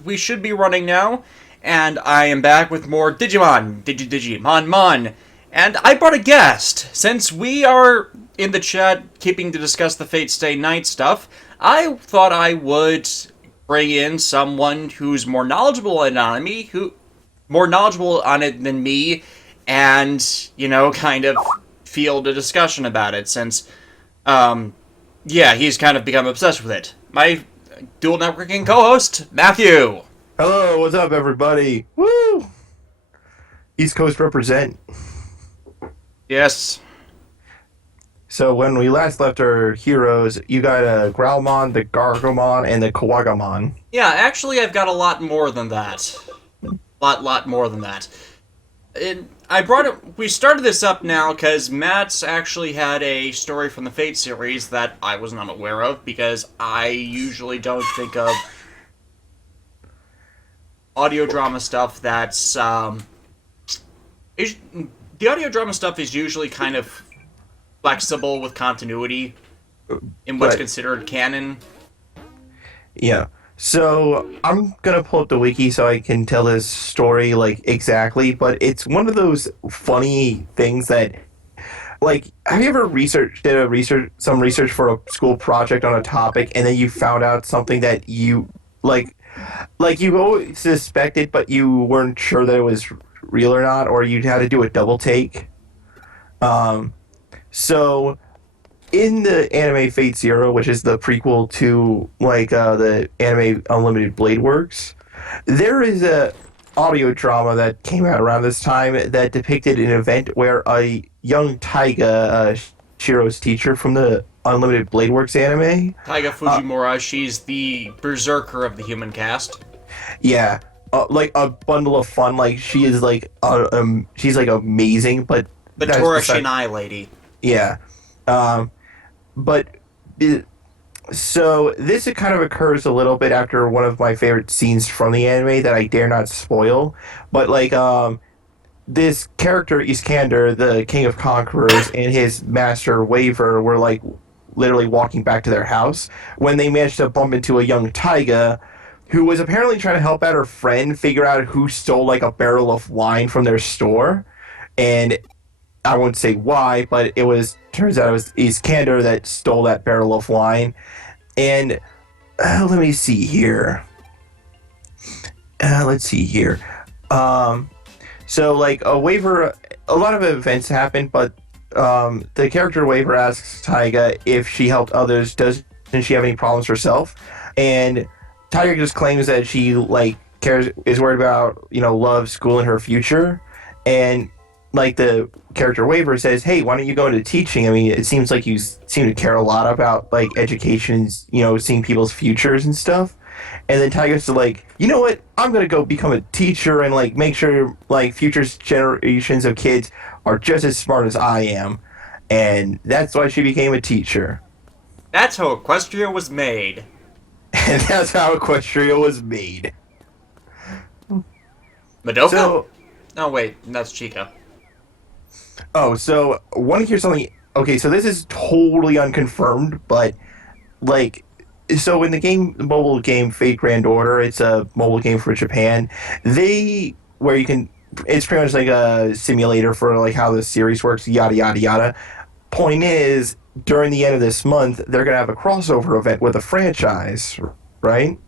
we should be running now, and I am back with more Digimon Mon. And I brought a guest. Since we are in the chat keeping to discuss the Fate Stay Night stuff, I thought I would bring in someone who's more knowledgeable more knowledgeable on it than me, and, kind of field a discussion about it, since, he's kind of become obsessed with it. My dual networking co-host, Matthew. Hello, what's up, everybody? Woo! East Coast represent. Yes. So when we last left our heroes, you got a Growlmon, the Gargomon, and the Kawagamon. Yeah, actually, I've got a lot more than that. Lot more than that. We started this up now because Matt's actually had a story from the Fate series that I was not aware of, because I usually don't think of audio drama stuff that's, the audio drama stuff is usually kind of flexible with continuity in what's considered canon. Yeah. So I'm gonna pull up the wiki so I can tell this story exactly, but it's one of those funny things that, have you ever did some research for a school project on a topic, and then you found out something that you you always suspected, but you weren't sure that it was real or not, or you had to do a double take. So in the anime Fate Zero, which is the prequel to the anime Unlimited Blade Works, there is a audio drama that came out around this time that depicted an event where a young Taiga, Shiro's teacher from the Unlimited Blade Works anime, Taiga Fujimura, she's the berserker of the human cast. Yeah, a bundle of fun. She is she's amazing, but the Tora Shinai lady. Yeah, but so this kind of occurs a little bit after one of my favorite scenes from the anime that I dare not spoil. But this character Iskander, the King of Conquerors, and his master Waver were literally walking back to their house when they managed to bump into a young Taiga who was apparently trying to help out her friend figure out who stole a barrel of wine from their store. And I won't say why, but turns out it was Iskander that stole that barrel of wine. And let me see here. Let's see here. So a Waver, a lot of events happen, but the character Waver asks Taiga if she helped others, doesn't she have any problems herself? And Taiga just claims that she is worried about love, school, and her future. And the character Waver says, hey, why don't you go into teaching? I mean, it seems like you seem to care a lot about education, seeing people's futures and stuff. And then Taiga's you know what, I'm gonna go become a teacher and make sure future generations of kids are just as smart as I am. And that's why she became a teacher. That's how Equestria was made. And that's how Equestria was made. Madoka? So, oh wait, that's Chica. Oh, so want to hear something? Okay, so this is totally unconfirmed, but so in the mobile game Fate Grand Order, it's a mobile game for Japan. It's pretty much like a simulator for how the series works, yada yada yada. Point is, during the end of this month, they're gonna have a crossover event with a franchise, right?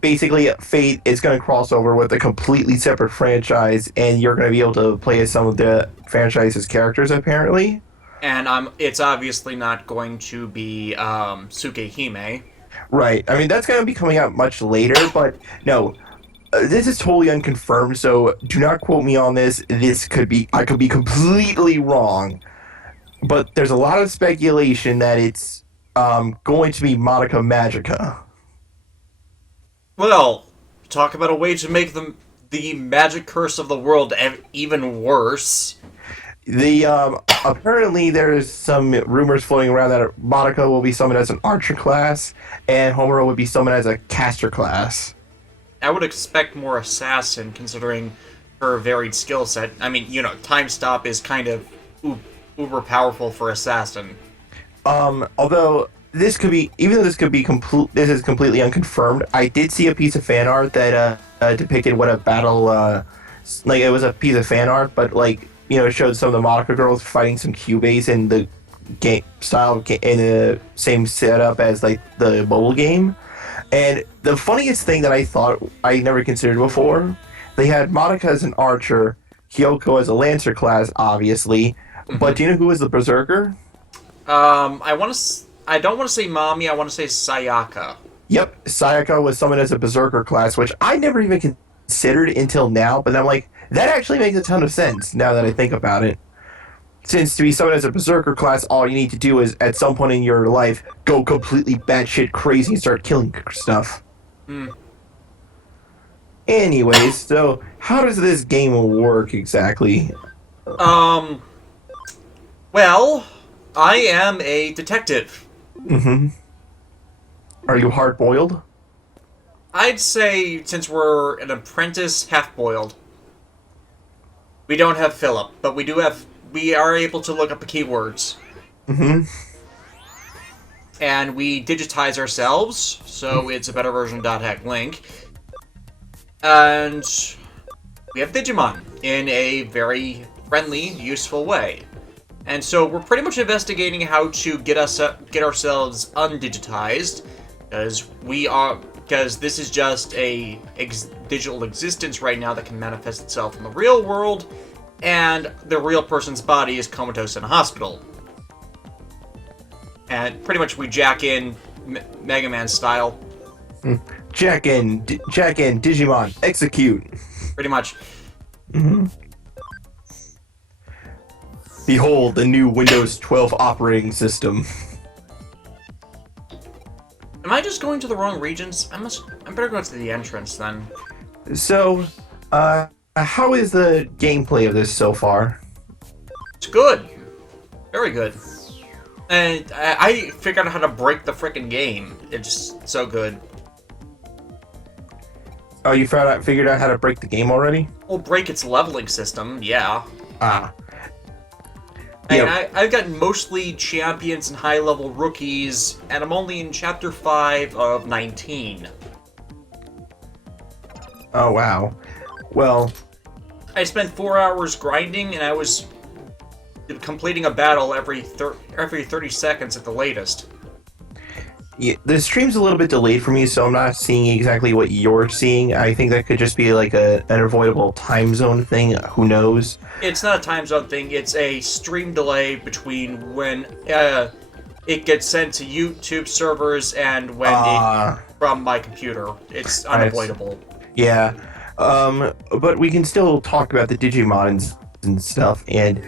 Basically, Fate is going to cross over with a completely separate franchise, and you're going to be able to play as some of the franchise's characters, apparently. And it's obviously not going to be Tsukehime. Right. I mean, that's going to be coming out much later, but no. This is totally unconfirmed, so do not quote me on this. I could be completely wrong. But there's a lot of speculation that it's going to be Monica Magica. Well, talk about a way to make the magic curse of the world even worse. Apparently there's some rumors floating around that Monica will be summoned as an archer class, and Homura would be summoned as a caster class. I would expect more assassin, considering her varied skill set. I mean, Time Stop is kind of uber powerful for assassin. Although this could be, even though this is completely unconfirmed. I did see a piece of fan art that depicted what a battle, like it was a piece of fan art, but like it showed some of the Monica girls fighting some Cubase in the game style in the same setup as like the mobile game. And the funniest thing that I thought I never considered before, they had Monica as an archer, Kyoko as a lancer class, obviously. But do you know who was the berserker? I don't want to say Mommy. I want to say Sayaka. Yep, Sayaka was summoned as a berserker class, which I never even considered until now. But I'm like, that actually makes a ton of sense now that I think about it. Since to be summoned as a berserker class, all you need to do is at some point in your life go completely batshit crazy and start killing stuff. Anyways, so how does this game work exactly? Well, I am a detective. Are you hard-boiled? I'd say since we're an apprentice, half-boiled. We don't have Philip, but we are able to look up the keywords. And we digitize ourselves, so it's a better version of .hack Link. And we have Digimon in a very friendly, useful way. And so we're pretty much investigating how to get ourselves undigitized, because this is just a digital existence right now that can manifest itself in the real world, and the real person's body is comatose in a hospital. And pretty much we jack in Mega Man style. Jack in, Digimon, execute. Pretty much. Behold the new Windows 12 operating system. Am I just going to the wrong regions? I better go to the entrance then. So, how is the gameplay of this so far? It's good. Very good. And I figured out how to break the frickin' game. It's so good. Oh, you figured out how to break the game already? Well, break its leveling system, yeah. Yeah. And I've got mostly champions and high-level rookies, and I'm only in Chapter 5 of 19. Oh, wow. Well, I spent 4 hours grinding, and I was completing a battle every 30 seconds at the latest. yeah, the stream's a little bit delayed for me, so I'm not seeing exactly what you're seeing. I think that could just be like an avoidable time zone thing. Who knows? It's not a time zone thing. It's a stream delay between when it gets sent to YouTube servers and when from my computer. It's unavoidable. Yeah. But we can still talk about the Digimons and stuff, and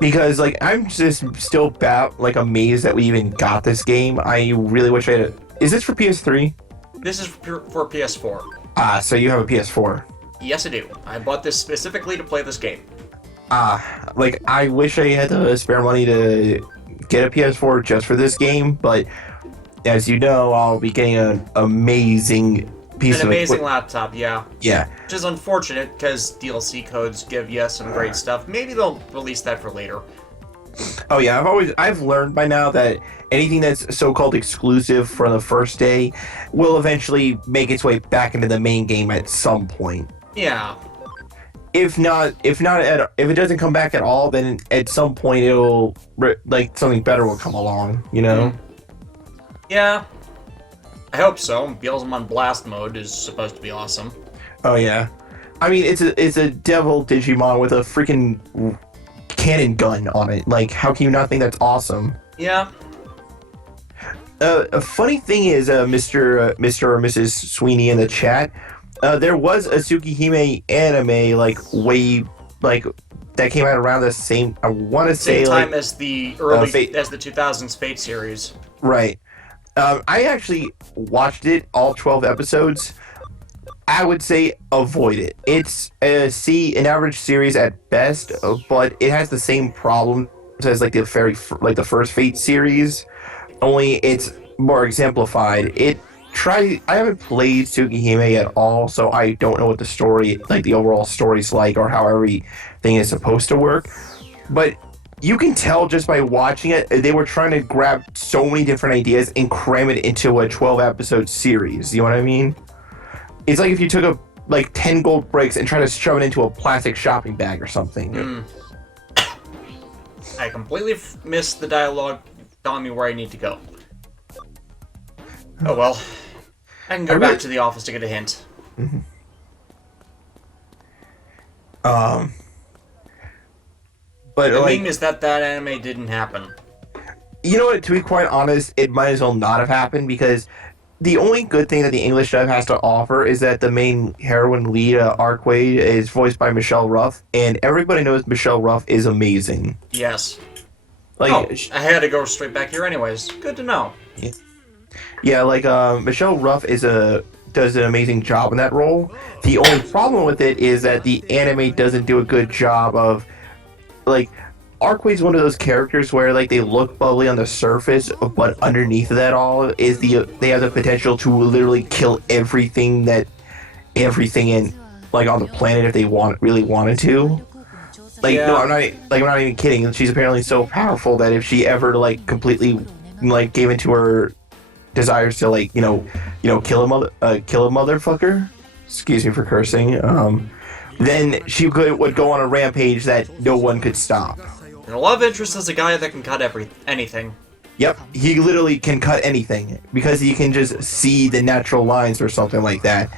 because like I'm just still amazed that we even got this game. I really wish I had. Is this for PS3? This is for PS4. So you have a PS4. Yes, I do. I bought this specifically to play this game. Like I wish I had the spare money to get a PS4 just for this game, but as you know, I'll be getting an amazing laptop, yeah. Yeah. Which is unfortunate because DLC codes give you some great stuff. Maybe they'll release that for later. Oh yeah, I've learned by now that anything that's so-called exclusive for the first day will eventually make its way back into the main game at some point. Yeah. If it doesn't come back at all, then at some point it'll something better will come along, you know? Yeah. I hope so. Beelzemon Blast mode is supposed to be awesome. Oh yeah. I mean, it's a devil Digimon with a freaking cannon gun on it. Like, how can you not think that's awesome? Yeah. A funny thing is, Mr. or Mrs. Sweeney in the chat, there was a Tsukihime anime that came out around the same. I want to say same time as the as the 2000s Fate series. Right. I actually watched it, all 12 episodes. I would say avoid it. It's an average series at best, but it has the same problems as the first Fate series, only it's more exemplified. I haven't played Tsukihime at all, so I don't know what the story, the overall story's like, or how everything is supposed to work. But you can tell just by watching it, they were trying to grab so many different ideas and cram it into a 12 episode series. You know what I mean? It's like if you took like 10 gold bricks and tried to shove it into a plastic shopping bag or something. I completely missed the dialogue telling me where I need to go. Oh well. I can go back to the office to get a hint. But the like, meme is that anime didn't happen. You know what? To be quite honest, it might as well not have happened because the only good thing that the English dub has to offer is that the main heroine lead, Arcade, is voiced by Michelle Ruff, and everybody knows Michelle Ruff is amazing. Yes. Like, I had to go straight back here anyways. Good to know. Yeah, like Michelle Ruff does an amazing job in that role. The only problem with it is that the anime doesn't do a good job of like. Arcwade's one of those characters where like they look bubbly on the surface, but underneath that all is they have the potential to literally kill everything in like on the planet if they really wanted to. Like no, I'm not even kidding. She's apparently so powerful that if she ever like completely like gave into her desires to like kill a motherfucker. Excuse me for cursing. Then she would go on a rampage that no one could stop. And a love interest is a guy that can cut anything. Yep, he literally can cut anything because he can just see the natural lines or something like that.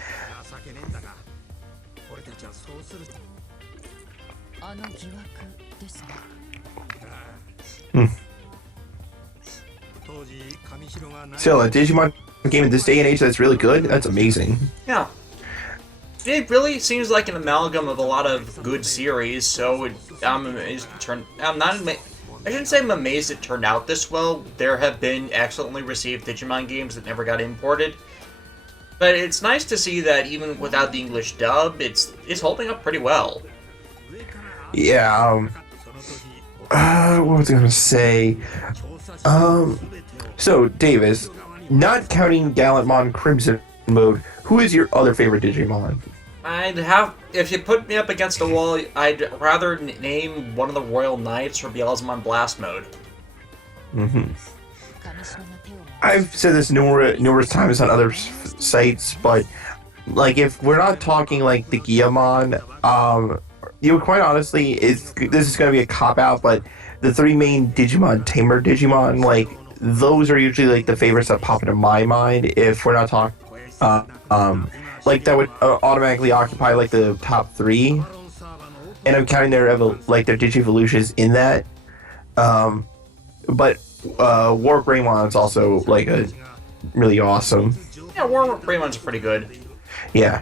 Still, a Digimon game in this day and age that's really good, that's amazing. Yeah. It really seems like an amalgam of a lot of good series, so I'm amazed I shouldn't say I'm amazed it turned out this well. There have been excellently received Digimon games that never got imported. But it's nice to see that even without the English dub, it's holding up pretty well. Yeah, what was I gonna say? So, Davis, not counting Gallantmon Crimson mode, who is your other favorite Digimon? If you put me up against a wall, I'd rather name one of the Royal Knights or Beelzemon Blast Mode. I've said this numerous times on other sites, but like if we're not talking like the Guillamon, quite honestly, this is going to be a cop out, but the three main Tamer Digimon, like those are usually like the favorites that pop into my mind. If we're not talking, like that would automatically occupy like the top three, and I'm counting their Digivolutions in that. But War Greymon is also like a really awesome. Yeah, War Greymon's pretty good. Yeah.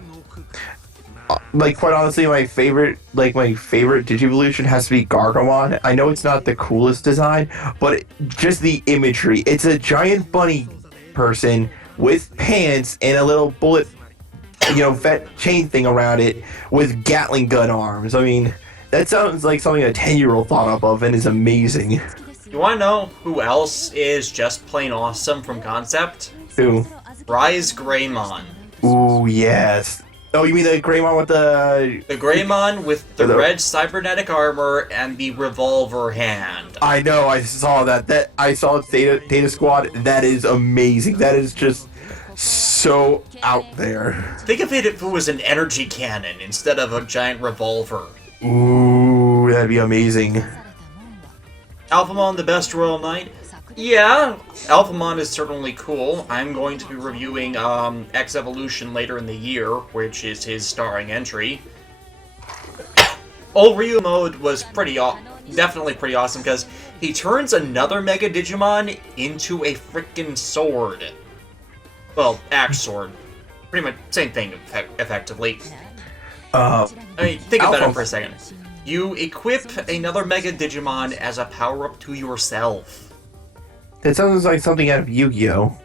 Like quite honestly, my favorite Digivolution has to be Gargomon. I know it's not the coolest design, but just the imagery. It's a giant bunny person with pants and a little bullet, vet chain thing around it with Gatling gun arms. I mean, that sounds like something a 10-year-old thought up of and is amazing. You want to know who else is just plain awesome from concept? Who? Rise Greymon. Ooh, yes. Oh, you mean the Greymon with the... The Greymon with the red cybernetic armor and the revolver hand. I know, I saw that. I saw Data Squad. That is amazing. That is just so out there. Think of it if it was an energy cannon instead of a giant revolver. Ooh, that'd be amazing. Alphamon, the best Royal Knight? Yeah, Alphamon is certainly cool. I'm going to be reviewing X Evolution later in the year, which is his starring entry. Old Ryu mode was definitely pretty awesome because he turns another Mega Digimon into a frickin' sword. Well, axe sword. Pretty much same thing, effectively. I mean, think about it for a second. You equip another Mega Digimon as a power-up to yourself. That sounds like something out of Yu-Gi-Oh!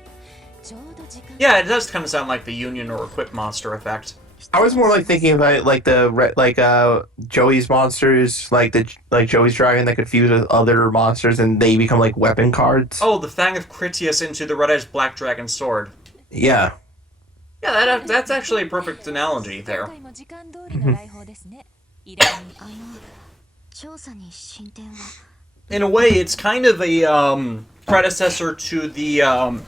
Yeah, it does kind of sound like the Union or Equip monster effect. I was more like thinking about it like Joey's monsters, like Joey's dragon that could fuse with other monsters and they become like weapon cards. Oh, the Fang of Critias into the Red-Eyed Black Dragon sword. Yeah. Yeah, that's actually a perfect analogy there. in a way, it's kind of a predecessor to the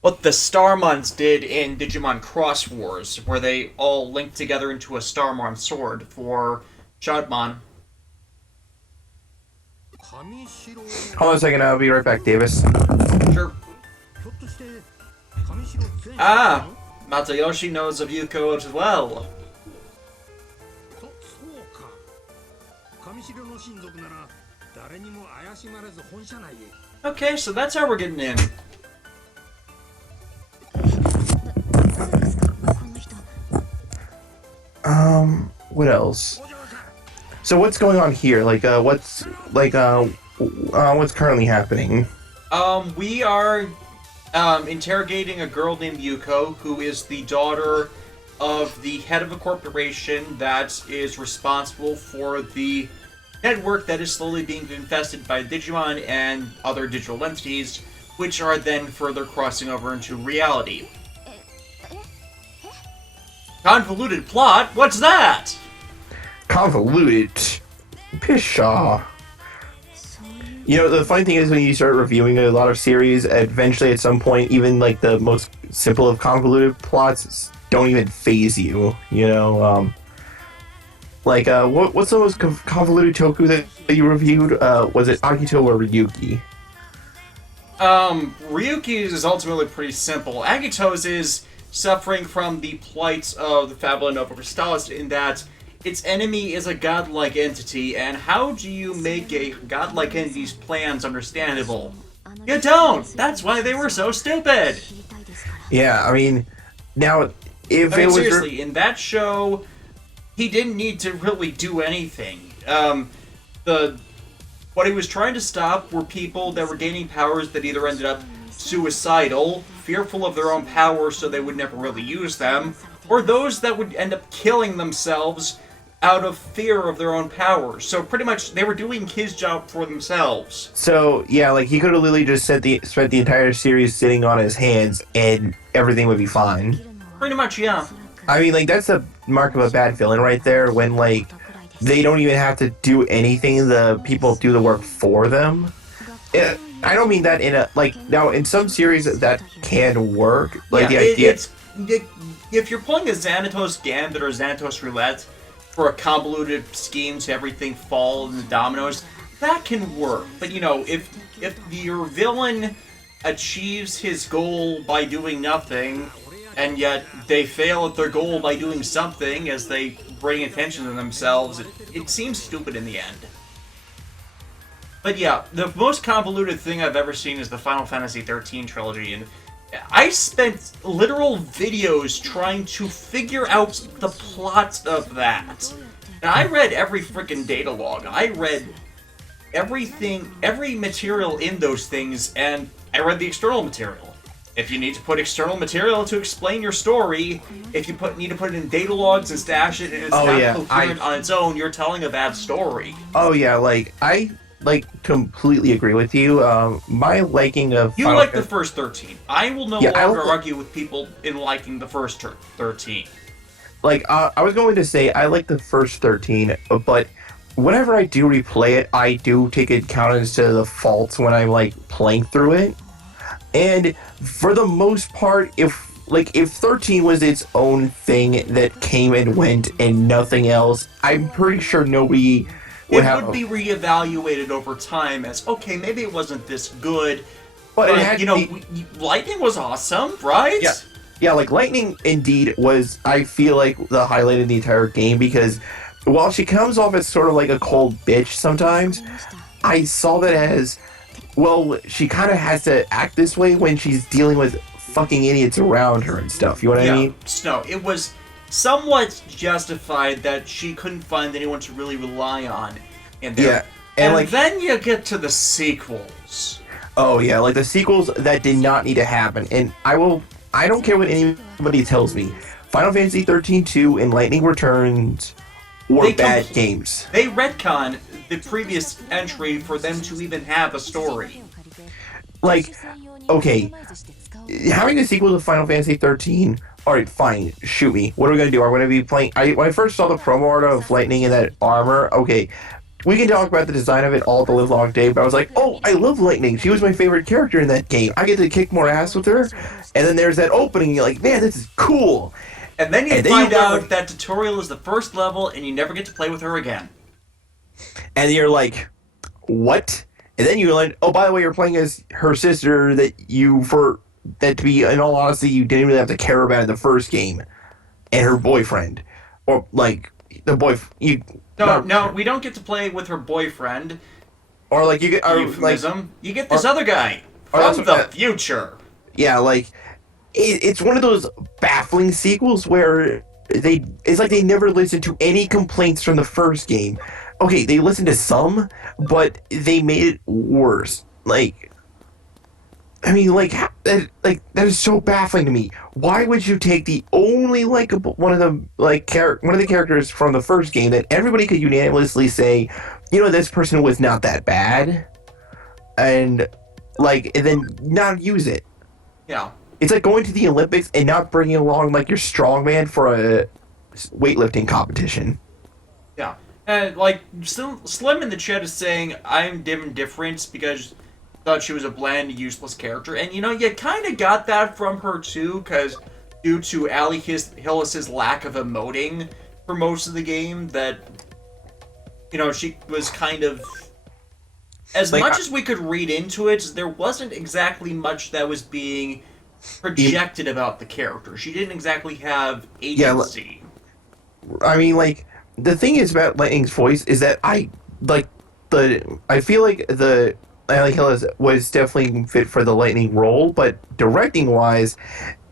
what the Starmons did in Digimon Cross Wars, where they all linked together into a Starmon sword for Shadmon. Hold on a second, I'll be right back, Davis. Sure. Ah, Matayoshi knows of Yuko as well. Okay, so that's how we're getting in. What else? So what's going on here? What's currently happening? We are interrogating a girl named Yuko, who is the daughter of the head of a corporation that is responsible for the network that is slowly being infested by Digimon and other digital entities, which are then further crossing over into reality. Convoluted plot? What's that? Convoluted. Pshaw. You know, the funny thing is when you start reviewing a lot of series, eventually at some point, even like the most simple of convoluted plots don't even phase you. You know, what's the most convoluted toku that you reviewed? Was it Akito or Ryuki? Ryuki's is ultimately pretty simple. Agito's is suffering from the plight of the Fabula Nova Crystallis in that its enemy is a godlike entity, and how do you make a godlike entity's plans understandable? You don't! That's why they were so stupid! Yeah, I mean, now, if it was... seriously, in that show, he didn't need to really do anything. What he was trying to stop were people that were gaining powers that either ended up suicidal, fearful of their own power so they would never really use them, or those that would end up killing themselves out of fear of their own power. So pretty much they were doing his job for themselves. So yeah, like he could have literally just spent the entire series sitting on his hands and everything would be fine. Pretty much, yeah. I mean, like that's a mark of a bad villain right there when like they don't even have to do anything, the people do the work for them. I don't mean that in a like now in some series that can work. Like yeah, the idea if you're pulling a Xanatos Gambit or Xanatos Roulette for a convoluted scheme to everything fall in the dominoes, that can work. But you know, if your villain achieves his goal by doing nothing, and yet they fail at their goal by doing something as they bring attention to themselves, it seems stupid in the end. But yeah, the most convoluted thing I've ever seen is the Final Fantasy XIII trilogy, and I spent literal videos trying to figure out the plot of that. And I read every freaking data log. I read everything, every material in those things, and I read the external material. If you need to put external material to explain your story, if you need to put it in data logs and stash it, and it's not coherent on its own, you're telling a bad story. Oh yeah, I completely agree with you. My liking of you like the first 13. I will no longer argue with people in liking the first 13. Like I was going to say I like the first 13, but whenever I do replay it, I do take account as to the faults when I'm like playing through it. And for the most part, if 13 was its own thing that came and went and nothing else, I'm pretty sure nobody would be reevaluated over time as, okay, maybe it wasn't this good, but Lightning was awesome, right? Yeah. Yeah, like Lightning indeed was, I feel like, the highlight of the entire game because while she comes off as sort of like a cold bitch sometimes, I saw that as, well, she kind of has to act this way when she's dealing with fucking idiots around her and stuff, you know what I mean? No, it was somewhat justified that she couldn't find anyone to really rely on in there. Yeah, and then you get to the sequels. Oh yeah, like the sequels that did not need to happen. And I don't care what anybody tells me. Final Fantasy 13-2 and Lightning Returns were bad games. They retcon the previous entry for them to even have a story. Like, okay, having a sequel to Final Fantasy 13, alright, fine, shoot me. What are we going to do? Are we going to be playing... when I first saw the promo art of Lightning in that armor, okay, we can talk about the design of it all the live long day, but I was like, oh, I love Lightning. She was my favorite character in that game. I get to kick more ass with her. And then there's that opening, and you're like, man, this is cool. And then you find out that tutorial is the first level, and you never get to play with her again. And you're like, what? And then you learn, oh, by the way, you're playing as her sister that to be, in all honesty, you didn't really have to care about in the first game. And her boyfriend. Or, like, the No, we don't get to play with her boyfriend. Or, like, you get... Euphemism. Like, you get this other guy from the future. Yeah, like, it's one of those baffling sequels where it's like they never listened to any complaints from the first game. Okay, they listened to some, but they made it worse. Like, I mean, that is so baffling to me. Why would you take the only likable one of the characters from the first game that everybody could unanimously say, this person was not that bad, and then not use it? Yeah. It's like going to the Olympics and not bringing along like your strongman for a weightlifting competition. Yeah. And Slim in the chat is saying I'm indifferent because I thought she was a bland, useless character, and you kind of got that from her too, because due to Ali Hillis's lack of emoting for most of the game, that she was kind of much as we could read into it, there wasn't exactly much that was being projected about the character. She didn't exactly have agency. Yeah, I mean, the thing is about Lightning's voice is that I feel like the Ali Hillis was definitely fit for the Lightning role, but directing wise,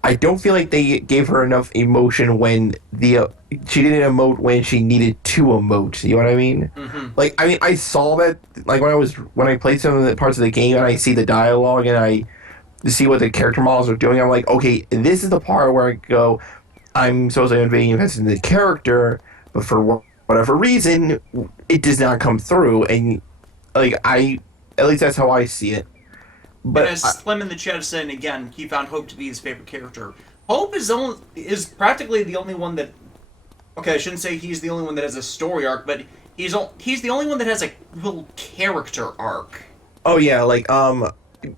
I don't feel like they gave her enough emotion when she didn't emote when she needed to emote. You know what I mean? Mm-hmm. I saw that when I played some of the parts of the game and I see the dialogue and I see what the character models are doing. I'm like, okay, this is the part where I go, I'm supposed to be being invested in the character, but for whatever reason, it does not come through. And at least that's how I see it. But and as Slim in the chat is saying again, he found Hope to be his favorite character. Hope is practically the only one that. Okay, I shouldn't say he's the only one that has a story arc, but he's the only one that has a real character arc. Oh yeah,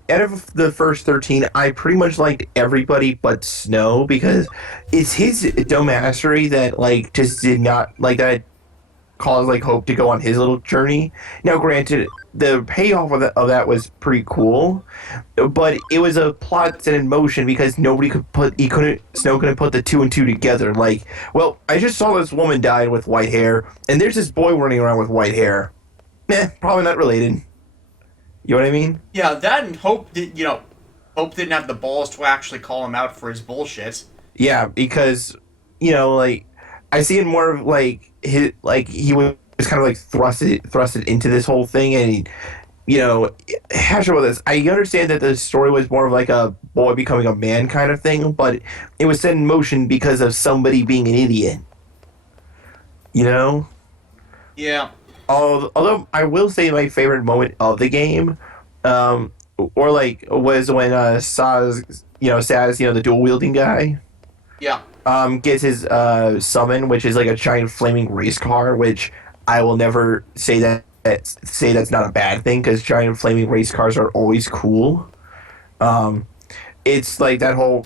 out of the first 13, I pretty much liked everybody but Snow because it's his dumbassery that just did not that caused Hope to go on his little journey. Now, granted, the payoff of that was pretty cool, but it was a plot set in motion because Snow couldn't put the two and two together. Well, I just saw this woman died with white hair, and there's this boy running around with white hair. Probably not related. You know what I mean? Yeah, that and Hope didn't have the balls to actually call him out for his bullshit. Yeah, because I see it more of he was kind of thrusted into this whole thing, and how should I put this? I understand that the story was more of a boy becoming a man kind of thing, but it was set in motion because of somebody being an idiot. Yeah. Although I will say my favorite moment of the game, was when Saz, the dual wielding guy. Yeah. Gets his summon, which is a giant flaming race car, which I will never say that's not a bad thing because giant flaming race cars are always cool. It's that whole,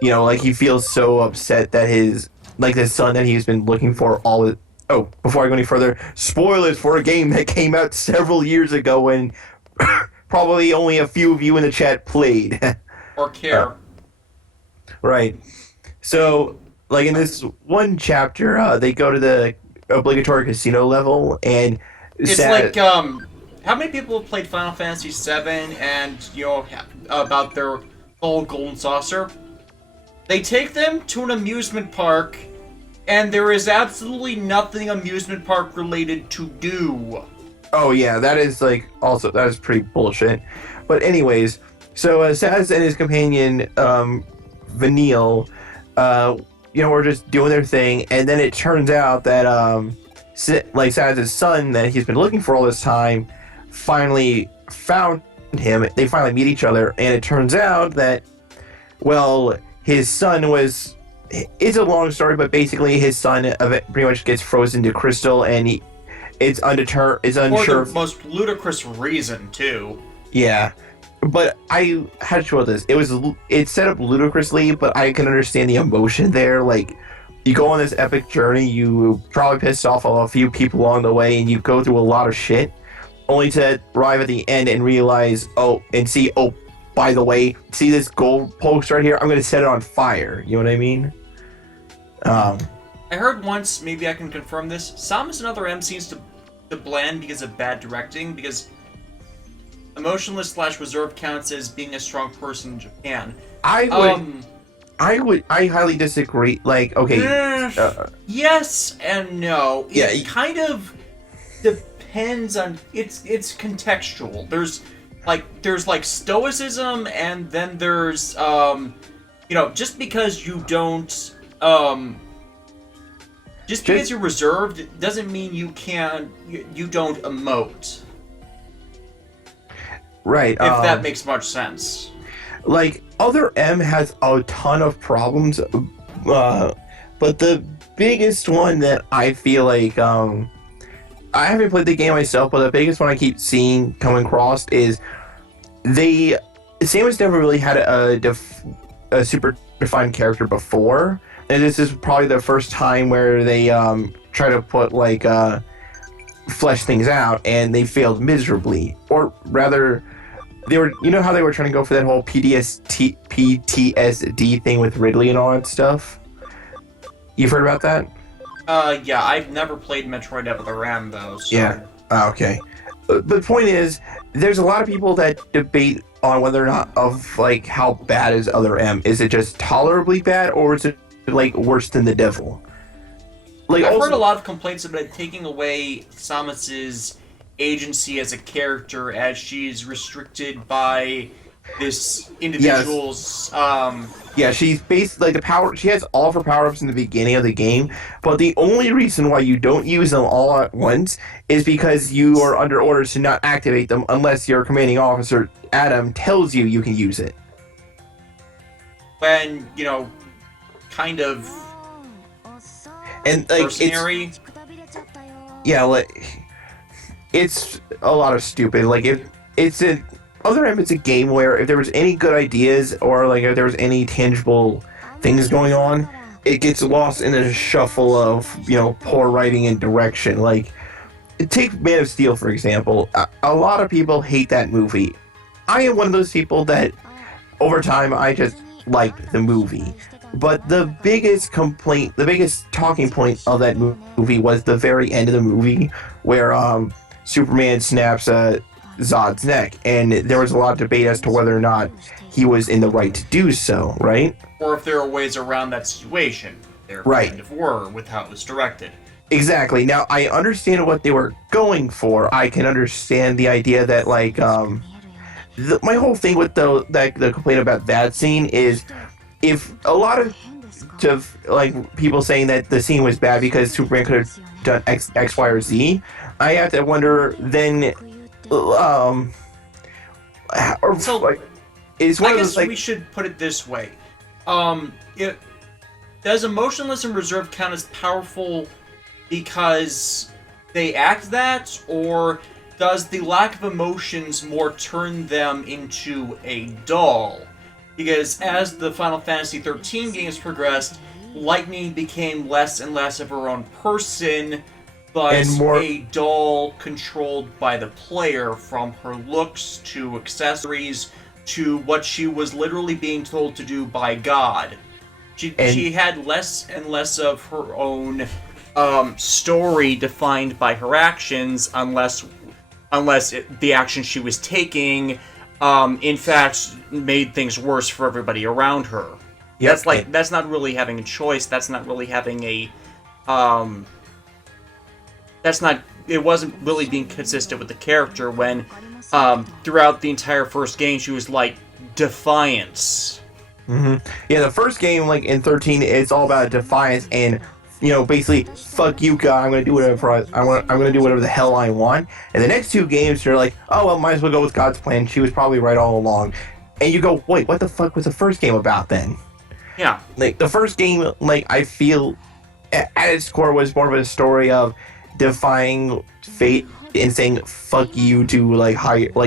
he feels so upset that the son that he's been looking for all. Oh, before I go any further, spoilers for a game that came out several years ago when probably only a few of you in the chat played. Or care. Right. So, in this one chapter, they go to the obligatory casino level, and it's how many people have played Final Fantasy VII and, about their whole golden saucer? They take them to an amusement park, and there is absolutely nothing amusement park related to do. Oh yeah, that is that is pretty bullshit. But anyways, so Saz and his companion Vanille, were just doing their thing, and then it turns out that Saz's son that he's been looking for all this time finally found him. They finally meet each other, and it turns out that his son was. It's a long story, but basically his son pretty much gets frozen to crystal, and It's undeterred. It's For unsure. the most ludicrous reason, too. Yeah, but I had to show this. It's set up ludicrously, but I can understand the emotion there. Like, you go on this epic journey, you probably pissed off a few people along the way, and you go through a lot of shit, only to arrive at the end and realize, by the way, see this gold post right here? I'm gonna set it on fire. You know what I mean? I heard once, maybe I can confirm this, Samus and Other M seems to blend because of bad directing, because emotionless / reserved counts as being a strong person in Japan. I highly disagree. Like, okay, yes and no. Yeah, It kind of depends on it's contextual. There's stoicism, and then there's just because you don't because you're reserved doesn't mean you don't emote. Right. If that makes much sense. Like, Other M has a ton of problems, but the biggest one that I feel like, I haven't played the game myself, but the biggest one I keep seeing coming across is Samus never really had a super defined character before, and this is probably the first time where they try to put flesh things out, and they failed miserably. Or rather, they were, how they were trying to go for that whole PTSD thing with Ridley and all that stuff? You've heard about that? Yeah, I've never played Metroid Other M, though, so... Yeah. Okay. But the point is, there's a lot of people that debate on whether or not how bad is Other M. Is it just tolerably bad, or is it, worse than the devil? I've heard a lot of complaints about taking away Samus's agency as a character, as she's restricted by this individual's Yeah, she's basically the power. She has all of her power-ups in the beginning of the game, but the only reason why you don't use them all at once is because you are under orders to not activate them unless your commanding officer, Adam, tells you can use it. When, kind of... And, mercenary? It's a lot of stupid. Other M, it's a game where if there was any good ideas or if there was any tangible things going on, it gets lost in a shuffle of poor writing and direction. Take Man of Steel for example. A lot of people hate that movie. I am one of those people that over time I just liked the movie. But the biggest complaint, the biggest talking point of that movie was the very end of the movie where Superman snaps Zod's neck, and there was a lot of debate as to whether or not he was in the right to do so, right? Or if there are ways around that situation. There kind of were with how it was directed. Exactly. Now, I understand what they were going for. I can understand the idea that, my whole thing with the complaint about that scene is if a lot of people saying that the scene was bad because Superman could have done X, Y, or Z, I have to wonder then, it's one I guess we should put it this way. Does emotionless and reserved count as powerful because they act that, or does the lack of emotions more turn them into a doll? Because as the Final Fantasy XIII games progressed, Lightning became less and less of her own person, but a doll controlled by the player, from her looks to accessories to what she was literally being told to do by God. She had less and less of her own story defined by her actions, unless the action she was taking in fact made things worse for everybody around her. Yep. That's not really having a choice. That's not really having a it wasn't really being consistent with the character when throughout the entire first game she was defiance. Mm-hmm. Yeah, the first game in 13 it's all about defiance and basically fuck you God, I'm gonna do whatever I'm gonna do whatever the hell I want. And the next two games you're oh well, might as well go with God's plan. She was probably right all along. And you go, wait, what the fuck was the first game about then? Yeah. The first game, I feel at its core was more of a story of defying fate and saying "fuck you" to like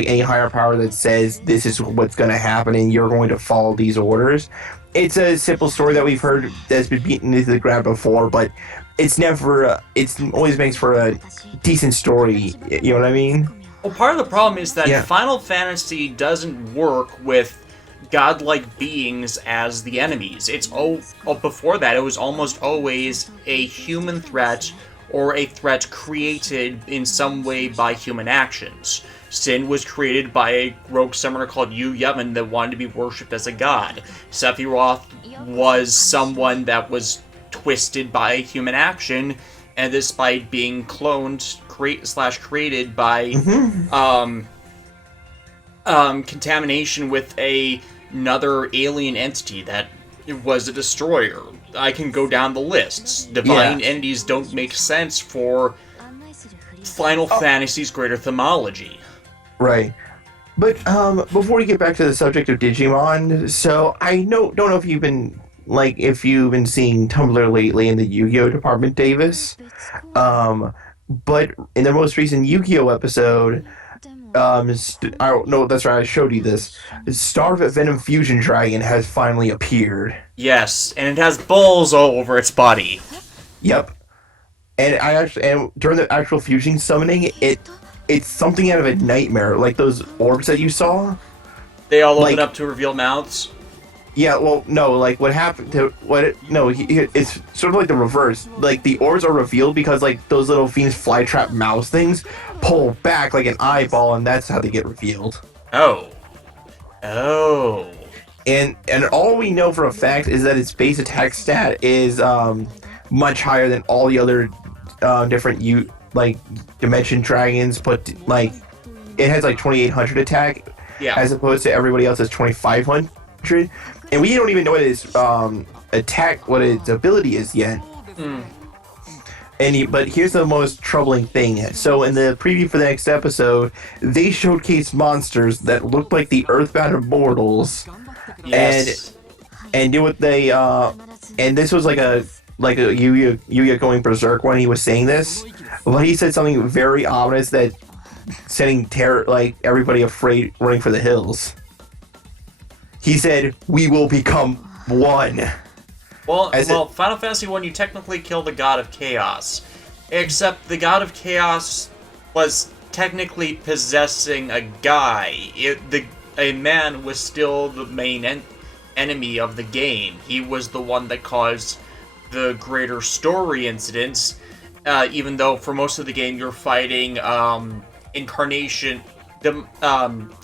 any higher power that says this is what's going to happen and you're going to follow these orders. It's a simple story that we've heard that's been beaten into the ground before, but it's never. It's always makes for a decent story. You know what I mean? Well, part of the problem is that Yeah. Final Fantasy doesn't work with godlike beings as the enemies. Before that, it was almost always a human threat or a threat created in some way by human actions. Sin was created by a rogue summoner called Yu Yevon that wanted to be worshipped as a god. Sephiroth was someone that was twisted by human action, and despite being cloned, created by contamination with another alien entity that was a destroyer. I can go down the lists. Divine entities don't make sense for Final Fantasy's greater themology. Right. But before we get back to the subject of Digimon, so I don't know if you've been seeing Tumblr lately in the Yu-Gi-Oh department, Davis. But in the most recent Yu-Gi-Oh episode, I don't know. That's right. I showed you this. Star Venom Fusion Dragon has finally appeared. Yes, and it has balls all over its body. Yep. And during the actual fusion summoning, it's something out of a nightmare, like those orbs that you saw. They all open up to reveal mouths. Yeah, well, no, like what happened to it's sort of like the reverse. Like the orbs are revealed because like those little Venus flytrap mouse things pull back like an eyeball, and that's how they get revealed. Oh. And all we know for a fact is that its base attack stat is much higher than all the other different Dimension Dragons, but like it has like 2,800 attack, as opposed to everybody else's 2,500, and we don't even know what its what its ability is yet. But here's the most troubling thing. So in the preview for the next episode, they showcased monsters that looked like the Earthbound Immortals, and do what they and this was like a Yuya going berserk when he was saying this. Well, he said something very ominous that sending terror, like everybody afraid, running for the hills. He said, "We will become one." Well, Final Fantasy 1, you technically kill the God of Chaos, except the God of Chaos was technically possessing a guy. A man was still the main enemy of the game. He was the one that caused the greater story incidents. Even though for most of the game you're fighting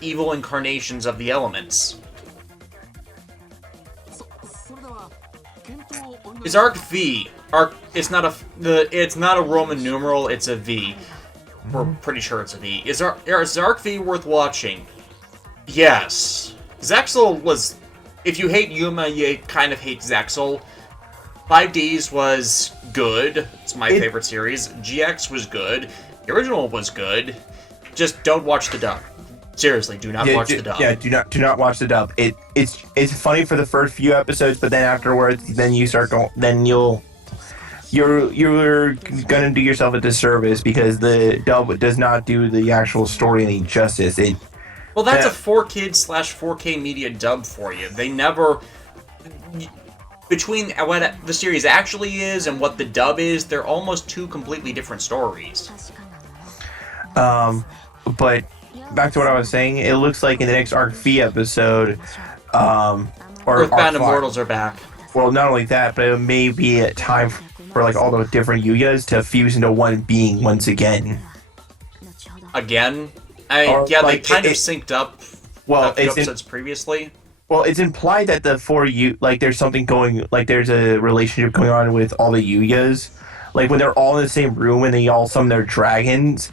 evil incarnations of the elements. Is Arc V? It's not a Roman numeral. It's a V. We're pretty sure it's a V. Is Arc V worth watching? Yes. Zexal was. If you hate Yuma, you kind of hate Zexal. 5Ds was good. It's my favorite series. GX was good. The original was good. Just don't watch the dub. Seriously, do not watch the dub. Yeah, do not watch the dub. It's funny for the first few episodes, but then afterwards, then you start going. Then you're gonna do yourself a disservice because the dub does not do the actual story any justice. Well, that's a 4Kids/4K media dub for you. They never. Between what the series actually is and what the dub is, they're almost two completely different stories. But back to what I was saying, it looks like in the next Arc V episode, Earthbound Immortals are back. Well, not only that, but it may be a time for like all the different Yuyas to fuse into one being once again. Again? They kind of synced up a few episodes previously. Well, it's implied that the four there's something going, like there's a relationship going on with all the Yuyas. Like when they're all in the same room and they all summon their dragons.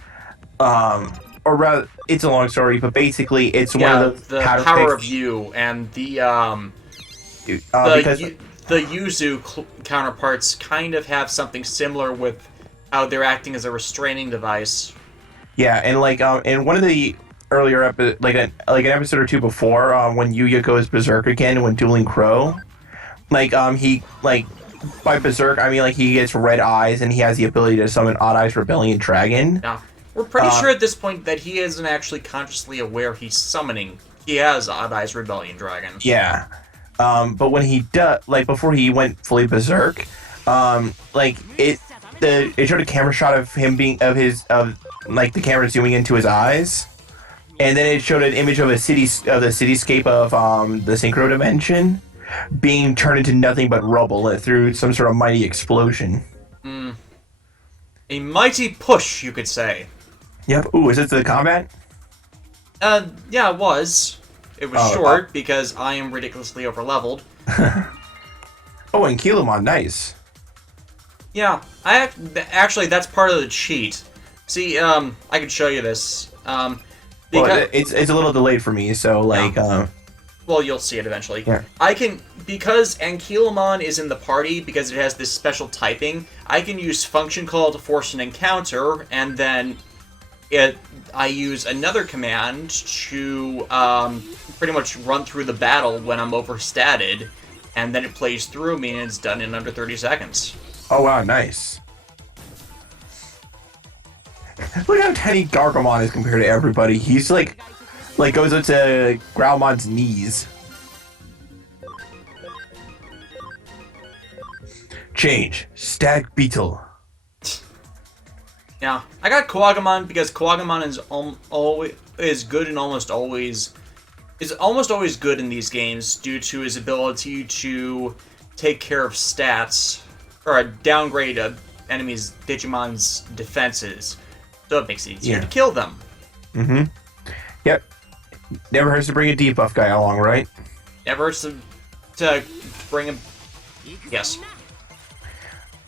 Or rather, it's a long story, but basically it's one of the power of you and the Yuzu counterparts kind of have something similar with how they're acting as a restraining device. Yeah, and in one of the earlier an episode or two before, when Yuya goes berserk again when dueling Crow, by Berserk, I mean like he gets red eyes and he has the ability to summon Odd Eyes Rebellion Dragon. Now, we're pretty sure at this point that he isn't actually consciously aware he's summoning. He has Odd Eyes Rebellion Dragon. Yeah. But when he does, like before he went fully berserk, like it showed a camera shot of him like the camera zooming into his eyes, and then it showed an image of the cityscape of the synchro dimension being turned into nothing but rubble through some sort of mighty explosion. A mighty push, you could say. Yep. Ooh, is it the combat? Yeah, it was. It was short because I am ridiculously overleveled. Oh, and Kilomon, nice. Yeah, actually that's part of the cheat. See, I can show you this. Well, it's a little delayed for me, so like. Yeah. Well, you'll see it eventually. Yeah. I can, because Ankylomon is in the party, because it has this special typing, I can use function call to force an encounter, and then I use another command to pretty much run through the battle when I'm overstatted, and then it plays through me and it's done in under 30 seconds. Oh wow, nice. Look how tiny Gargomon is compared to everybody. He's like goes up to Growlmon's knees. Change. Stag Beetle. Yeah, I got Kuwagamon because Kuwagamon is good and almost always good in these games due to his ability to take care of stats or downgrade enemies' Digimon's defenses, so it makes it easier to kill them. Mm-hmm. Yep. Never hurts to bring a debuff guy along, right? Never hurts to bring him. Yes.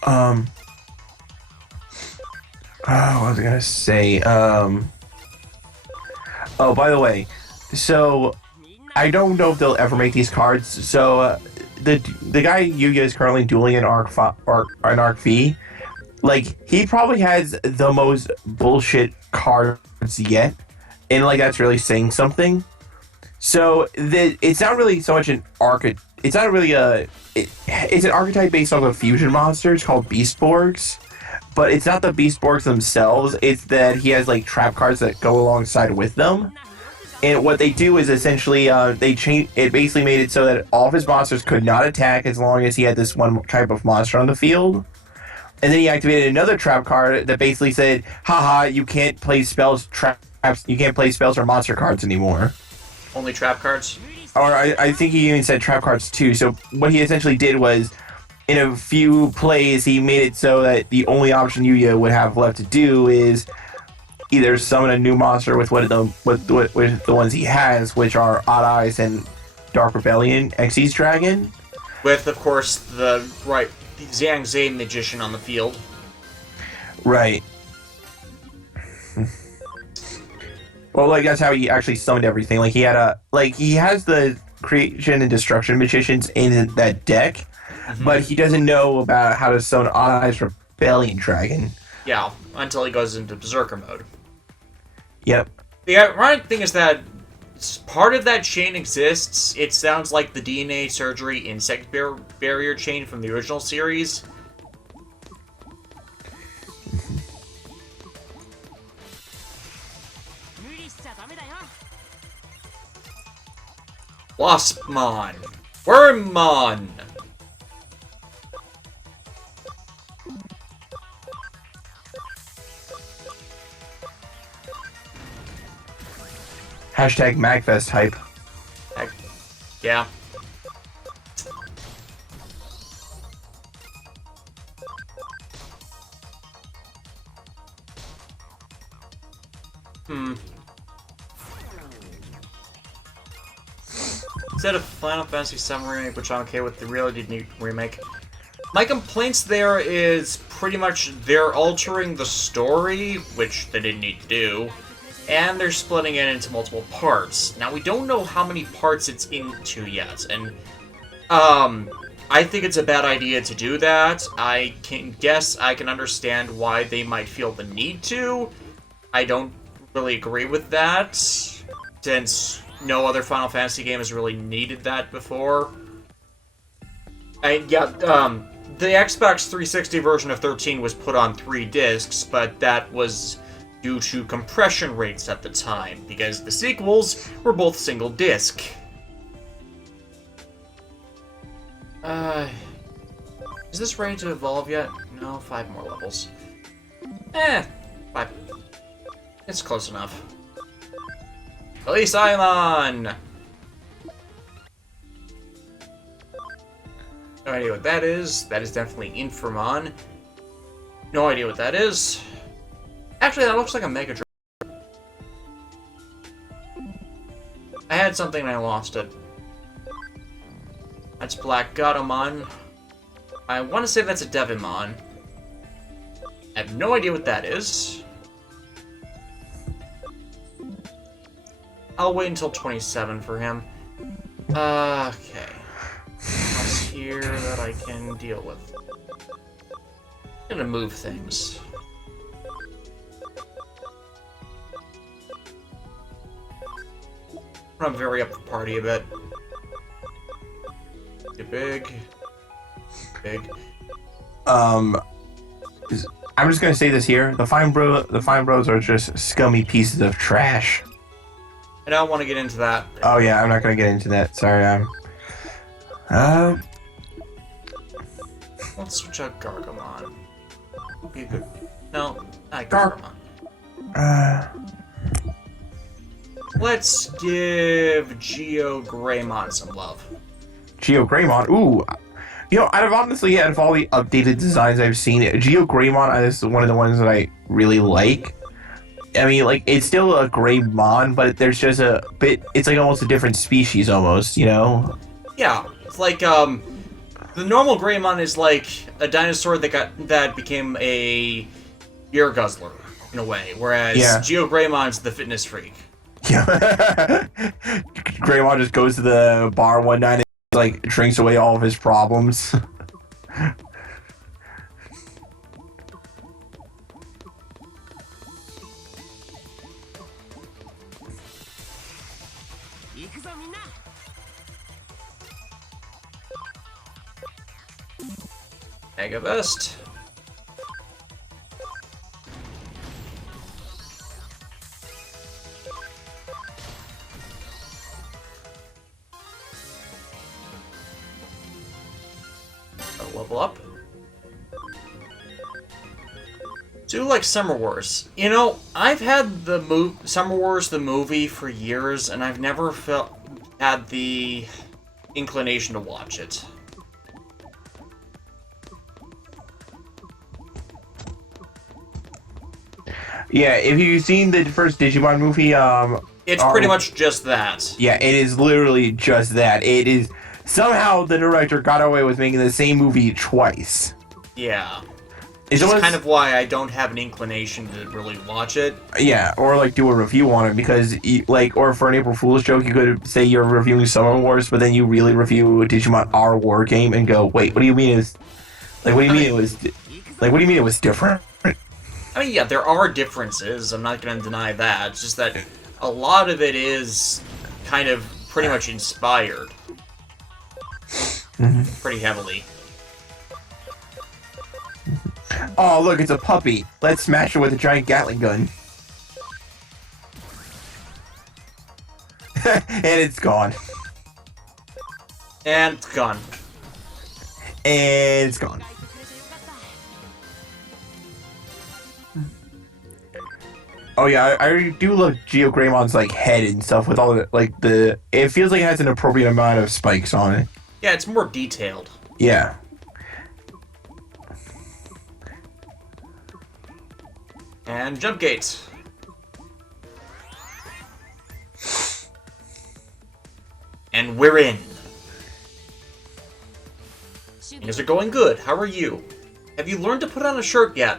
Oh, what was I gonna say? Oh, by the way, so I don't know if they'll ever make these cards. So the guy Yuya is currently dueling in Arc V. Like he probably has the most bullshit cards yet, and like that's really saying something. So it's not really so much an archetype. It's not really it's an archetype based off of fusion monsters called Beastborgs. But it's not the Beastborgs themselves, it's that he has like trap cards that go alongside with them. And what they do is essentially it basically made it so that all of his monsters could not attack as long as he had this one type of monster on the field. And then he activated another trap card that basically said, haha, you can't play spells you can't play spells or monster cards anymore. Only trap cards? Or I think he even said trap cards too. So what he essentially did was, in a few plays, he made it so that the only option Yuya would have left to do is either summon a new monster with with the ones he has, which are Odd Eyes and Dark Rebellion Xyz Dragon. With, of course, the Zhang Zhe magician on the field. Right. Well, like that's how he actually summoned everything. Like he has the creation and destruction magicians in that deck. Mm-hmm. But he doesn't know about how to summon Odd Eyes Rebellion Dragon. Yeah, until he goes into Berserker mode. Yep. The ironic thing is that part of that chain exists. It sounds like the DNA surgery insect barrier chain from the original series. Waspmon. Wormmon. Hashtag Magfest hype. Yeah. Instead of Final Fantasy VII Remake, which I'm okay with, the really need remake. My complaints there is pretty much they're altering the story, which they didn't need to do, and they're splitting it into multiple parts. Now, we don't know how many parts it's into yet, and I think it's a bad idea to do that. I can understand why they might feel the need to. I don't really agree with that, since no other Final Fantasy game has really needed that before. the Xbox 360 version of 13 was put on 3 discs, but that was due to compression rates at the time, because the sequels were both single disc. Is this ready to evolve yet? No, 5 more levels. 5. It's close enough. Release Island! No idea what that is. That is definitely Inframon. No idea what that is. Actually, that looks like a Mega Drive. I had something and I lost it. That's Black Gatomon. I want to say that's a Devimon. I have no idea what that is. I'll wait until 27 for him. Okay. What's here that I can deal with? I'm gonna move things. I'm very up the party a bit. Get big. Big. I'm just gonna say this here: the Fine Bros are just scummy pieces of trash. I don't want to get into that. Oh yeah, I'm not gonna get into that. Sorry, Let's switch out Gargamon. Be a good. No, not Gargamon. Let's give Geo Greymon some love. Geo Greymon. Ooh. You know, out of all the updated designs I've seen, Geo Greymon is one of the ones that I really like. I mean, like, it's still a Greymon, but there's just a bit, it's like almost a different species almost, you know? Yeah, it's like, the normal Greymon is like a dinosaur that became a beer guzzler, in a way, whereas Geo Greymon's the fitness freak. Yeah. Greymon just goes to the bar one night and, like, drinks away all of his problems. Mega Vest. Level up. Do like Summer Wars. You know, I've had the Summer Wars the movie for years, and I've never had the inclination to watch it. Yeah, if you've seen the first Digimon movie, it's pretty much just that. Yeah, it is literally just that. It is somehow the director got away with making the same movie twice. Yeah. It's kind of why I don't have an inclination to really watch it. Yeah, or like do a review on it, because or for an April Fool's joke, you could say you're reviewing Summer Wars, but then you really review a Digimon R War game and go, wait, what do you mean it was different? I mean, yeah, there are differences. I'm not going to deny that. It's just that a lot of it is kind of pretty much inspired. Pretty heavily. Oh, look, it's a puppy. Let's smash it with a giant Gatling gun. And it's gone. And it's gone. And it's gone. Oh yeah, I do love Geo Greymon's like head and stuff with all the it feels like it has an appropriate amount of spikes on it. Yeah, it's more detailed. Yeah. And jump gates. And we're in. Things are going good. How are you? Have you learned to put on a shirt yet?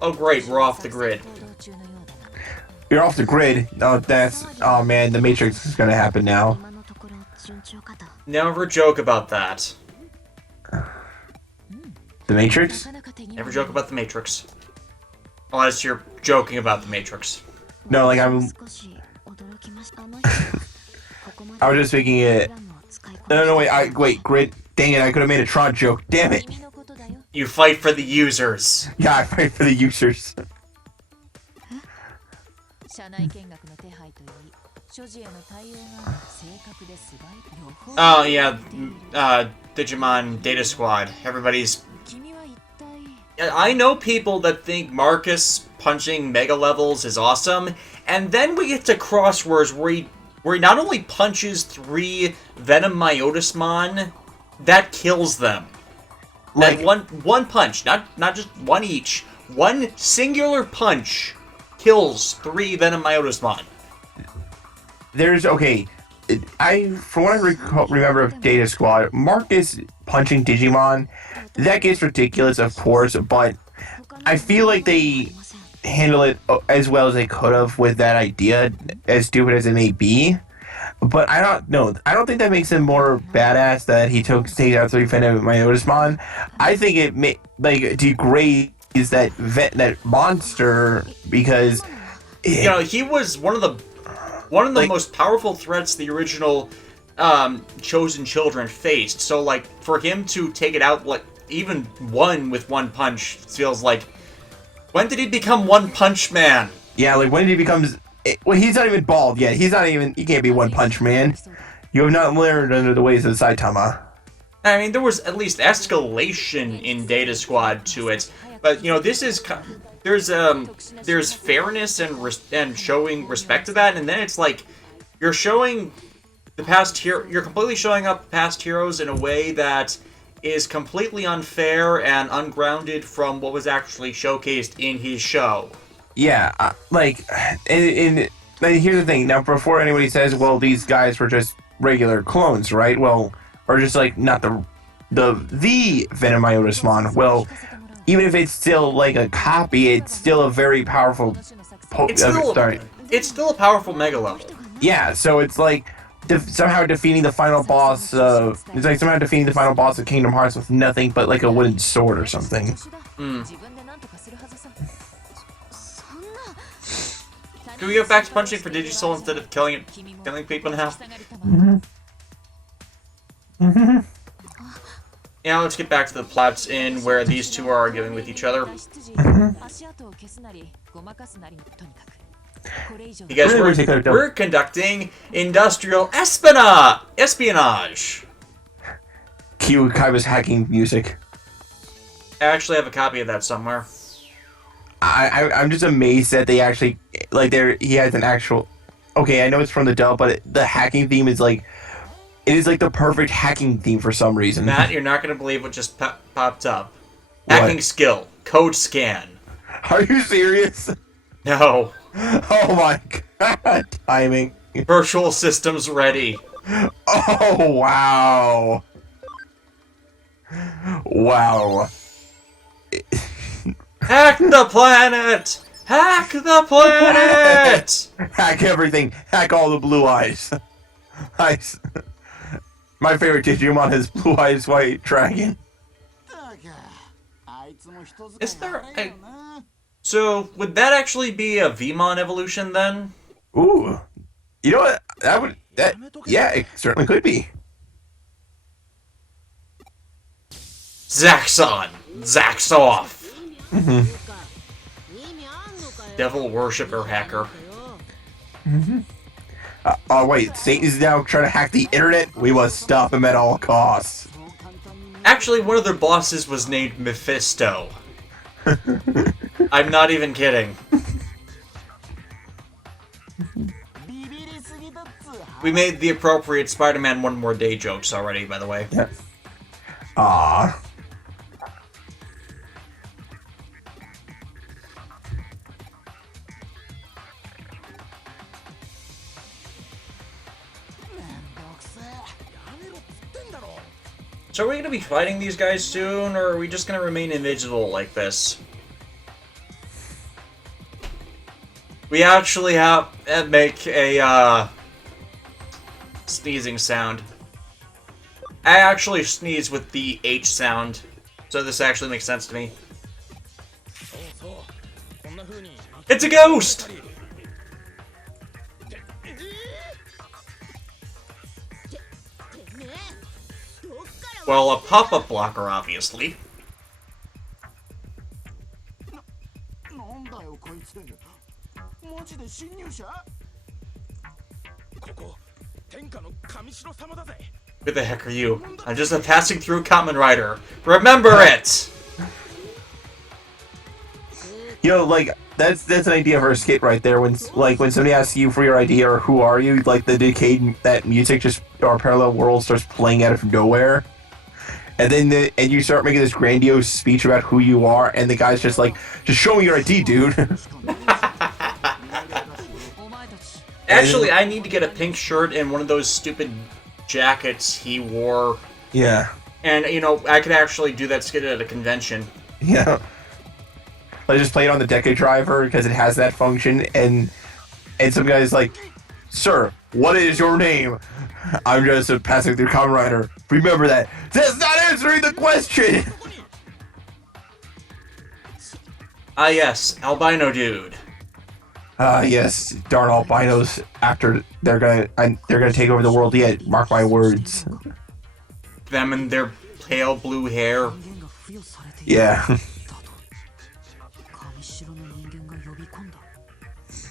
Oh great, we're off the grid. You're off the grid? Oh man, the Matrix is gonna happen now. Never joke about that. The Matrix? Never joke about the Matrix. Unless you're joking about the Matrix. No, like I was just thinking it. No, wait, Grit. Dang it, I could have made a Tron joke. Damn it. You fight for the users. Yeah, I fight for the users. Oh, yeah. Digimon Data Squad. Everybody's... I know people that think Marcus punching mega levels is awesome, and then we get to Crosswords where he not only punches 3 Venom Myotismon, that kills them. Like, that one punch, not just one each. One singular punch kills 3 Venom Myotismon. From what I remember of Data Squad, Marcus punching Digimon, that gets ridiculous, of course, but I feel like they handle it as well as they could have with that idea, as stupid as it may be. But I don't know. I don't think that makes him more badass that he takes out 3 Venom Myotismon. I think it degrades that monster because he was one of the most powerful threats the original Chosen Children faced. So like for him to take it out like even with one punch feels like, when did he become One Punch Man? Yeah, like when did he becomes? Well, he's not even bald yet. He can't be One Punch Man. You have not learned under the ways of Saitama. I mean, there was at least escalation in Data Squad to it, but this is there's fairness and showing respect to that, and then it's like you're showing you're completely showing up past heroes in a way that is completely unfair and ungrounded from what was actually showcased in his show. Yeah, and here's the thing. Now, before anybody says, well, these guys were just regular clones, right? Well, or just like not the Venom Myotismon. Well, even if it's still like a copy, it's still a very powerful. It's still a powerful mega level. Yeah, so it's like somehow defeating the final boss. It's like somehow defeating the final boss of Kingdom Hearts with nothing but like a wooden sword or something. Do we go back to punching for Digisoul instead of killing people now? Yeah, let's get back to the plots in where these two are arguing with each other. You guys, we're conducting industrial espionage. Cue Kaiba's hacking music. I actually have a copy of that somewhere. I'm just amazed that they actually he has an actual. Okay, I know it's from the dub, but the hacking theme is like. It is like the perfect hacking theme for some reason. Matt, you're not going to believe what just popped up. Hacking skill. Code scan. Are you serious? No. Oh my god. Timing. Virtual systems ready. Oh, wow. Wow. Hack the planet! Hack the planet! Hack everything. Hack all the blue eyes. Nice. My favorite Digimon is Blue Eyes White Dragon. Is there a... So, would that actually be a Vmon evolution then? Ooh. You know what? Yeah, it certainly could be. Zaxxon! Zax off! Mm-hmm. Devil worshipper hacker. Mm-hmm. Oh wait, Satan's now trying to hack the internet? We must stop him at all costs. Actually, one of their bosses was named Mephisto. I'm not even kidding. We made the appropriate Spider-Man One More Day jokes already, by the way. Yeah. Aww. So are we going to be fighting these guys soon, or are we just going to remain invisible like this? We actually have to make a, sneezing sound. I actually sneeze with the H sound, so this actually makes sense to me. It's a ghost! Well, a pop-up blocker, obviously. なんだよこいつマジで侵入者ここ天下の神城様だぜ Who the heck are you? I'm just a passing through Kamen Rider. Remember it! You know, like that's an idea for a skit right there. When somebody asks you for your idea or who are you, like the decade that music just or parallel world starts playing out of nowhere, and then you start making this grandiose speech about who you are, and the guy's just like, just show me your ID, dude. Actually, I need to get a pink shirt and one of those stupid jackets he wore. Yeah. And, you know, I could actually do that skit at a convention. Yeah. I just play it on the Deca driver because it has that function, and some guy's like, "Sir, what is your name?" I'm just a passing through Kamen Rider. Remember that. That's not answering the question. Ah, yes, albino dude. Yes, darn albinos. After they're gonna take over the world yet. Mark my words. Them and their pale blue hair. Yeah.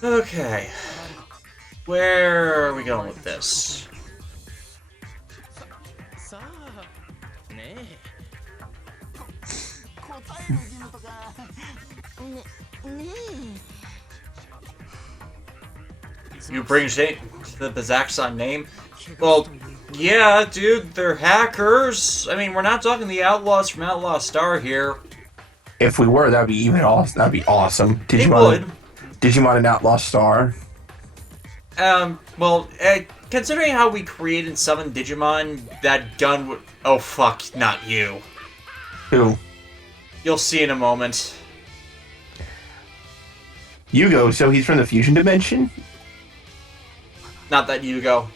Okay. Where are we going with this? You bring the Bazaxon name? Well, yeah, dude, they're hackers. I mean, we're not talking the outlaws from Outlaw Star here. If we were, that'd be even awesome. That'd be awesome. It would. Digimon and Outlaw Star. Well, considering how we created Summon Digimon, that gun would... Oh, fuck, not you. Who? You'll see in a moment. Yugo, so he's from the fusion dimension? Not that Yugo.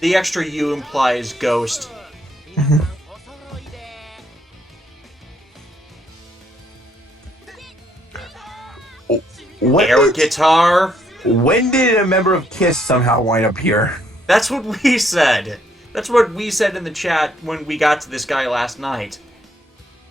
The extra U implies ghost. Air guitar? When did a member of KISS somehow wind up here? That's what we said. That's what we said in the chat when we got to this guy last night.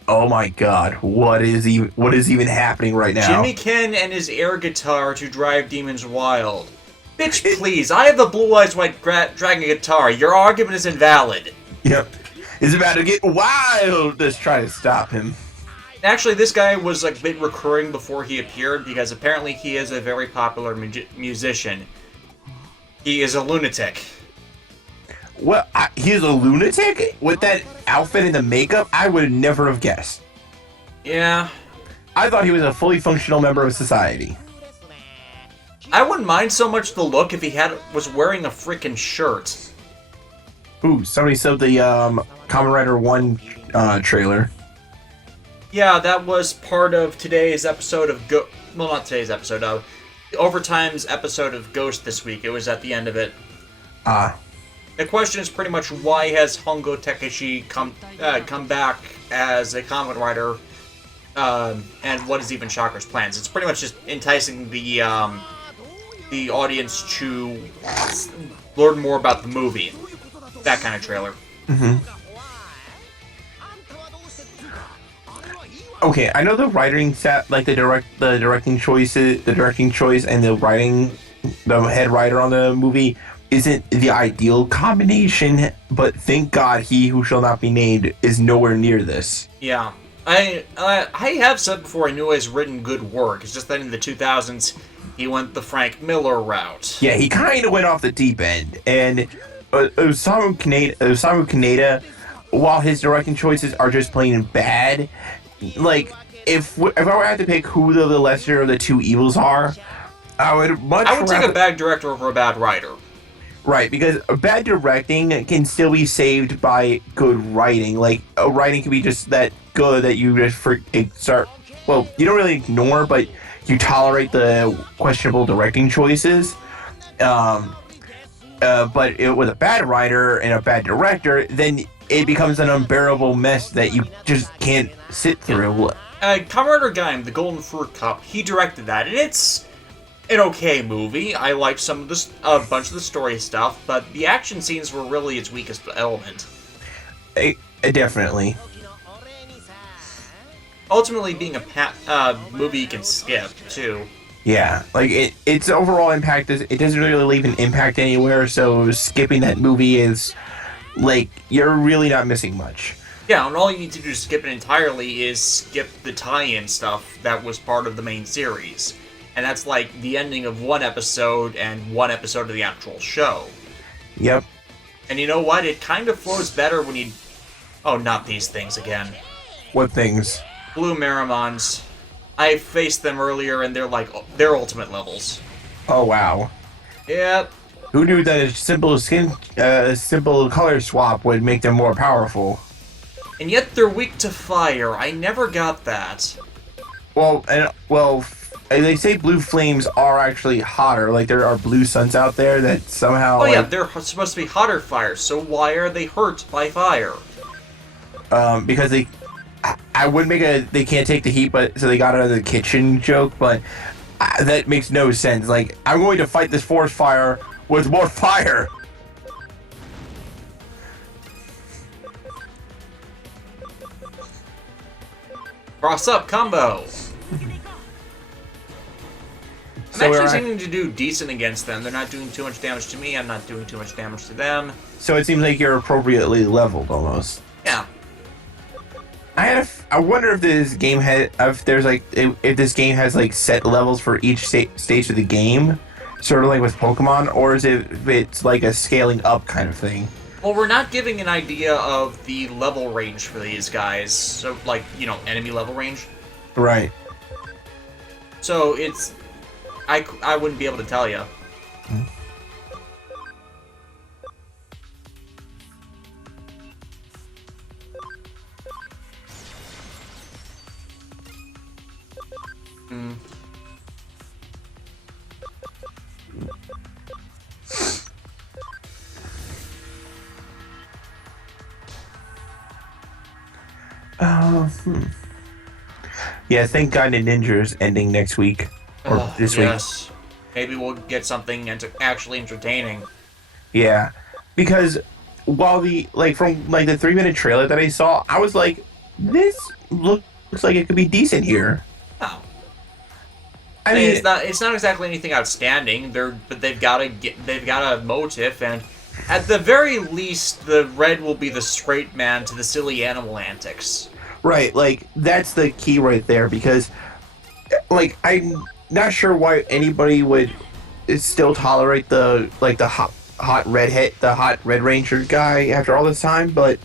Oh my god, what is even happening right now? Jimmy Ken and his air guitar to drive demons wild. Bitch, please, I have the Blue Eyes White Dragon guitar. Your argument is invalid. Yep. It's about to get wild. Let's try to stop him. Actually, this guy was a bit recurring before he appeared because apparently he is a very popular musician. He is a lunatic. Well, he's a lunatic? With that outfit and the makeup, I would never have guessed. Yeah. I thought he was a fully functional member of society. I wouldn't mind so much the look if he was wearing a freaking shirt. Ooh, somebody subbed the Kamen Rider 1 trailer. Yeah, that was part of today's episode of well, not today's episode, of Overtime's episode of Ghost this week. It was at the end of it. The question is pretty much why has Hongo Takeshi come back as a Kamen Rider, and what is even Chakra's plans? It's pretty much just enticing the audience to learn more about the movie. That kind of trailer. Mm-hmm. Okay, I know the writing set, like the directing choice, and the head writer on the movie isn't the ideal combination, but thank God he who shall not be named is nowhere near this. Yeah. I have said before I knew he has written good work. It's just that in the 2000s, he went the Frank Miller route. Yeah, he kind of went off the deep end. And Osamu Kaneda, while his directing choices are just plain bad, like, if I were to have to pick who the lesser of the two evils are, I would take a bad director over a bad writer. Right, because bad directing can still be saved by good writing. Like, writing can be just that good that you just well, you don't really ignore, but you tolerate the questionable directing choices. But with a bad writer and a bad director, then it becomes an unbearable mess that you just can't sit through. Kamen Rider Gaim, The Golden Fruit Cup, he directed that, and it's an okay movie. I liked a bunch of the story stuff, but the action scenes were really its weakest element. Definitely. Ultimately, being a movie you can skip too. Yeah, like its overall impact is it doesn't really leave an impact anywhere. So skipping that movie is like you're really not missing much. Yeah, and all you need to do to skip it entirely is skip the tie-in stuff that was part of the main series. And that's like the ending of one episode and one episode of the actual show. Yep. And you know what? It kind of flows better when you... Oh, not these things again. What things? Blue Marimons. I faced them earlier and they're like, they're ultimate levels. Oh wow. Yep. Who knew that a simple color swap would make them more powerful? And yet they're weak to fire. I never got that. Well, they say blue flames are actually hotter. Like there are blue suns out there that somehow. Oh yeah, like, they're supposed to be hotter fire, so why are they hurt by fire? because I would make a they can't take the heat, but so they got out of the kitchen joke, but that makes no sense. Like I'm going to fight this forest fire with more fire. Cross up combo. I'm So actually seeming to do decent against them. They're not doing too much damage to me. I'm not doing too much damage to them. So it seems like you're appropriately leveled almost. Yeah. I wonder if this game if this game has like set levels for each stage of the game, sort of like with Pokemon, or is it's like a scaling up kind of thing? Well, we're not giving an idea of the level range for these guys. So, like, you know, enemy level range. Right. So it's... I wouldn't be able to tell you. Yeah, thank God Ninja is ending next week. Or this week. Yes. Maybe we'll get something actually entertaining. Yeah. Because while from the 3-minute trailer that I saw, I was like, this looks like it could be decent here. Oh. I mean, it's not exactly anything outstanding. But they've got a motive, and at the very least, the red will be the straight man to the silly animal antics. right, like that's the key right there because like I'm not sure why anybody would still tolerate the hot red ranger guy after all this time, but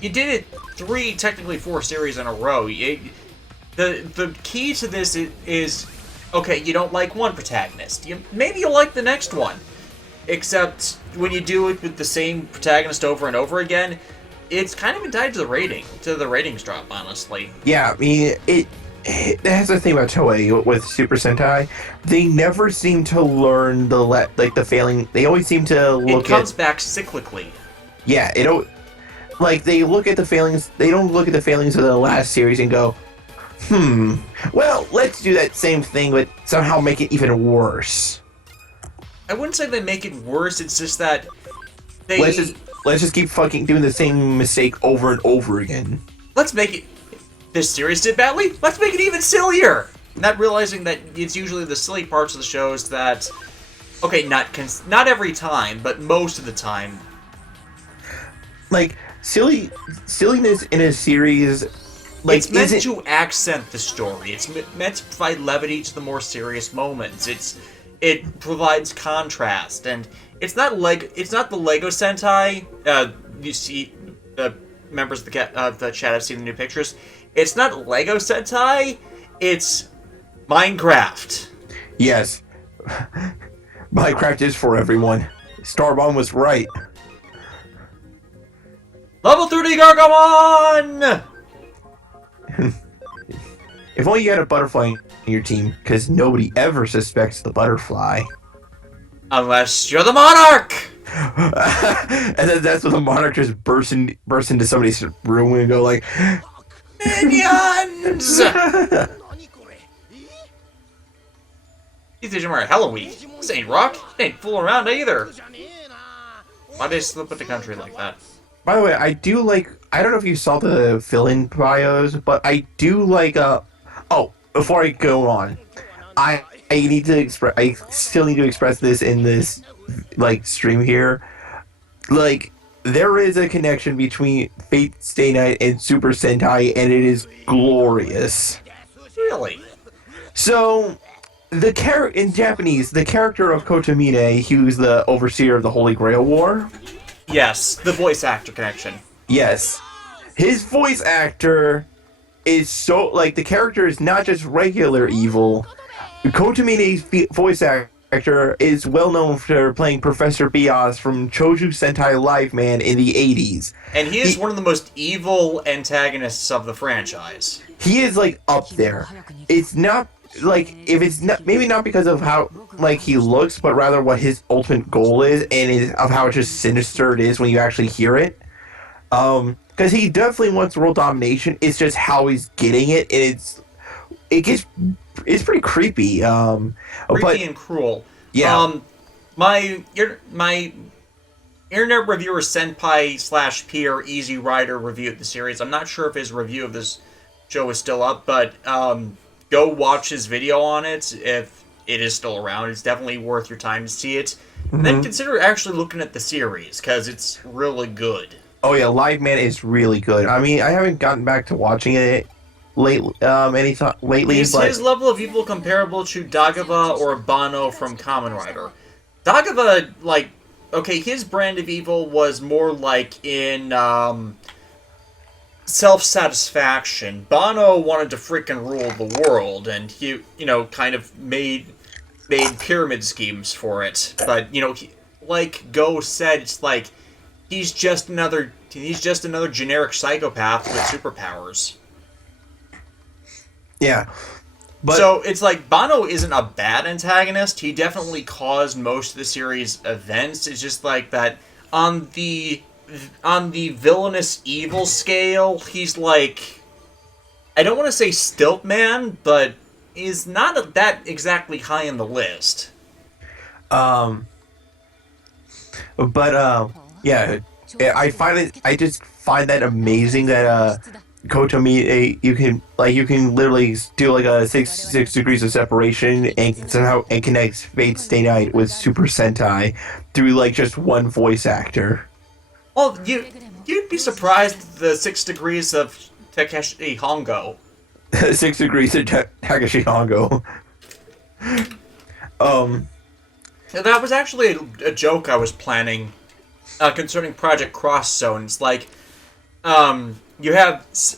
You did it technically 4 series in a row. The key to this is okay, you don't like one protagonist. Maybe you'll like the next one. Except when you do it with the same protagonist over and over again, it's kind of tied to the ratings drop, honestly. yeah, I mean that's the thing about Toei with Super Sentai. They never seem to learn the failing. They always seem to look It comes back cyclically. Yeah, they look at the failings. They don't look at the failings of the last series and go, well, let's do that same thing, but somehow make it even worse. I wouldn't say they make it worse. It's just that they Let's just keep fucking doing the same mistake over and over again. let's make it. This series did badly. Let's make it even sillier. Not realizing that it's usually the silly parts of the shows that, okay, not every time, but most of the time. Like silliness in a series. Like, it's meant to accent the story. It's meant to provide levity to the more serious moments. It provides contrast, and it's not the Lego Sentai. You see, the members of the chat have seen the new pictures. It's not Lego Sentai. It's Minecraft. Yes, Minecraft is for everyone. Starbomb was right. Level 30 Gargamon! If only you had a butterfly in your team, because nobody ever suspects the butterfly. Unless you're the Monarch! And then that's when the monarch just bursts into somebody's room and go like, Minions! These Digimon are hella weak. This ain't rock. They ain't fooling around either. Why they slip with the country like that? By the way, I do like. I don't know if you saw the villain bios, but I do like. Oh, before I go on, I need to express. I still need to express this in this like stream here. Like there is a connection between Fate Stay Night and Super Sentai, and it is glorious. Really? So, in Japanese, the character of Kotomine, who's the overseer of the Holy Grail War. Yes, the voice actor connection. Yes, his voice actor is so like the character is not just regular evil. Kotomine's voice actor is well known for playing Professor Bias from Choju Sentai Live Man in the 80s. And he is one of the most evil antagonists of the franchise. He is like up there. It's not like if it's not maybe not because of how like he looks, but rather what his ultimate goal is and of how just sinister it is when you actually hear it. Because he definitely wants world domination. It's just how he's getting it, and it's pretty creepy. Creepy and cruel. Yeah. My internet reviewer Senpai / Peer Easy Rider reviewed the series. I'm not sure if his review of this show is still up, but go watch his video on it if it is still around. It's definitely worth your time to see it. And then consider actually looking at the series, because it's really good. Oh yeah, Live Man is really good. I mean, I haven't gotten back to watching it lately. Is his level of evil comparable to Dagava or Bano from Kamen Rider? Dagava, like, okay, his brand of evil was more like in self-satisfaction. Bano wanted to freaking rule the world, and he, kind of made pyramid schemes for it. But like Go said, it's like he's just another generic psychopath with superpowers. Yeah. But So it's like Bano isn't a bad antagonist. He definitely caused most of the series' events. It's just like that on the villainous evil scale, he's like, I don't want to say stilt man, but is not that exactly high in the list. Yeah, I just find that amazing that Kotomi you can literally do like a six degrees of separation and somehow connect Fate Stay Night with Super Sentai through like just one voice actor. Well, you'd be surprised at the 6 degrees of Takeshi Hongo. 6 degrees of Takashi Hongo. That was actually a joke I was planning concerning Project Cross Zones. Like, I'm planning to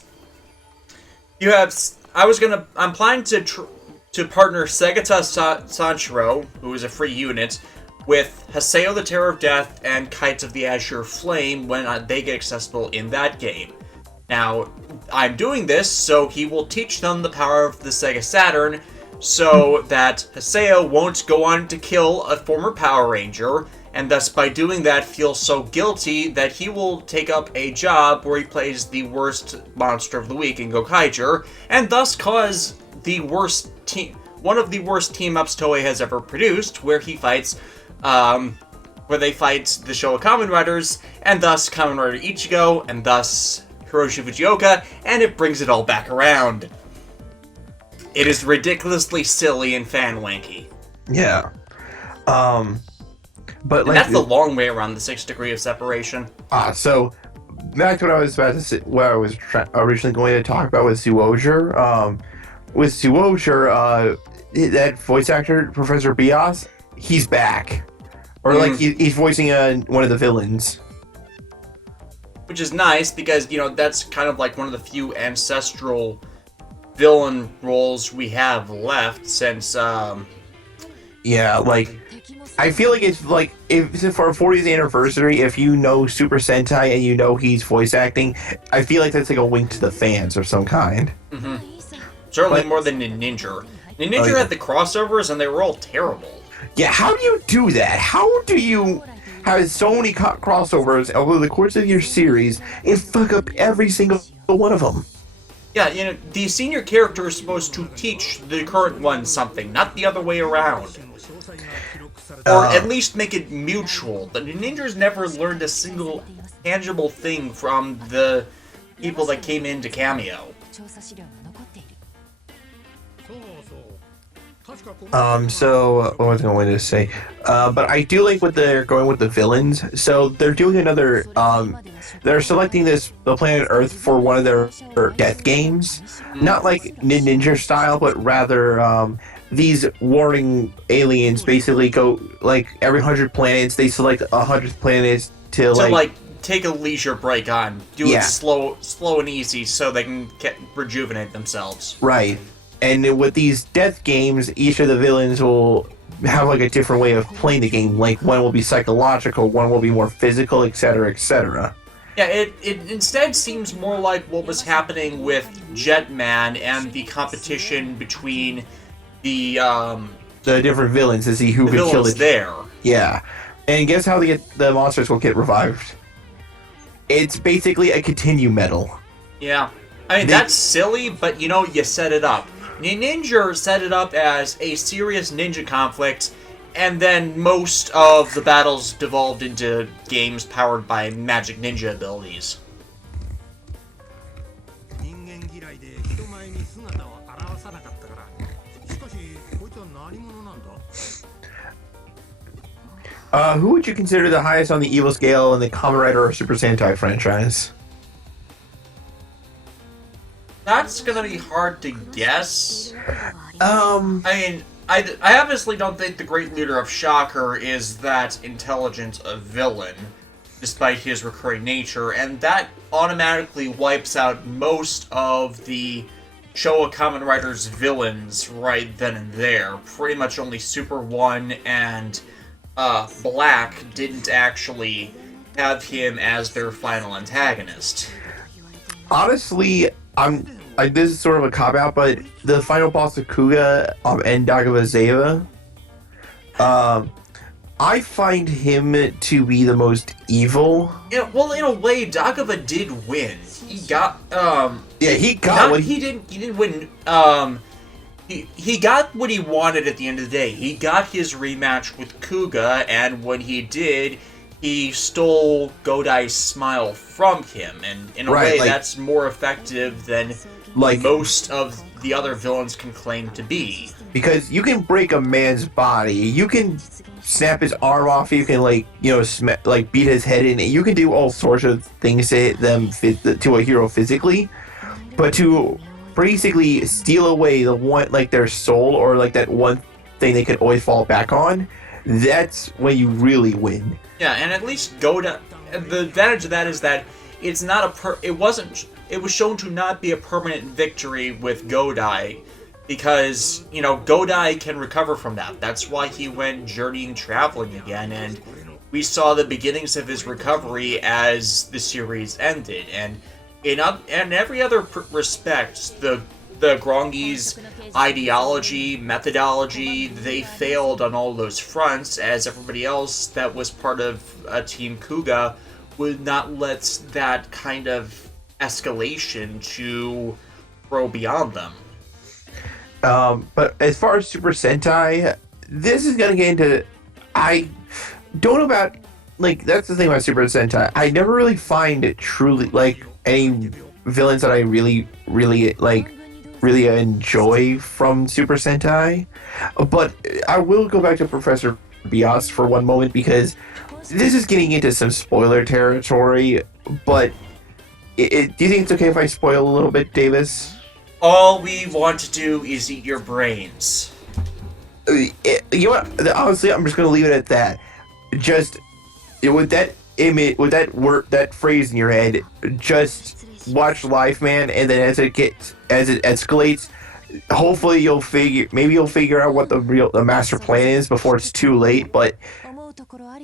partner Segata Sanshiro, who is a free unit, with Haseo the Terror of Death and Kites of the Azure Flame when they get accessible in that game. Now, I'm doing this so he will teach them the power of the Sega Saturn, so that Haseo won't go on to kill a former Power Ranger, and thus by doing that feel so guilty that he will take up a job where he plays the worst monster of the week in Gokaiger, and thus cause one of the worst team-ups Toei has ever produced, where he fights, where they fight the Showa Kamen Riders, and thus Kamen Rider Ichigo, and thus Hiroshi Fujioka, and it brings it all back around. It is ridiculously silly and fan-wanky. Yeah. But and like that's the long way around the 6 degree of separation. So back to what I was about to say, what I was originally going to talk about with Suosher. With Suosher, that voice actor, Professor Bias, he's back. Or like he's voicing one of the villains. Which is nice because, that's kind of like one of the few ancestral villain roles we have left since, Yeah, like, I feel like it's like, if for a 40th anniversary, if you know Super Sentai and you know he's voice acting, I feel like that's like a wink to the fans of some kind. Mm-hmm. Certainly more than Ninja. Ninja had the crossovers and they were all terrible. Yeah, how do you do that? How do you have so many crossovers over the course of your series and fuck up every single one of them? Yeah, the senior character is supposed to teach the current one something, not the other way around. Or at least make it mutual. The ninjas never learned a single tangible thing from the people that came in to cameo. So what was I going to say? But I do like what they're going with the villains. So they're doing another. They're selecting the planet Earth for one of their death games, not like ninja style, but rather these warring aliens basically go like every 100 planets. They select 100 planets to like take a leisure break on, do it slow and easy, so they can rejuvenate themselves. Right. And with these death games, each of the villains will have like a different way of playing the game. Like one will be psychological, one will be more physical, etc., etc. Yeah, it instead seems more like what was happening with Jetman and the competition between the different villains to see who could kill it. There. Yeah, and guess how the monsters will get revived? It's basically a continue medal. Yeah, I mean that's silly, but you set it up. Ninja set it up as a serious ninja conflict, and then most of the battles devolved into games powered by magic ninja abilities. Who would you consider the highest on the evil scale in the Kamen Rider or Super Sentai franchise? That's gonna be hard to guess. I mean, I obviously don't think the great leader of Shocker is that intelligent a villain, despite his recurring nature, and that automatically wipes out most of the Showa Kamen Rider's villains right then and there. Pretty much only Super 1 and Black didn't actually have him as their final antagonist. Honestly, this is sort of a cop-out, but the final boss of Kuga and Dagaba Zeva, I find him to be the most evil. Yeah, well, in a way, Dagaba did win. He got, he got what he didn't win, he got what he wanted at the end of the day. He got his rematch with Kuga, and when he did, he stole Godai's smile from him, and in a way that's more effective than most of the other villains can claim to be. Because you can break a man's body, you can snap his arm off, you can beat his head in, you can do all sorts of things to hit them to a hero physically, but to basically steal away the one their soul or that one thing they could always fall back on, that's when you really win. Yeah, and at least Godai, the advantage of that is that it's not it was shown to not be a permanent victory with Godai, because, Godai can recover from that. That's why he went journeying, traveling again, and we saw the beginnings of his recovery as the series ended, and in every other respect, the Grongi's ideology, methodology, they failed on all those fronts, as everybody else that was part of Team Kuga would not let that kind of escalation to grow beyond them. But as far as Super Sentai, this is going to get into... I don't know about... that's the thing about Super Sentai. I never really find it truly, any villains that I really enjoy from Super Sentai. But I will go back to Professor Bias for one moment, because this is getting into some spoiler territory, but do you think it's okay if I spoil a little bit, Davis? All we want to do is eat your brains. You know what? Honestly, I'm just going to leave it at that. Just with that image, with that word, that phrase in your head, just watch Life Man, and then as it escalates, hopefully you'll figure out what the master plan is before it's too late. But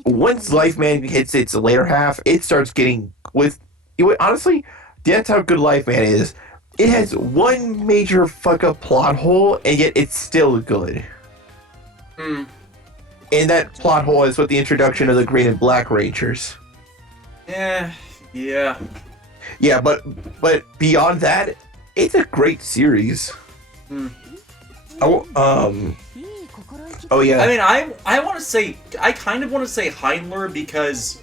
once Life Man hits its later half, it starts getting honestly, that's how good Life Man is. It has one major fuck up plot hole, and yet it's still good. And that plot hole is with the introduction of the Green and Black Rangers. Yeah. Yeah, but beyond that, it's a great series. Oh yeah. I mean, I want to say, I kind of want to say Heinler, because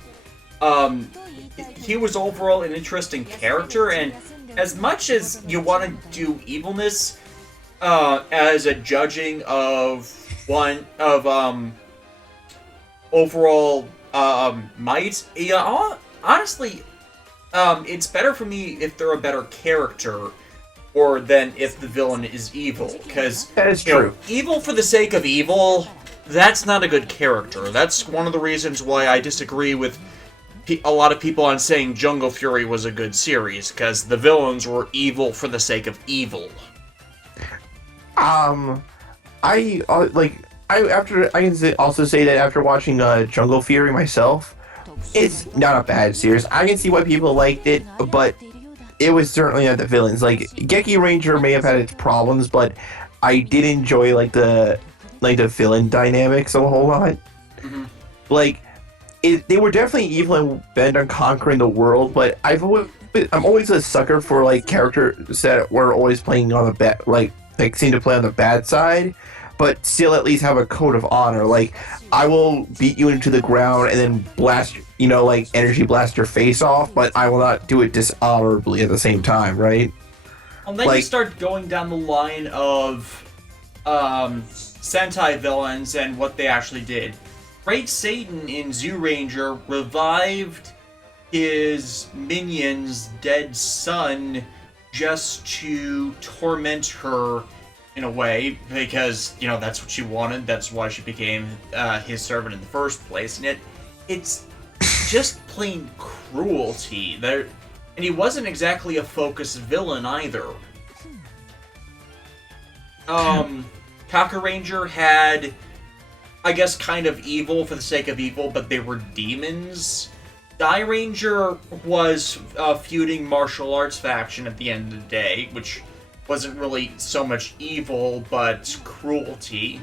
he was overall an interesting character, and as much as you want to do evilness as a judging of overall might, yeah, honestly, it's better for me if they're a better character, or than if the villain is evil, because That is true. Evil for the sake of evil, that's not a good character. That's one of the reasons why I disagree with a lot of people on saying Jungle Fury was a good series, because the villains were evil for the sake of evil. I can also say that after watching Jungle Fury myself, it's not a bad series. I can see why people liked it, but it was certainly not the villains. Like Geki Ranger may have had its problems, but I did enjoy the villain dynamics a whole lot. Mm-hmm. Like they were definitely evil and bent on conquering the world, but I'm always a sucker for like characters that were always playing on the bad, like seem to play on the bad side, but still at least have a code of honor. Like, I will beat you into the ground and then blast, like energy blast your face off, but I will not do it dishonorably at the same time, right? And then you start going down the line of Sentai villains and what they actually did. Great Satan in Zoo Ranger revived his minion's dead son just to torment her in a way, because, that's what she wanted. That's why she became his servant in the first place. And it's just plain cruelty. And he wasn't exactly a focused villain either. Kaku Ranger had, I guess, kind of evil for the sake of evil, but they were demons. Dai Ranger was a feuding martial arts faction at the end of the day, which wasn't really so much evil, but cruelty.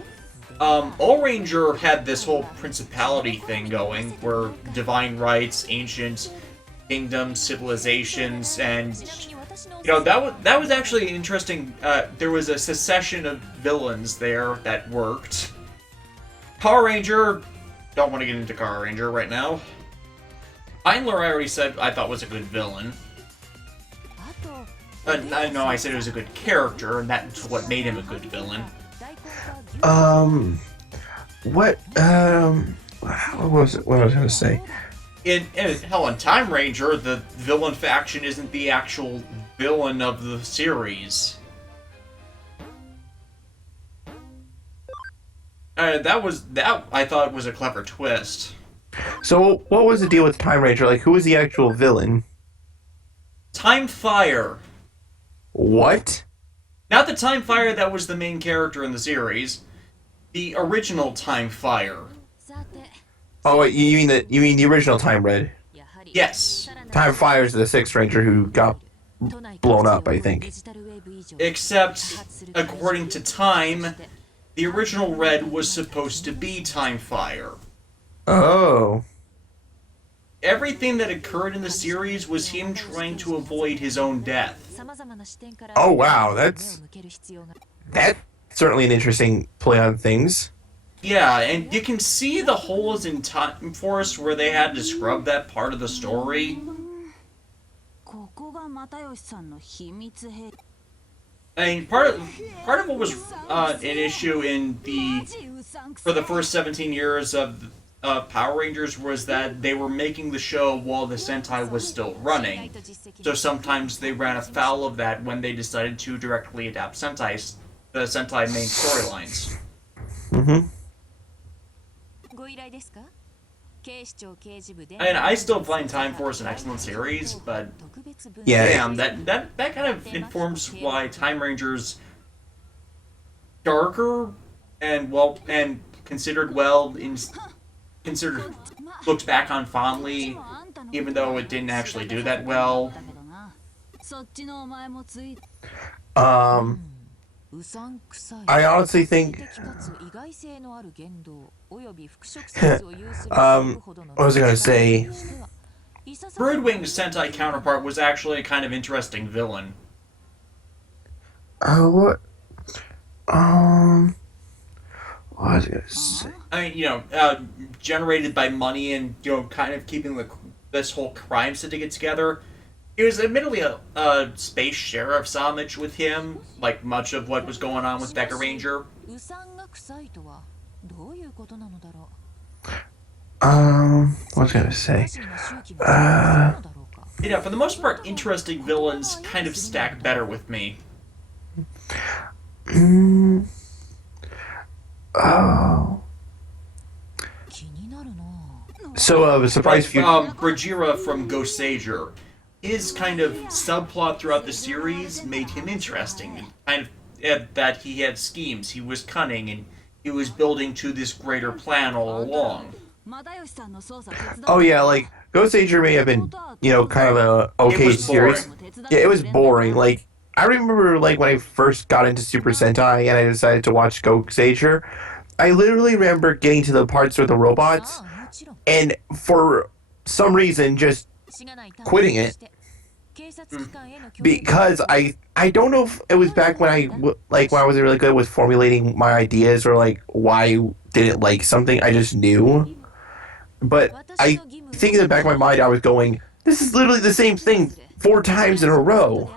All Ranger had this whole principality thing going, where divine rights, ancient kingdoms, civilizations, and that was actually interesting. There was a succession of villains there that worked. Power Ranger, don't want to get into Power Ranger right now. Heinler, I already said I thought was a good villain. I said it was a good character, and that's what made him a good villain. What was it? What was I gonna say? In Time Ranger, the villain faction isn't the actual villain of the series. That I thought was a clever twist. So, what was the deal with Time Ranger? Like, who was the actual villain? Time Fire. What? Not the Time Fire that was the main character in the series. The original Time Fire. Oh wait, you mean the original Time Red? Yes. Time Fire's the Sixth Ranger who got blown up, I think. Except, according to Time, the original Red was supposed to be Time Fire. Oh. Everything that occurred in the series was him trying to avoid his own death. Oh wow, that's certainly an interesting play on things. Yeah, and you can see the holes in Time Force where they had to scrub that part of the story. I mean, part of what was an issue for the first 17 years of Power Rangers was that they were making the show while the Sentai was still running. So sometimes they ran afoul of that when they decided to directly adapt the Sentai main storylines. Mm-hmm. And I still find Time Force an excellent series, but yeah, damn, that kind of informs why Time Ranger's darker and considered looked back on fondly, even though it didn't actually do that well. I honestly think what was I gonna say? Broodwing's Sentai counterpart was actually a kind of interesting villain. What? What was I gonna say? I mean, generated by money and, kind of keeping the this whole crime syndicate together. He was admittedly a space sheriff homage with him, like much of what was going on with Deca Ranger. What was I gonna say? Yeah, for the most part, interesting villains kind of stack better with me. Mm, oh. So, surprise Like, few. Bajira from Ghost Sager. His kind of subplot throughout the series made him interesting. Kind of that he had schemes, he was cunning, and he was building to this greater plan all along. Oh yeah, like Ghost Ager may have been, kind of a It okay was series. boring. Yeah, it was boring. Like I remember, like when I first got into Super Sentai and I decided to watch Ghost Ager, I literally remember getting to the parts with the robots, and for some reason just quitting it because I don't know if it was back when like when I wasn't really good with formulating my ideas or like why I didn't like something. I just knew. But I think in the back of my mind, I was going, "This is literally the same thing 4 times in a row."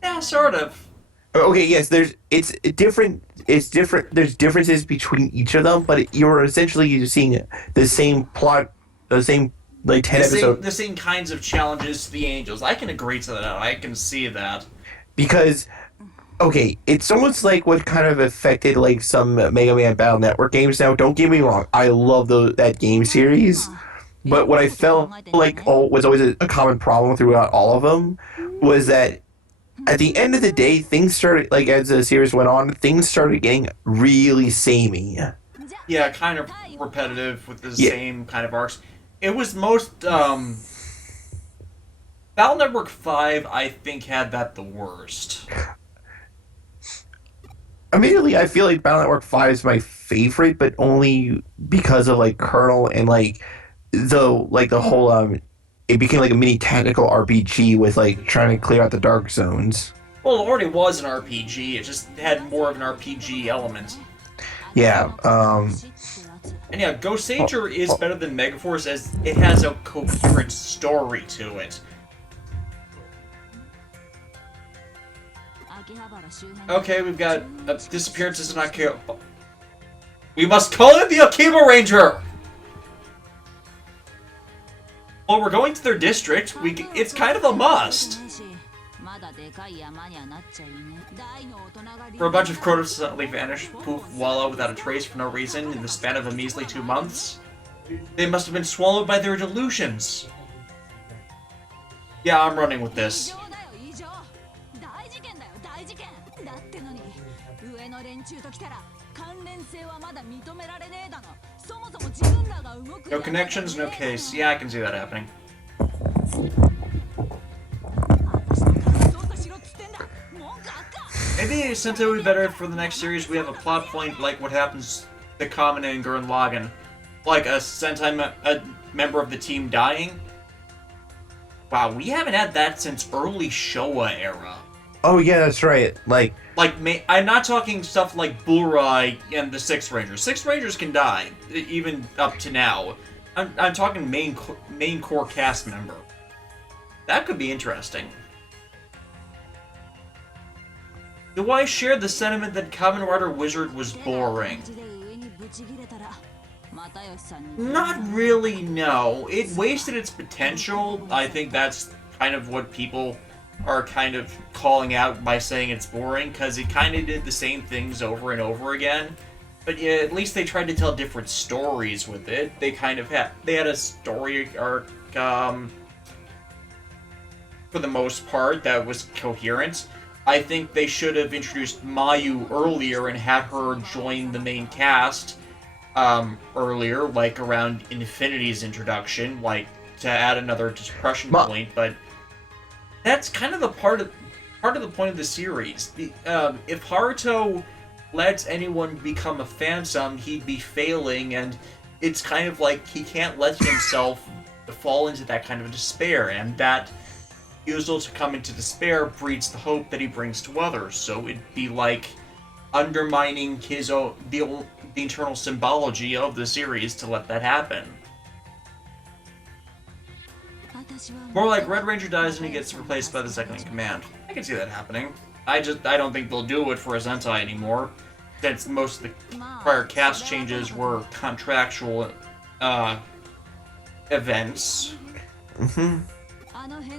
Yeah, sort of. Okay, yes, it's different. It's different. There's differences between each of them, but you're essentially seeing the same plot, the same like 10 episodes. The same kinds of challenges to the angels. I can agree to that. I can see that. Because okay, it's almost like what kind of affected like some Mega Man Battle Network games. Now, don't get me wrong, I love that game series. But what I felt like was always a common problem throughout all of them was that at the end of the day, things started, like as the series went on, things started getting really samey. Yeah, kind of repetitive with the Yeah. same kind of arcs. It was most Battle Network 5 I think had that the worst. Immediately, I feel like Battle Network 5 is my favorite, but only because of like Colonel and the whole it became like a mini tactical RPG with like trying to clear out the dark zones. Well, it already was an RPG, it just had more of an RPG element. Yeah, And yeah, Ghost Sager is better than Megaforce as it has a coherent story to it. Okay, we've got disappearances in Akiba. We must call it the Akiba Ranger! Well, we're going to their district. It's kind of a must. For a bunch of Crotos suddenly vanish, poof, voila, without a trace for no reason, in the span of a measly 2 months. They must have been swallowed by their delusions. Yeah, I'm running with this. No connections, no case. Yeah, I can see that happening. Maybe Sentai would be better for the next series. We have a plot point like what happens to Kamen and Gurren Lagann. Like a Sentai a member of the team dying. Wow, we haven't had that since early Showa era. oh yeah, that's right. Like I'm not talking stuff like Burai and the Six Rangers. Six Rangers can die, even up to now. I'm talking main core cast member. That could be interesting. Do I share the sentiment that Kamen Rider Wizard was boring? Not really, no. It wasted its potential. I think that's kind of what people are kind of calling out by saying it's boring, because it kind of did the same things over and over again. But yeah, at least they tried to tell different stories with it. They kind of had a story arc, for the most part, that was coherent. I think they should have introduced Mayu earlier and had her join the main cast earlier, like around Infinity's introduction, like to add another depression point. But that's kind of the part of the point of the series. If Haruto lets anyone become a phantom, he'd be failing, and it's kind of like he can't let himself fall into that kind of despair, and that refusal to come into despair breeds the hope that he brings to others. So it'd be like undermining his own the internal symbology of the series to let that happen. More like Red Ranger dies and he gets replaced by the second in command. I can see that happening. I don't think they'll do it for a Sentai anymore, since most of the prior cast changes were contractual events.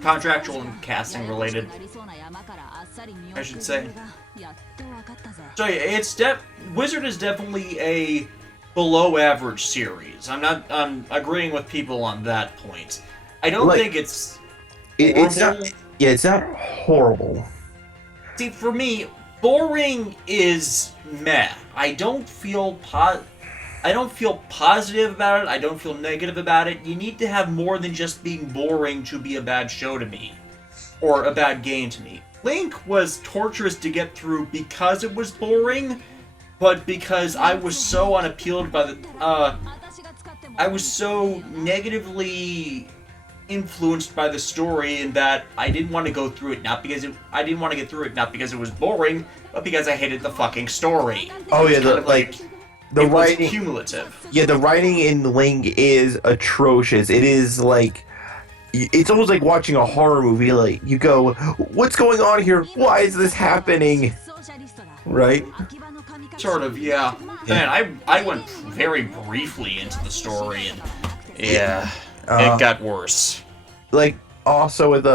Contractual and casting related, I should say. So yeah, Wizard is definitely a below average series. I'm agreeing with people on that point. I don't think it's it's not. Yeah, it's not horrible. See, for me, boring is meh. I don't feel positive about it. I don't feel negative about it. You need to have more than just being boring to be a bad show to me, or a bad game to me. Link was torturous to get through because it was boring, but because I was so unappealed by the I was so negatively influenced by the story in that I didn't want to go through it, not because it was boring, but because I hated the fucking story. Oh yeah, the writing, was cumulative. Yeah, the writing in Ling is atrocious. It is like, it's almost like watching a horror movie. Like, you go, what's going on here? Why is this happening? Right? Sort of, yeah. Man, I went very briefly into the story, and yeah, it got worse. Like, also with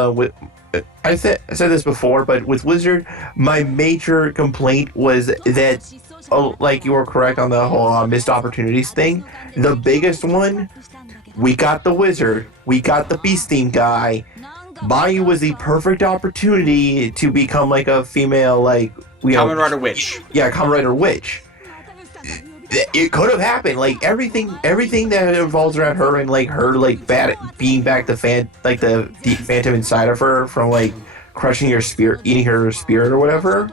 I said this before, but with Wizard, my major complaint was that, like, you were correct on the whole missed opportunities thing. The biggest one, we got the Wizard, we got the Beast Theme guy. Mayu was the perfect opportunity to become like a female, like, Kamen Rider Witch. Yeah, Kamen Rider Witch. It could have happened. Like, everything that involves around her and like her like being back the phantom inside of her from like crushing her spirit, eating her spirit or whatever.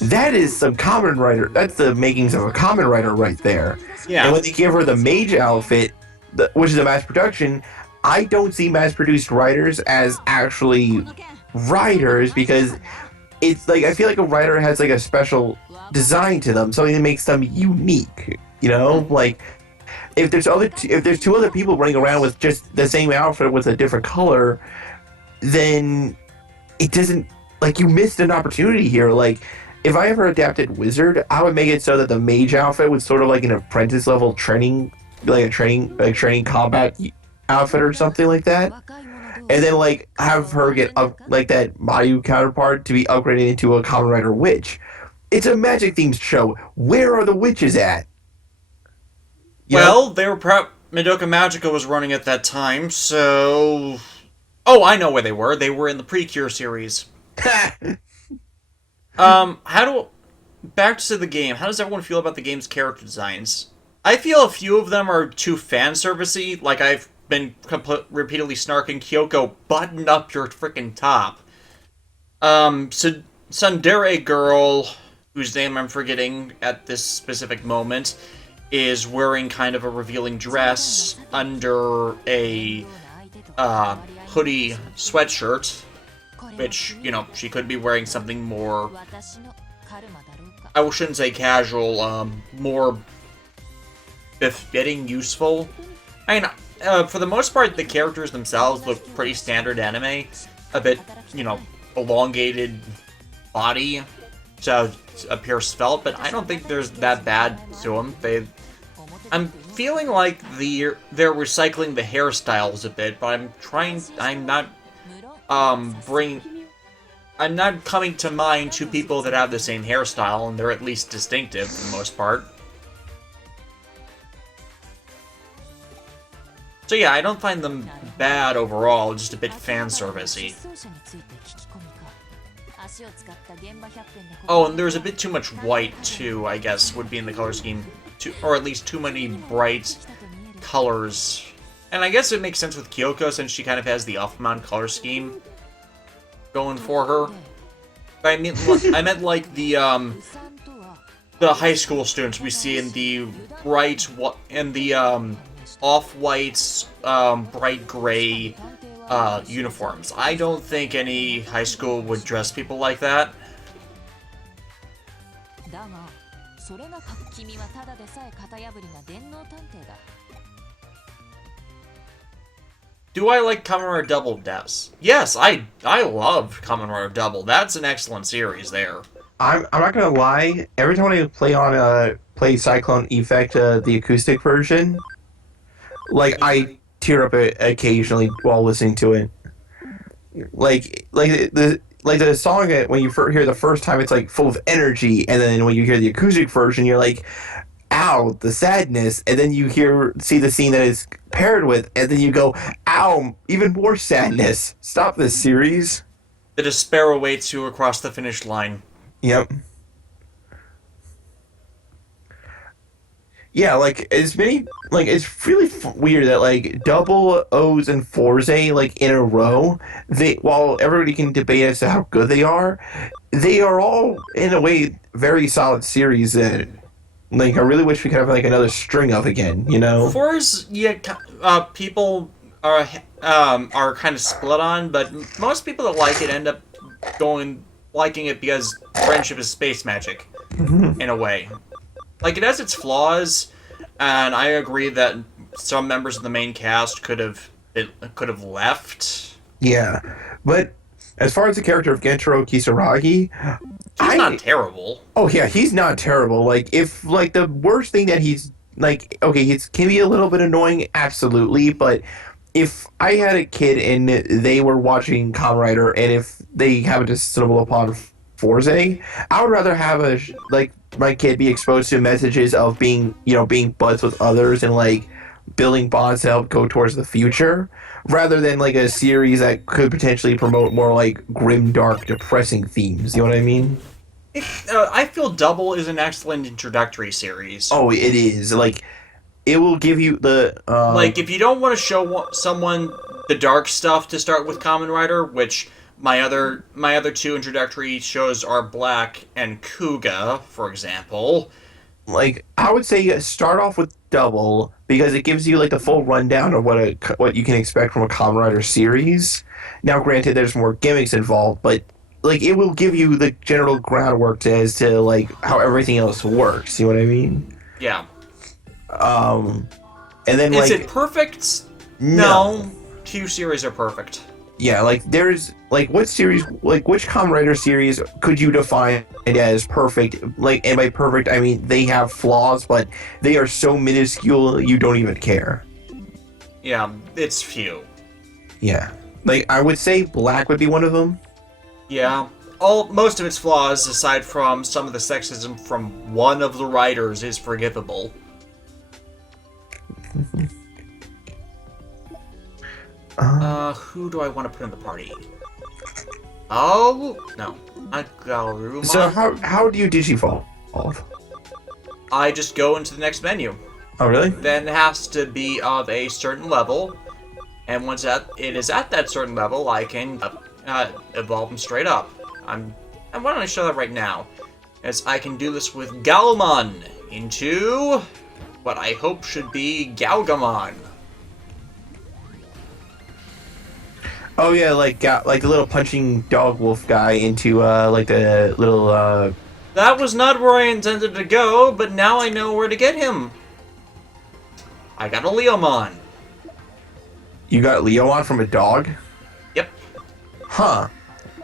That is some Kamen Rider. That's the makings of a Kamen Rider right there. Yeah. And when they give her the mage outfit, which is a mass production, I don't see mass-produced writers as actually writers, because it's like, I feel like a writer has like a special design to them, something that makes them unique. You know, like if there's two other people running around with just the same outfit with a different color, then it doesn't, like, you missed an opportunity here. Like, if I ever adapted Wizard, I would make it so that the mage outfit was sort of like an apprentice level training, like a training combat outfit or something like that, and then like have her get up like that Mayu counterpart to be upgraded into a Kamen Rider Witch. It's a magic themed show. Where are the witches at? They were Madoka Magica was running at that time, so I know where they were. They were in the Precure series. Back to the game. How does everyone feel about the game's character designs? I feel a few of them are too fan servicey. Like, I've been repeatedly snarking, Kyoko, button up your freaking top. Tsundere girl, whose name I'm forgetting at this specific moment, is wearing kind of a revealing dress under a hoodie sweatshirt, which, you know, she could be wearing something more, I shouldn't say casual, more befitting, useful. I mean, for the most part, the characters themselves look pretty standard anime. A bit, you know, elongated body to appear svelte, but I don't think there's that bad to them. I'm feeling like they're recycling the hairstyles a bit, but I'm not coming to mind two people that have the same hairstyle, and they're at least distinctive for the most part. So yeah, I don't find them bad overall, just a bit fan servicey. Oh, and there's a bit too much white too, I guess, would be in the color scheme, or at least too many bright colors. And I guess it makes sense with Kyoko, since she kind of has the Elfmon color scheme going for her. But I meant like the high school students we see in the bright and the off-white, bright gray uniforms. I don't think any high school would dress people like that. Do I like Kamen Rider Double, Des? Yes, I love Kamen Rider Double. That's an excellent series there. I'm not gonna lie. Every time I play Cyclone Effect, the acoustic version, like I tear up occasionally while listening to it. Like the song when you hear the first time, it's like full of energy, and then when you hear the acoustic version, you're like, "Ow, the sadness," and then you see the scene that is paired with, and then you go, "Ow, even more sadness." Stop this series. The despair awaits you across the finish line. Yep. Yeah, like it's really weird that like double O's and Forze like in a row. While everybody can debate as to how good they are all in a way very solid series that like I really wish we could have like another string of again. You know. Fours, yeah, people are kind of split on, but most people that like it end up liking it because friendship is space magic, in a way. Like, it has its flaws, and I agree that some members of the main cast could have left. Yeah, but as far as the character of Gentaro Kisaragi, He's not terrible. Oh yeah, he's not terrible. Like if like the worst thing that he's like, okay, he can be a little bit annoying, absolutely, but if I had a kid and they were watching Kamen Rider and if they happen to stumble upon Forze, I would rather have my kid be exposed to messages of being buds with others and like building bonds to help go towards the future, rather than like a series that could potentially promote more like grim, dark, depressing themes. You know what I mean? I feel Double is an excellent introductory series. Oh, it is. Like, it will give you the like if you don't want to show someone the dark stuff to start with Kamen Rider, which my other two introductory shows are Black and Kuga, for example. Like, I would say start off with Double because it gives you like the full rundown of what you can expect from a Kamen Rider series. Now, granted, there's more gimmicks involved, but like it will give you the general groundwork as to like how everything else works. You know what I mean? Yeah. And then is it perfect? No. Two series are perfect. Yeah, like there's like which Kamen Rider series could you define as perfect? Like, and by perfect I mean they have flaws, but they are so minuscule you don't even care. Yeah, it's few. Yeah, like I would say Black would be one of them. Yeah, most of its flaws, aside from some of the sexism from one of the writers, is forgivable. Who do I want to put in the party? Oh, no. Not Galruma. So how do you digivolve? I just go into the next menu. Oh, really? Then it has to be of a certain level, and once it is at that certain level, I can evolve them straight up. And why don't I show that right now? As I can do this with Galmon into what I hope should be Galgamon. Oh yeah, like the little punching dog wolf guy into like the little That was not where I intended to go, but now I know where to get him. I got a Leomon. You got Leomon from a dog? Yep. Huh.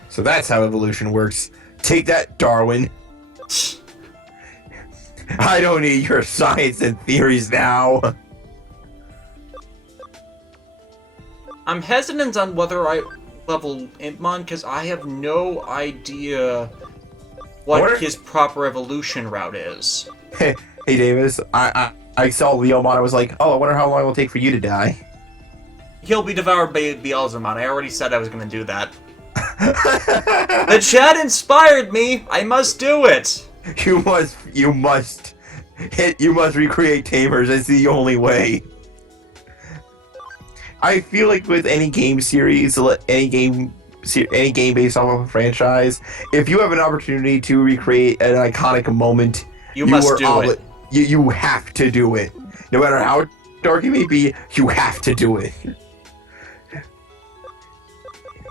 So that's how evolution works. Take that, Darwin. I don't need your science and theories now. I'm hesitant on whether I level Impmon because I have no idea what his proper evolution route is. Hey Davis, I saw Leomon. I was like, oh, I wonder how long it will take for you to die. He'll be devoured by Beelzemon. I already said I was going to do that. The chat inspired me. I must do it. You must recreate Tamers. It's the only way. I feel like with any game series, any game based off of a franchise, if you have an opportunity to recreate an iconic moment, you must do it. You have to do it. No matter how dark it may be, you have to do it.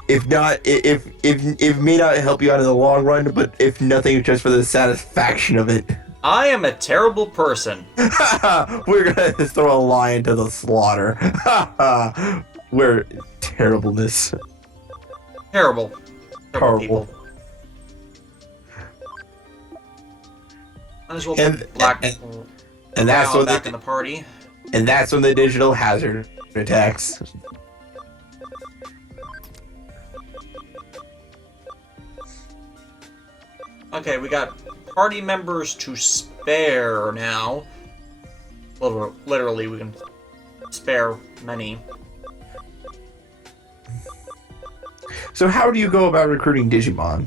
If not, if it may not help you out in the long run, but if nothing, just for the satisfaction of it. I am a terrible person. We're gonna throw a lion to the slaughter. We're terribleness. Terrible. Terrible Horrible. people. Might as well And put Black and that's Brown when back in the party. the digital hazard attacks. Okay, we got party members to spare now. Literally, we can spare many. So how do you go about recruiting Digimon?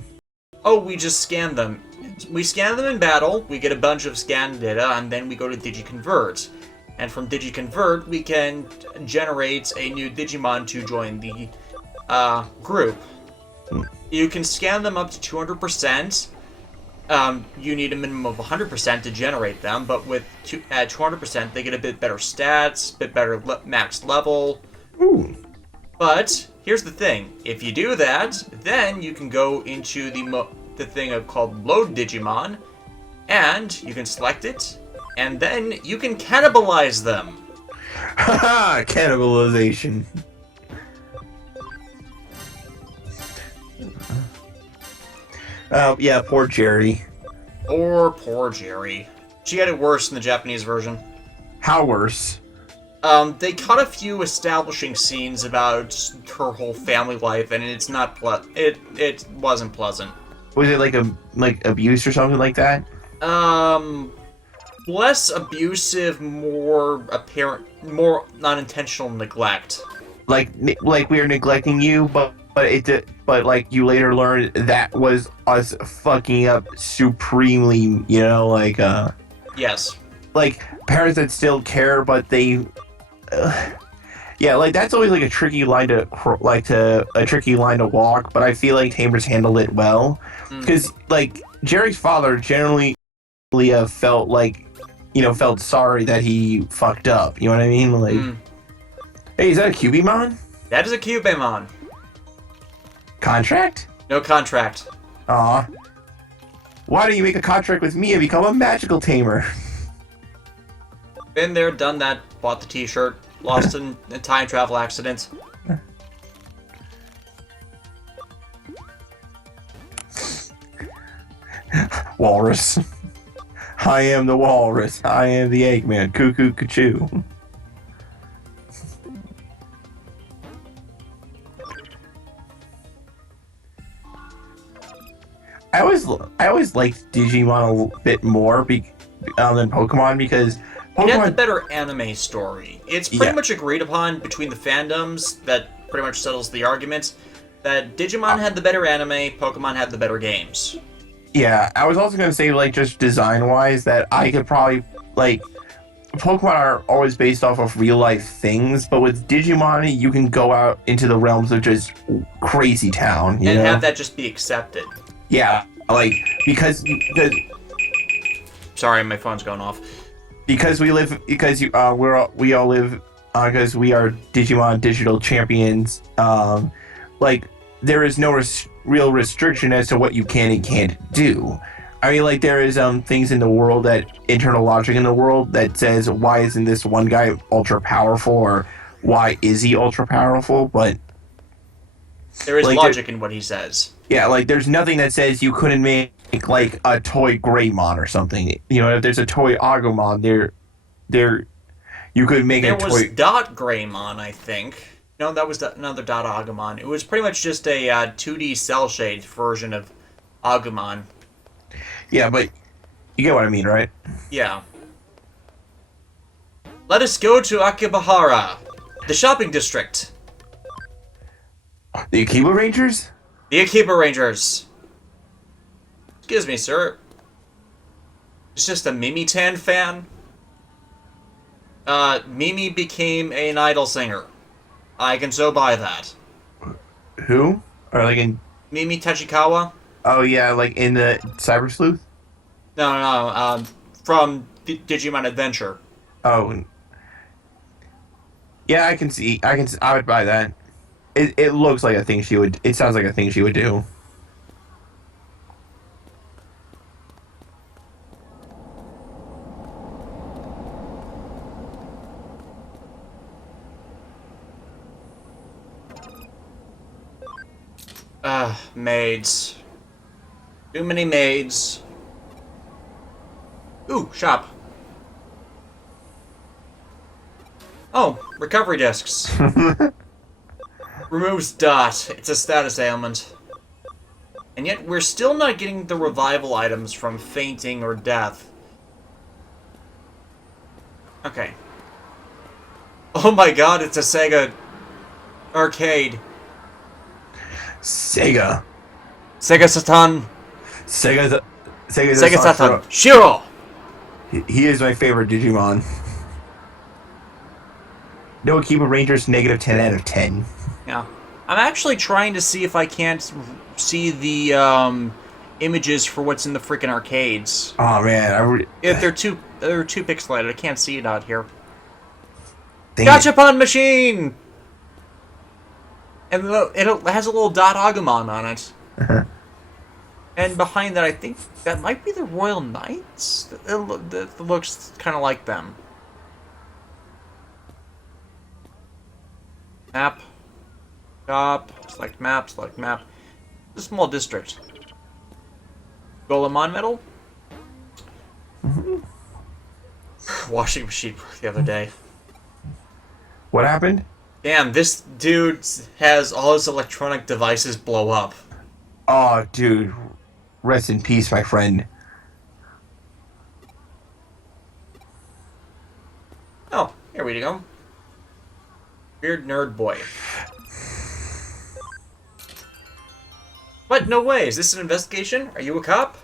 Oh, we just scan them. We scan them in battle, we get a bunch of scan data, and then we go to DigiConvert. And from DigiConvert, we can generate a new Digimon to join the group. You can scan them up to 200%. You need a minimum of 100% to generate them, but at 200%, they get a bit better stats, bit better max level. Ooh. But here's the thing: if you do that, then you can go into the thing called Load Digimon, and you can select it, and then you can cannibalize them. Haha, cannibalization. Yeah, poor Jerry. Or poor Jerry. She had it worse in the Japanese version. How worse? They cut a few establishing scenes about her whole family life, and it's not it wasn't pleasant. Was it like abuse or something like that? Less abusive, more apparent, more non-intentional neglect. Like we are neglecting you, but like you later learned that was us fucking up supremely. You know, Yes. like parents that still care, but they. Yeah, like that's always like a tricky line to walk. But I feel like Tamers handled it well, because like Jerry's father generally felt like, felt sorry that he fucked up. You know what I mean? Like, hey, is that a Cubimon? That is a Cubimon. Contract? No contract. Aw. Why don't you make a contract with me and become a magical tamer? Been there, done that, bought the t-shirt, lost in a time travel accident. Walrus. I am the walrus. I am the Eggman. Cuckoo, cuckoo. I always liked Digimon a bit more than Pokemon, because It had the Pokemon. better anime story. It's pretty much agreed upon between the fandoms that pretty much settles the argument that Digimon had the better anime, Pokemon had the better games. Yeah, I was also gonna say, like, just design-wise, that I could probably, like, Pokemon are always based off of real-life things, but with Digimon, you can go out into the realms of just crazy town, you and know? have that just be accepted. Yeah, like, because Sorry, my phone's going off. because we live, because we all live, because we are Digimon digital champions. Like, there is no real restriction as to what you can and can't do. I mean, like, there is things in the world, that internal logic in the world, that says, why isn't this one guy ultra powerful, or why is he ultra powerful? But There is like, logic in what he says. yeah, like, there's nothing that says you couldn't make like a toy Greymon or something. You know, if there's a toy Agumon, there you could make There a was toy. Dot Greymon, I think. No, that was another Dot Agumon. It was pretty much just a 2D cell-shaded version of Agumon. Yeah, but you get what I mean, right? Yeah. Let us go to Akibahara, the shopping district. The Akiba Rangers? The Akiba Rangers. Excuse me, sir. It's just a Mimi-tan fan? Mimi became an idol singer. I can so buy that. Who? Or like in? Mimi Tachikawa? Oh yeah, like in the Cyber Sleuth. No, from Digimon Adventure. Oh. Yeah, I can see. I would buy that. It looks like a thing she would. It sounds like a thing she would do. Maids. Too many maids. Ooh, shop. Oh, recovery discs. Removes dot. It's a status ailment. And yet we're still not getting the revival items from fainting or death. Okay. Oh my god, it's a Sega arcade. Sega. Sega Satan. Sega Satan. Shiro! He is my favorite Digimon. No Akiba Rangers, -10 out of 10. Yeah. I'm actually trying to see if I can't see the images for what's in the freaking arcades. Oh man, If they're too pixelated, I can't see it out here. Dang Gachapon machine! And it has a little dot Agumon on it. And behind that, I think that might be the Royal Knights? It looks kind of like them. Map. Shop. Select map. Select map. It's a small district. Golemon medal? Washing machine the other day. What happened? Damn, this dude has all his electronic devices blow up. Oh, dude. Rest in peace, my friend. Oh, here we go. Weird nerd boy. What? No way. Is this an investigation? Are you a cop?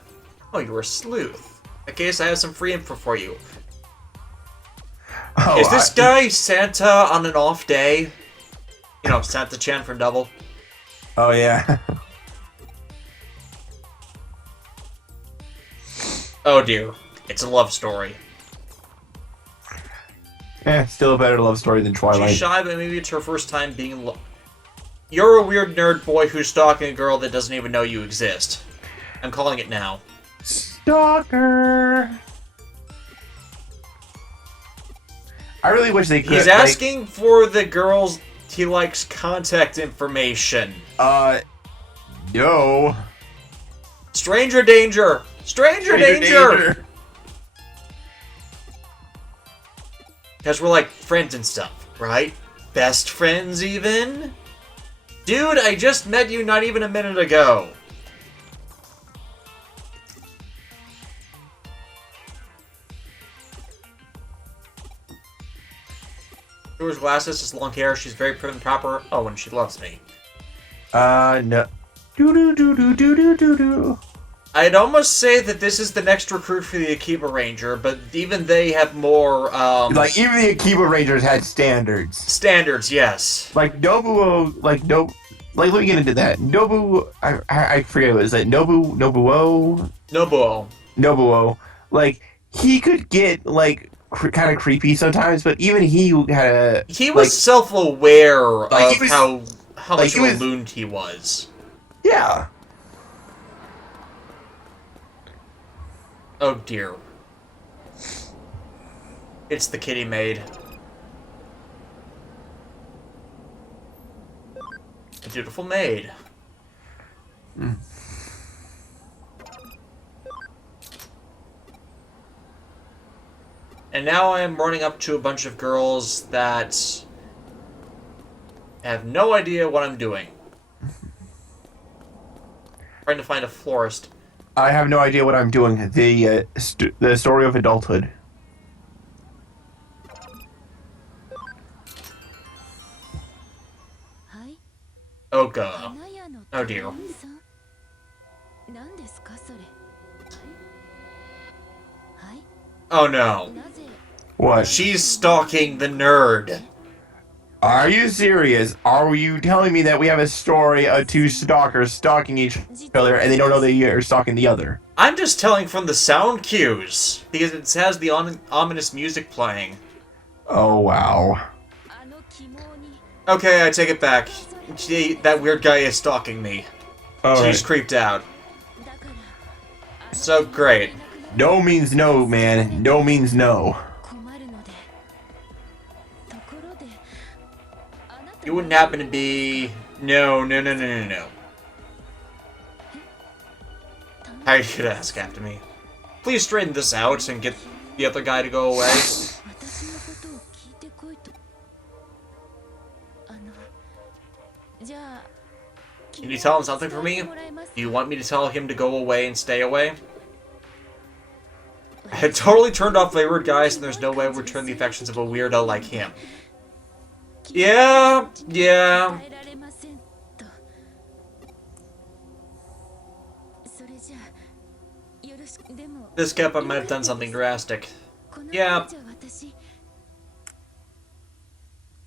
Oh, you're a sleuth. In that case, I have some free info for you. Oh, Is this guy Santa on an off day? You know, Santa-chan from Double. Oh, yeah. Oh dear. It's a love story. Still a better love story than Twilight. She's shy, but maybe it's her first time being in love. You're a weird nerd boy who's stalking a girl that doesn't even know you exist. I'm calling it now. Stalker. I really wish they could. He's asking for the girls he likes contact information. No. Stranger danger! Stranger danger! Because we're like friends and stuff, right? Best friends even? Dude, I just met you not even a minute ago. She wears glasses, has long hair, she's very prim and proper. Oh, and she loves me. No. Do. I'd almost say that this is the next recruit for the Akiba Ranger, but even they have more, Like, even the Akiba Rangers had standards. standards, yes. Like, Nobuo, like, let me get into that. I forget what it is. That Nobuo? Nobuo. Like, he could get, like, kind of creepy sometimes, but even he had a... He was self-aware of how much of a was, loon he was. Yeah. Oh dear. It's the kitty maid. A dutiful maid. Mm. And now I'm running up to a bunch of girls that have no idea what I'm doing. Trying to find a florist. I have no idea what I'm doing. The story of adulthood. Oh god. Oh dear. Oh no. What? She's stalking the nerd. Are you serious? Are you telling me that we have a story of two stalkers stalking each other and they don't know they are stalking the other? I'm just telling from the sound cues, because it has the ominous music playing. Oh, wow. Okay, I take it back. That weird guy is stalking me. She's creeped out. So great. No means no, man. No means no. You wouldn't happen to be... No. I should ask after me. Please straighten this out and get the other guy to go away. 私のことを聞いてこいと。じゃあ Can you tell him something for me? Do you want me to tell him to go away and stay away? I had totally turned off wayward guys, and there's no way I would return the affections of a weirdo like him. Yeah. 伝えられませんと。それじゃあよろしく。でも This cap, I might have done something drastic. この Yeah. じゃ私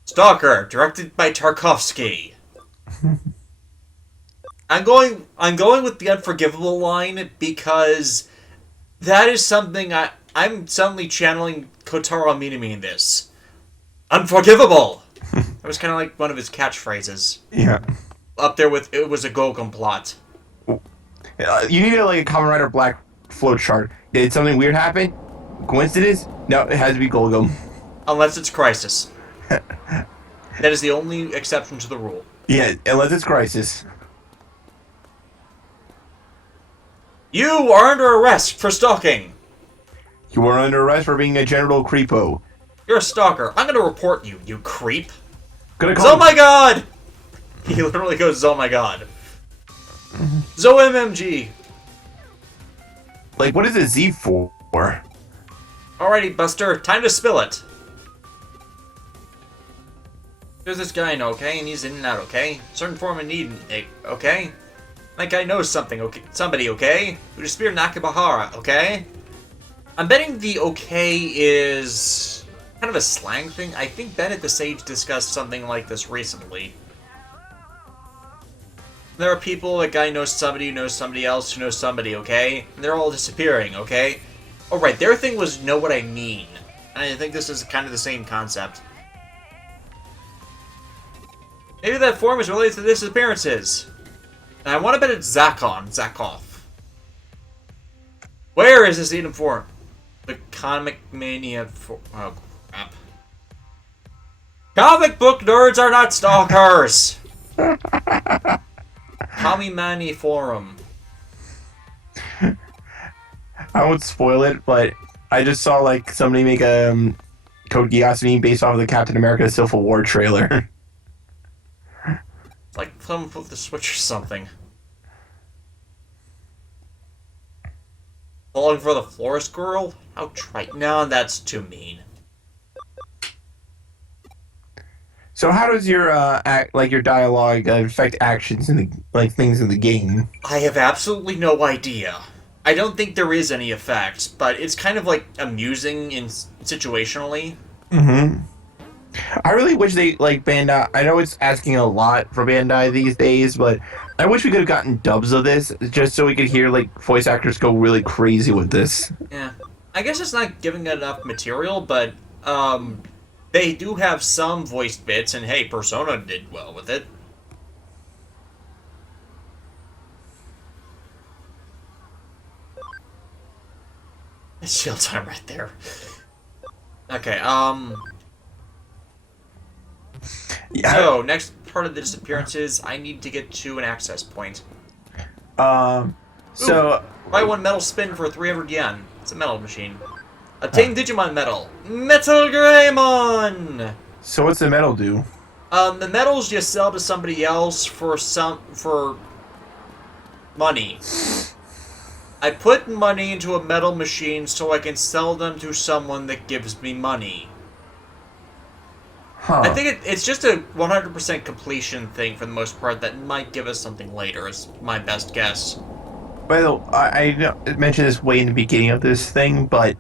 Stalker, directed by Tarkovsky. I'm going with the unforgivable line because that is something I'm suddenly channeling Kotaro Minami in this. Unforgivable. That was kind of like one of his catchphrases. Yeah. Up there with it was a Gogum plot. You need like a Kamen Rider Black flowchart. Did something weird happen? Coincidence? No, it has to be Golgum. Unless it's Crisis. That is the only exception to the rule. Yeah, unless it's Crisis. You are under arrest for stalking. You are under arrest for being a genital creepo. You're a stalker. I'm gonna report you, you creep. Gonna call Oh my god! He literally goes, oh my god. Zo MMG. Like, what is a Z for? Alrighty, Buster, time to spill it. There's this guy I know, okay? And he's in and out, okay? Certain form of need, okay? That guy knows something, okay? Somebody, okay? Who disappeared Nakabahara, okay? I'm betting the okay is kind of a slang thing. I think Bennett the Sage discussed something like this recently. There are people, that guy knows somebody who knows somebody else who knows somebody, okay? And they're all disappearing, okay? Oh right, their thing was know what I mean. And I think this is kind of the same concept. Maybe that form is related to disappearances. And I want to bet it's Zakov. Where is this Eden form? The Comic Mania for... Oh, crap. Comic book nerds are not stalkers! Kamimani Forum. I won't spoil it, but I just saw like somebody make a Code Geass meme based off of the Captain America Civil War trailer. Like, someone flip the switch or something. Falling for the florist girl? How trite. No, that's too mean. So how does your your dialogue affect actions in the things in the game? I have absolutely no idea. I don't think there is any effect, but it's kind of like amusing in situationally. Mm-hmm. I really wish they Bandai. I know it's asking a lot for Bandai these days, but I wish we could have gotten dubs of this just so we could hear voice actors go really crazy with this. Yeah, I guess it's not giving it enough material, but they do have some voiced bits, and hey, Persona did well with it. It's shield time right there. Okay, Yeah. So, next part of the disappearances, I need to get to an access point. So Buy one metal spin for 300 yen. It's a metal machine. Obtain Digimon medal. Metal Greymon! So what's the medal do? The medals you sell to somebody else for money. I put money into a metal machine so I can sell them to someone that gives me money. Huh. I think it's just a 100% completion thing for the most part that might give us something later, is my best guess. By the way, I mentioned this way in the beginning of this thing, but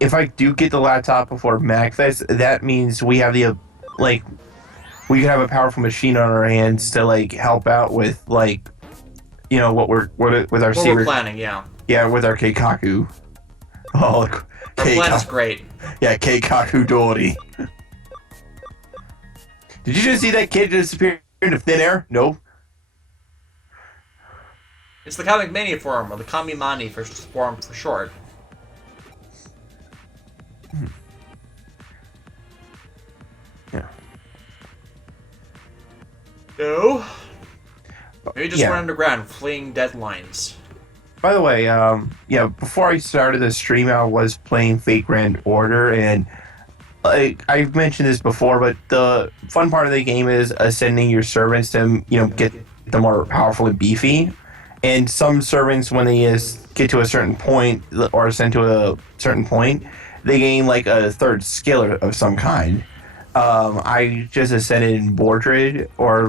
if I do get the laptop before MagFest, that means we have the we could have a powerful machine on our hands to help out with with our What we're saber. planning, yeah. Yeah, with our Keikaku. Oh, Our plan is great. Yeah, Keikaku Dory. Did you just see that kid disappear into thin air? No. It's the Comic Mania forum, or the Kamimani forum for short. Yeah. No. Maybe just Yeah. run underground, fleeing deadlines. By the way, before I started the stream, I was playing Fate Grand Order, and like I've mentioned this before, but the fun part of the game is ascending your servants to get them more powerful and beefy. And some servants, when they get to a certain point or ascend to a certain point, they gain like a third skill of some kind. I just ascended in Bordred or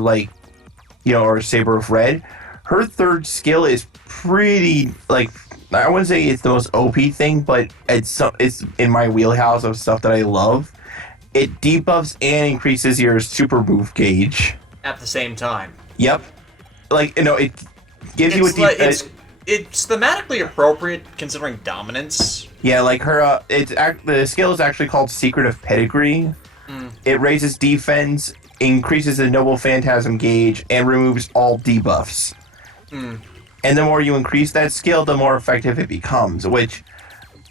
Saber of Red. Her third skill is pretty like I wouldn't say it's the most OP thing, but it's in my wheelhouse of stuff that I love. It debuffs and increases your super move gauge At the same time. Yep. It gives you a it's thematically appropriate considering dominance. Yeah, like her the skill is actually called Secret of Pedigree. It raises defense, increases the Noble Phantasm gauge, and removes all debuffs. And the more you increase that skill, the more effective it becomes, which,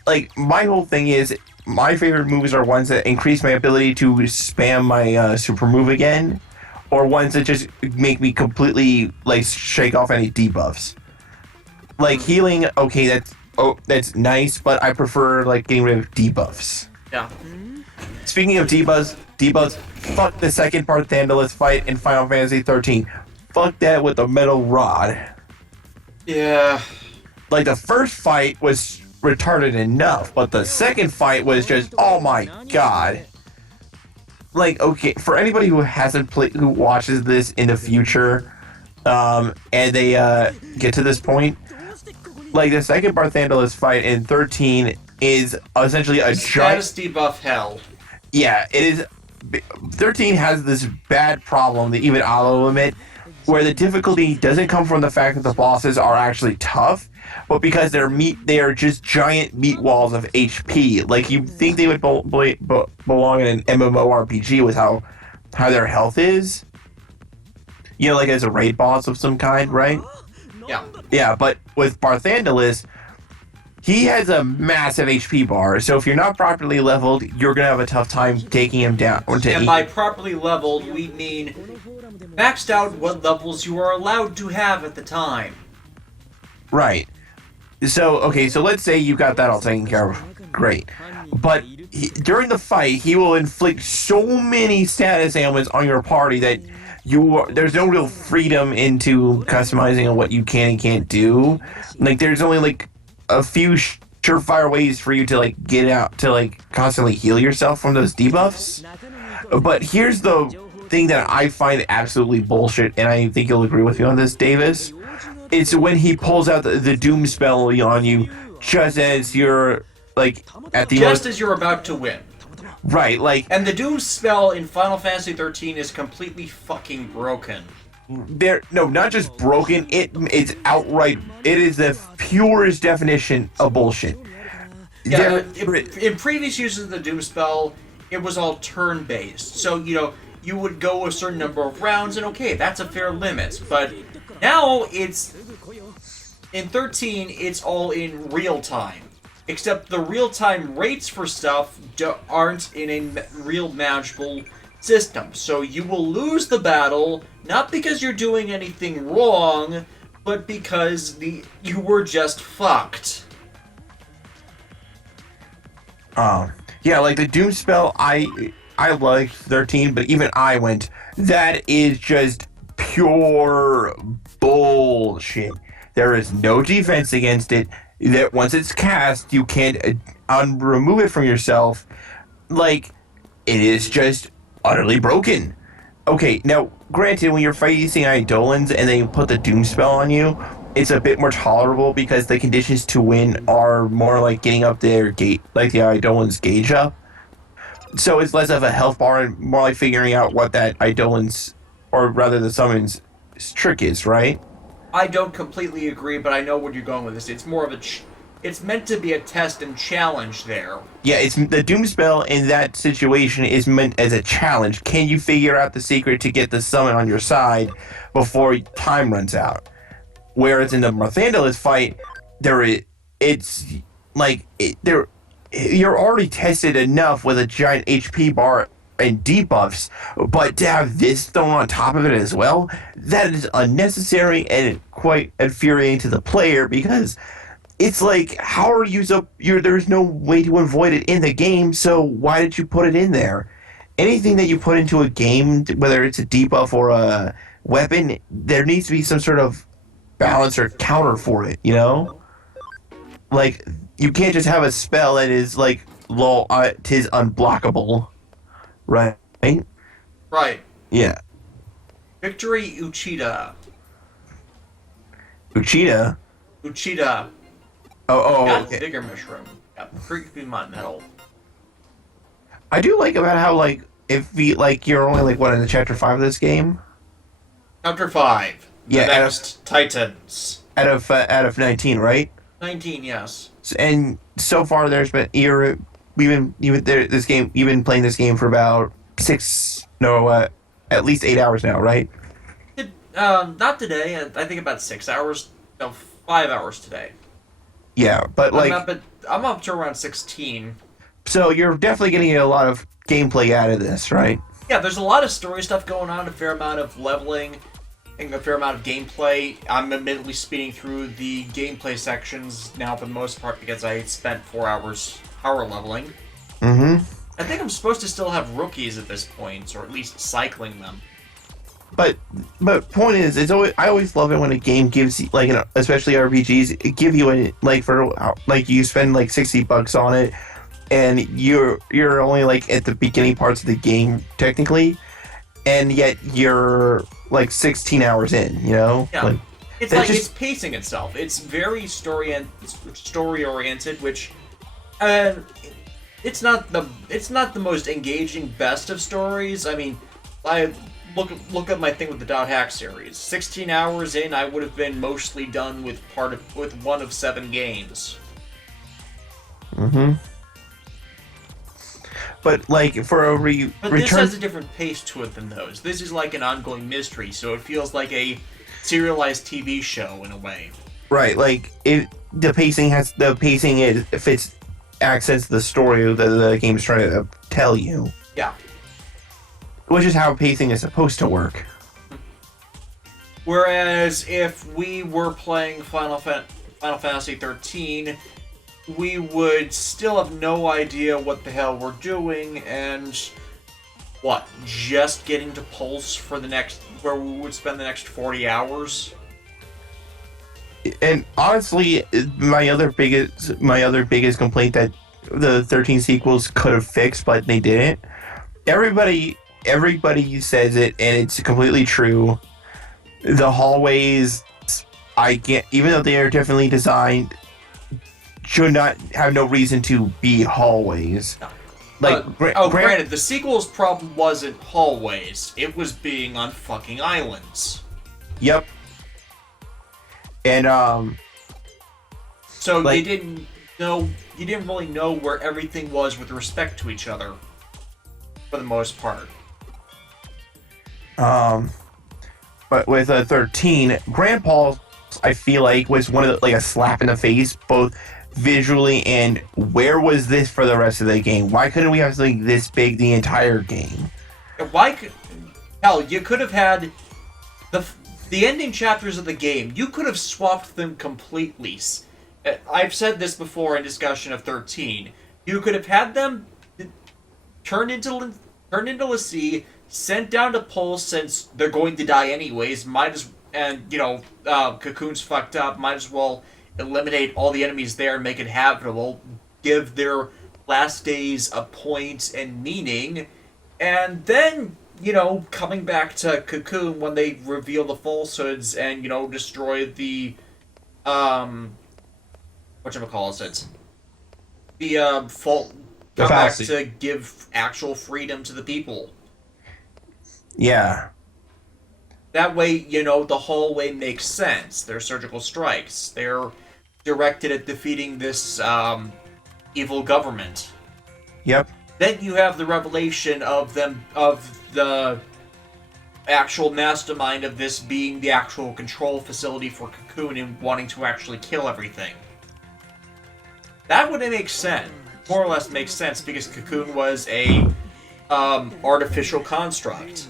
like, my whole thing is, my favorite moves are ones that increase my ability to spam my super move again, or ones that just make me completely, like, shake off any debuffs. Like, healing, okay, that's nice, but I prefer, like, getting rid of debuffs. Yeah. Speaking of debuffs, fuck the second Barthandalus fight in Final Fantasy 13. Fuck that with the metal rod. Yeah. Like, the first fight was retarded enough, but the second fight was just, oh my god. Like, okay, for anybody who hasn't played, who watches this in the future, and they get to this point, like, the second Barthandalus fight in 13 is essentially a giant Status debuff hell. Yeah, it is. 13 has this bad problem that even I'll admit, where the difficulty doesn't come from the fact that the bosses are actually tough, but because they are just giant meat walls of HP. Like, you think they would belong in an MMORPG with how their health is, like as a raid boss of some kind, right? Yeah. Yeah, but with Barthandalus, he has a massive HP bar, so if you're not properly leveled, you're going to have a tough time taking him down. And by properly leveled, we mean maxed out what levels you are allowed to have at the time. Right. So, okay, so let's say you got that all taken care of. Great. But during the fight, he will inflict so many status ailments on your party that there's no real freedom into customizing on what you can and can't do. Like, there's only, like, a few surefire ways for you to, like, get out to, like, constantly heal yourself from those debuffs. But here's the thing that I find absolutely bullshit, and I think you'll agree with me on this, Davis. It's when he pulls out the doom spell on you just as you're, like, at the as you're about to win. Right, like... And the doom spell in Final Fantasy 13 is completely fucking broken. No, not just broken, it's outright, it is the purest definition of bullshit. Yeah, in previous uses of the doom spell, it was all turn-based. So, you would go a certain number of rounds, and okay, that's a fair limit. But now it's... In 13, it's all in real time. Except the real-time rates for stuff aren't in a real manageable system. So you will lose the battle, not because you're doing anything wrong, but because you were just fucked. Yeah, like the doom spell, I liked 13, but even I went, that is just pure bullshit. There is no defense against it. That once it's cast, you can't remove it from yourself. Like, it is just utterly broken. Okay, now, granted, when you're facing Eidolons and they put the doom spell on you, it's a bit more tolerable because the conditions to win are more like getting up their gate, like the Eidolons' gauge up. So it's less of a health bar and more like figuring out what that Eidolons, or rather the summon's trick is, right? I don't completely agree, but I know where you're going with this. It's more of it's meant to be a test and challenge there. Yeah, it's the doom spell in that situation is meant as a challenge. Can you figure out the secret to get the summon on your side before time runs out? Whereas in the Barthandalus fight, you're already tested enough with a giant HP bar and debuffs, but to have this thrown on top of it as well, that is unnecessary and quite infuriating to the player because it's like, how are you so there's no way to avoid it in the game, so why did you put it in there? Anything that you put into a game, whether it's a debuff or a weapon, there needs to be some sort of balance or counter for it, you know? Like, you can't just have a spell that is like, lol, tis unblockable, right? Right. Yeah. Victory Uchida. Uchida? Uchida. Oh, Okay. Bigger mushroom. Got creepy mud metal. I do like about how, like, if you're only, like, what, in the chapter 5 of this game? Chapter 5. Yeah, The next Titans. Out of 19, right? 19, yes. And so far, there's been you've been playing this game for about at least 8 hours now, right? Not today. I think about 6 hours. No, 5 hours today. Yeah, but like I'm up to around 16. So you're definitely getting a lot of gameplay out of this, right? Yeah, there's a lot of story stuff going on, a fair amount of leveling, and a fair amount of gameplay. I'm admittedly speeding through the gameplay sections now for the most part because I spent 4 hours power leveling. Mm-hmm. I think I'm supposed to still have rookies at this point, or at least cycling them. But point is, I always love it when a game gives you, like, especially RPGs, it give you you spend like $60 on it, and you're only like at the beginning parts of the game technically, and yet you're like 16 hours in, you know? Yeah. Like, It's pacing itself. It's very story oriented, which it's not the most engaging best of stories. I mean, I look at my thing with the Dot Hack series. 16 hours in, I would have been mostly done with one of 7 games. Mm-hmm. But like for a But this has a different pace to it than those. This is like an ongoing mystery, so it feels like a serialized TV show in a way. Right, like the pacing fits accents the story that the game's trying to tell you. Yeah. Which is how pacing is supposed to work. Whereas if we were playing Final Fantasy 13, we would still have no idea what the hell we're doing, and just getting to Pulse for where we would spend the next 40 hours. And honestly, my other biggest complaint that the 13 sequels could have fixed, but they didn't. Everybody says it, and it's completely true. The hallways, even though they are definitely designed, should not have no reason to be hallways. Like, granted, the sequel's problem wasn't hallways; it was being on fucking islands. Yep. And so you didn't really know where everything was with respect to each other, for the most part. But with 13, Grandpa, I feel like was one of a slap in the face, both visually and where was this for the rest of the game? Why couldn't we have something this big the entire game? You could have had the ending chapters of the game. You could have swapped them completely. I've said this before in discussion of 13. You could have had them turned into Lassie, sent down to Pulse since they're going to die anyways. Cocoon's fucked up. Might as well eliminate all the enemies there and make it habitable. Give their last days a point and meaning, and then coming back to Cocoon when they reveal the falsehoods and destroy the whatchamacallit, the fault. Come back to give actual freedom to the people. Yeah. That way, the hallway makes sense. They're surgical strikes. They're directed at defeating this evil government. Yep. Then you have the revelation of the actual mastermind of this being the actual control facility for Cocoon and wanting to actually kill everything. That would make sense. More or less makes sense because Cocoon was a artificial construct.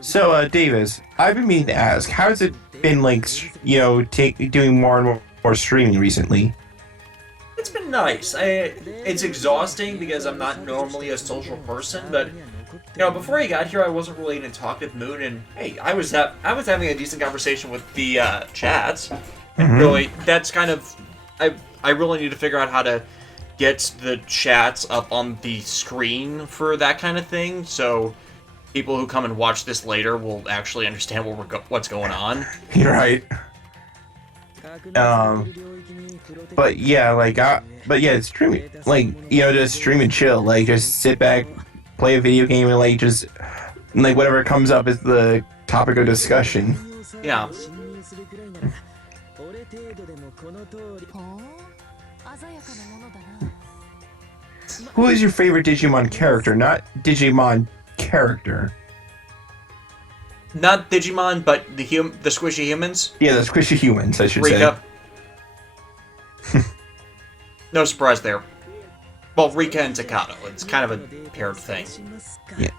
So, Davis, I've been meaning to ask, how's it been like, doing more and more streaming recently? It's been nice. It's exhausting because I'm not normally a social person, but before I got here, I wasn't really in a talkative mood, and hey, I was having a decent conversation with the chats. And really, that's kind of I really need to figure out how to get the chats up on the screen for that kind of thing, so people who come and watch this later will actually understand what's going on. You're right. But yeah, it's streaming. Just stream and chill. Like, just sit back, play a video game, and just whatever comes up is the topic of discussion. Yeah. Who is your favorite Digimon character? Not Digimon character. Not Digimon, but the squishy humans. Yeah, the squishy humans, I should Rika. Say. No surprise there. Well, Rika and Takato. It's kind of a paired thing. Yeah.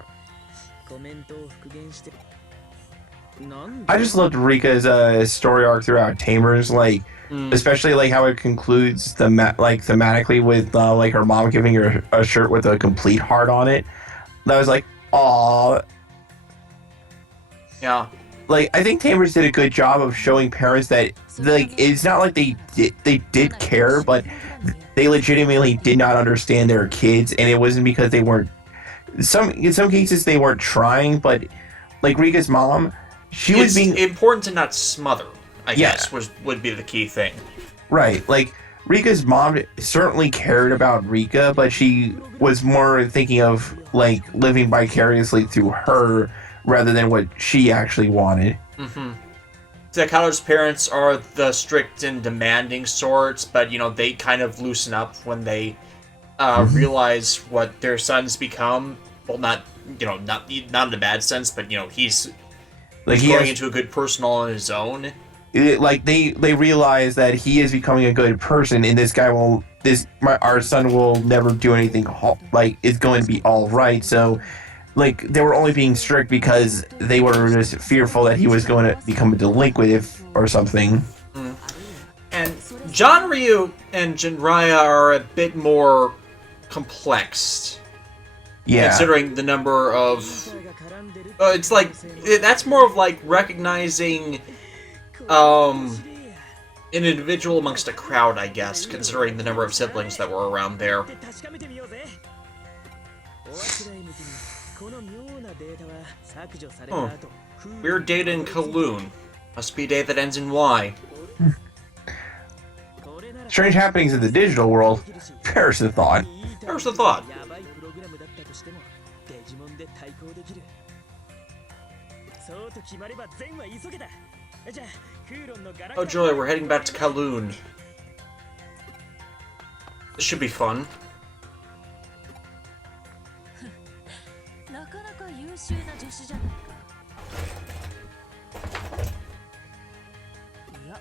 I just loved Rika's story arc throughout Tamers, especially how it concludes thematically with her mom giving her a shirt with a complete heart on it. That was aww. Yeah. I think Tamers did a good job of showing parents that it's not like they did care, but they legitimately did not understand their kids, and it wasn't because they weren't. In some cases they weren't trying, but Rika's mom, was being important to not smother. I guess would be the key thing. Right. Rika's mom certainly cared about Rika, but she was more thinking of living vicariously through her rather than what she actually wanted. Mm-hmm. Takato's parents are the strict and demanding sorts, but they kind of loosen up when they realize what their son's become. Well, not in a bad sense, but he's going into a good person all on his own. They realize that he is becoming a good person, and our son will never do anything it's going to be all right. So they were only being strict because they were just fearful that he was going to become a delinquent or something. And John Ryu and Jinraya are a bit more complex. Yeah. Considering the number of... that's more of recognizing an individual amongst a crowd, I guess, considering the number of siblings that were around there. Weird data in Kowloon. Must be a day that ends in Y. Strange happenings in the digital world. Perish the thought. Perish the thought. Oh joy, we're heading back to Kowloon. This should be fun.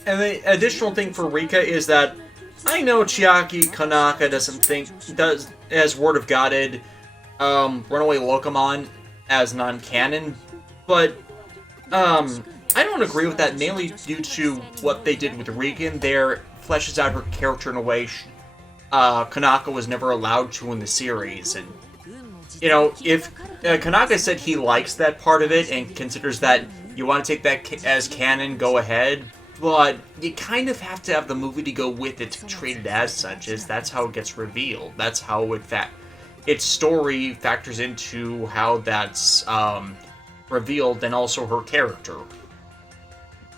And the additional thing for Rika is that I know Chiaki Kanaka does as Word of Godded Runaway Locomon as non-canon, but I don't agree with that, mainly due to what they did with Regan. There fleshes out her character in a way Kanaka was never allowed to in the series, and if Kanaka said he likes that part of it and considers that you want to take that as canon, go ahead. But you kind of have to have the movie to go with it to treat it as such, as that's how it gets revealed. That's how its story factors into how that's revealed, and also her character.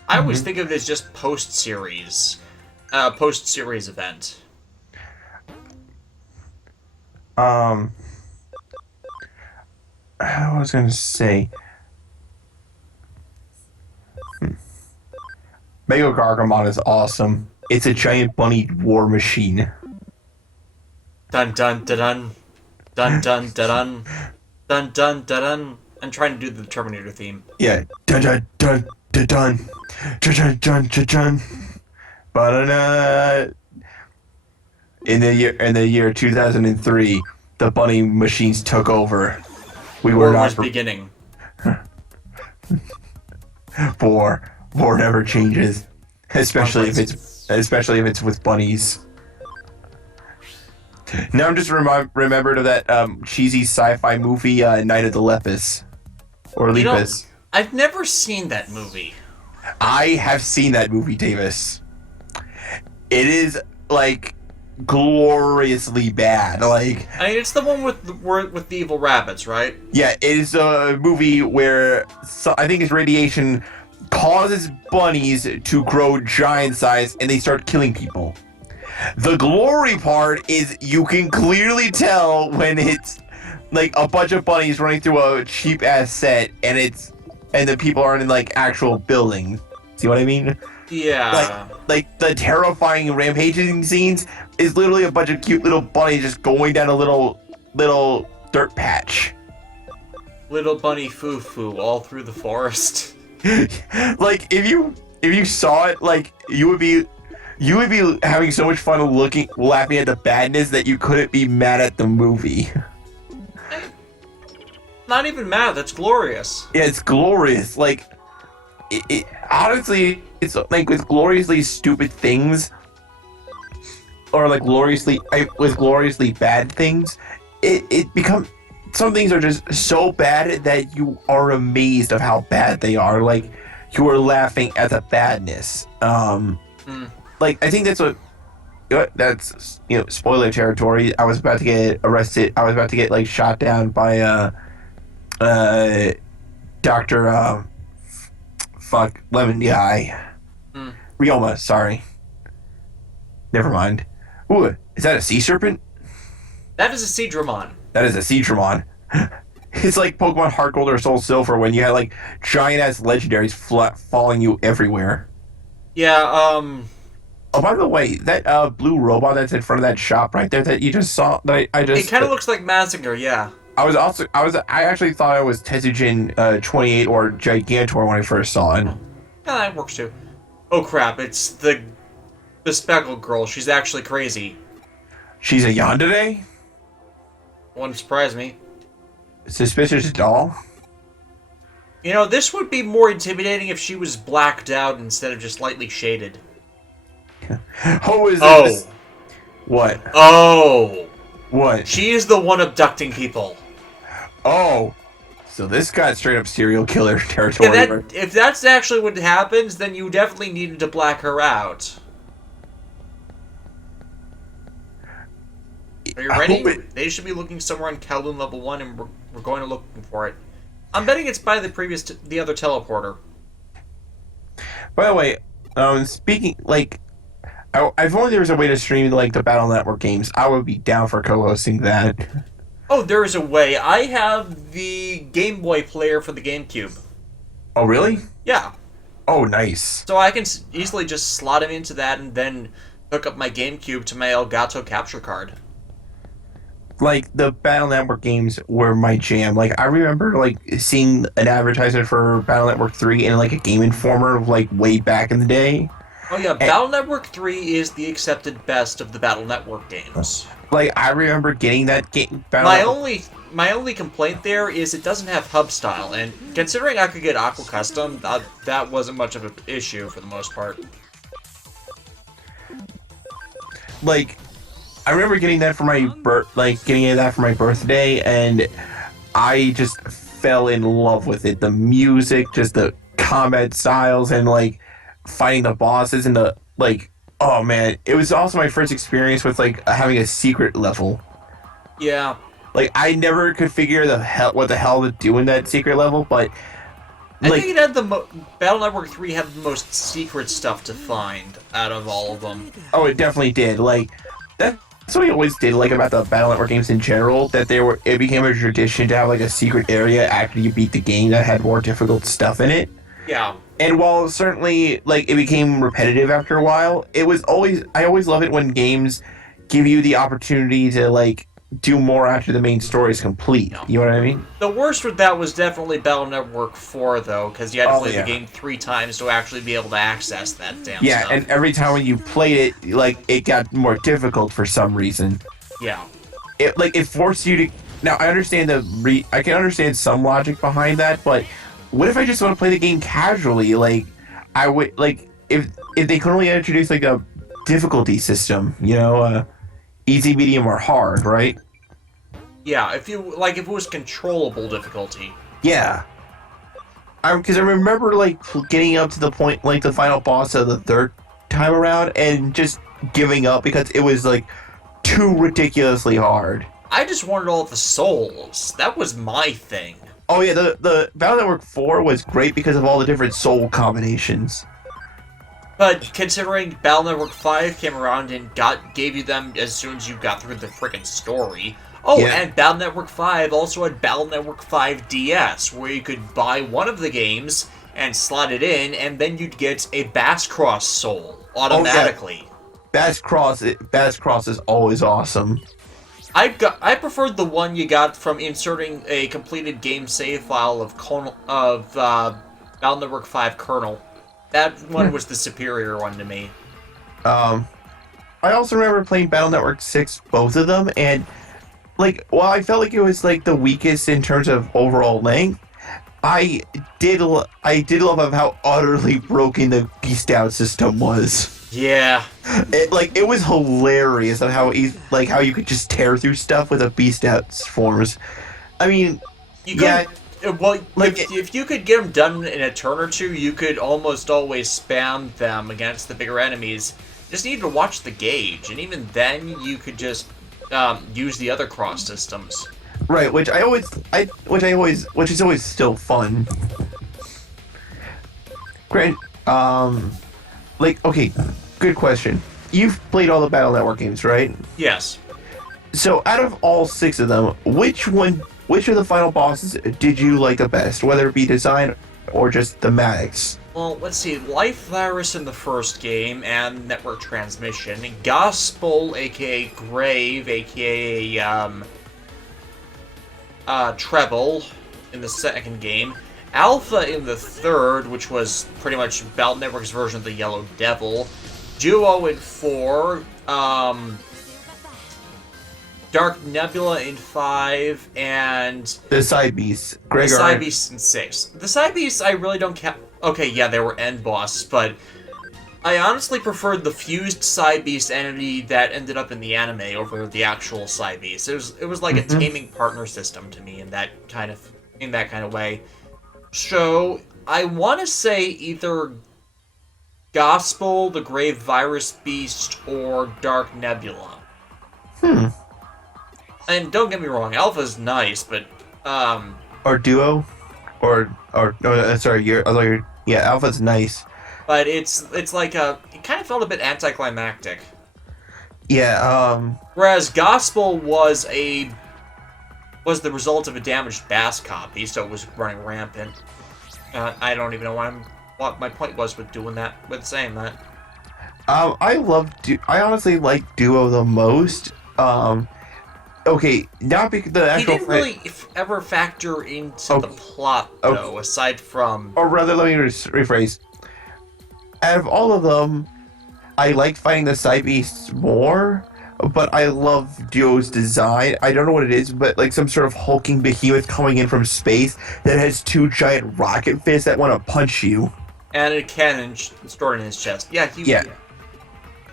I always think of it as just post-series event. I was gonna say... Mega Gargamon is awesome. It's a giant bunny war machine. Dun dun dun dun. Dun dun dun dun. Dun dun dun dun. I'm trying to do the Terminator theme. Yeah. Dun dun dun dun dun. Dun dun dun dun dun. Ba-da-da. In the year 2003, the bunny machines took over. We War were not was beginning. War never changes, especially if Conflicts. it's with bunnies. Now I'm just remembered of that cheesy sci-fi movie Night of the Lepus or You know, Lepus. I've never seen that movie. I have seen that movie, Davis. It is like gloriously bad. Like, I mean, it's the one with the evil rabbits, right? yeah, it is a movie where I think it's radiation causes bunnies to grow giant size and they start killing people. The glory part is you can clearly tell when it's like a bunch of bunnies running through a cheap ass set and the people aren't in like actual buildings. See what I mean? Yeah. Like the terrifying rampaging scenes is literally a bunch of cute little bunnies just going down a little dirt patch. Little bunny foo-foo all through the forest. Like if you saw it, like you would be having so much fun laughing at the badness that you couldn't be mad at the movie. Not even mad, that's glorious. Yeah, it's glorious. Like it honestly, it's like with gloriously stupid things or like with gloriously bad things, it becomes some things are just so bad that you are amazed of how bad they are. Like you are laughing at the badness. Like I think that's spoiler territory. I was about to get arrested. I was about to get like shot down by Dr. Lemon guy. Ryoma, sorry. Never mind. Ooh, is that a sea serpent? That is a Seadramon. That is a Seadramon. It's like Pokemon Heart Gold or Soul Silver when you had like giant ass legendaries following you everywhere. Yeah, Oh, by the way, that blue robot that's in front of that shop right there that you just saw, that I just... it kind of looks like Mazinger, yeah. I actually thought it was Tetsujin 28 or Gigantor when I first saw it. Yeah, that works too. Oh crap, it's the speckled girl. She's actually crazy. She's a yandere? Wouldn't surprise me. Suspicious doll? You know, this would be more intimidating if she was blacked out instead of just lightly shaded. Who is Oh. this? What? Oh! What? She is the one abducting people. Oh. So this got straight up serial killer territory. Yeah, if that's actually what happens, then you definitely needed to black her out. Are you ready? They should be looking somewhere on Kowloon level 1, and we're going to look for it. I'm betting it's by the other teleporter. By the way, speaking, like, if only there was a way to stream, like, the Battle Network games, I would be down for co-hosting that. Oh, there is a way. I have the Game Boy player for the GameCube. Oh, really? Yeah. Oh, nice. So I can easily just slot him into that and then hook up my GameCube to my Elgato capture card. Like, the Battle Network games were my jam. Like, I remember, like, seeing an advertisement for Battle Network 3 in, like, a Game Informer, like, way back in the day. Oh yeah, Battle Network 3 is the accepted best of the Battle Network games. Like, I remember getting that game. My only complaint there is it doesn't have hub style, and considering I could get Aqua Custom, that wasn't much of an issue for the most part. Like, I remember getting that for my birthday, and I just fell in love with it. The music, just the combat styles, and like fighting the bosses, and the like. Oh man, it was also my first experience with like having a secret level. Yeah. Like I never could figure what the hell to do in that secret level, but I think it had Battle Network 3 had the most secret stuff to find out of all of them. Oh, it definitely did. Like that's what we always did like about the Battle Network games in general. That it became a tradition to have like a secret area after you beat the game that had more difficult stuff in it. Yeah. And while certainly like it became repetitive after a while, I always love it when games give you the opportunity to like do more after the main story is complete. No. You know what I mean? The worst with that was definitely Battle Network 4 though, because you had to play the game 3 times to actually be able to access that damn stuff. And every time when you played it, like it got more difficult for some reason. Yeah. It forced you to Now I understand I can understand some logic behind that, but what if I just want to play the game casually? Like, I would like if they could only introduce like a difficulty system, easy, medium, or hard, right? Yeah, if it was controllable difficulty. Yeah. Because I remember like getting up to the point, like the final boss of the third time around, and just giving up because it was like too ridiculously hard. I just wanted all the souls. That was my thing. Oh yeah, the Battle Network 4 was great because of all the different soul combinations. But considering Battle Network 5 came around and gave you them as soon as you got through the freaking story. Oh, Yeah. and Battle Network 5 also had Battle Network 5 DS, where you could buy one of the games and slot it in, and then you'd get a Bass Cross soul automatically. Bass Cross is always awesome. I preferred the one you got from inserting a completed game save file of Battle Network 5 kernel. That one was the superior one to me. I also remember playing Battle Network 6, both of them, and like, while I felt like it was like the weakest in terms of overall length, I did love of how utterly broken the Beast Out system was. Yeah. It was hilarious of how how you could just tear through stuff with a Beast Out forms. I mean, if you could get them done in a turn or two, you could almost always spam them against the bigger enemies. You just need to watch the gauge, and even then, you could just use the other cross systems. Right, which is always still fun. Grant, okay, good question. You've played all the Battle Network games, right? Yes. So, out of all 6 of them, which of the final bosses did you like the best, whether it be design or just thematics? Well, let's see. Life Virus in the first game and Network Transmission. Gospel, aka Grave, aka Treble in the second game. Alpha in the third, which was pretty much Battle Network's version of the Yellow Devil. Duo in 4. Dark Nebula in 5, and The Side Beasts. the Side Beasts in 6. The Side Beasts I really don't count. Okay, yeah, they were end bosses, but I honestly preferred the fused Side Beast entity that ended up in the anime over the actual Side Beast. It was like a taming partner system to me in that kind of way. So I want to say either Gospel, the Grave Virus Beast, or Dark Nebula. And don't get me wrong, Alpha's nice, but or Duo, or no, sorry, Alpha's nice. But it's like it kind of felt a bit anticlimactic. Yeah. Whereas Gospel was the result of a damaged Bass copy, so it was running rampant. I don't even know what my point was with saying that. I honestly like Duo the most. Okay, not because the actual. He didn't really ever factor into the plot, though, aside from. Or rather, let me rephrase. Out of all of them, I like fighting the Side Beasts more, but I love Duo's design. I don't know what it is, but like some sort of hulking behemoth coming in from space that has 2 giant rocket fists that want to punch you. And a cannon stored in his chest. Yeah,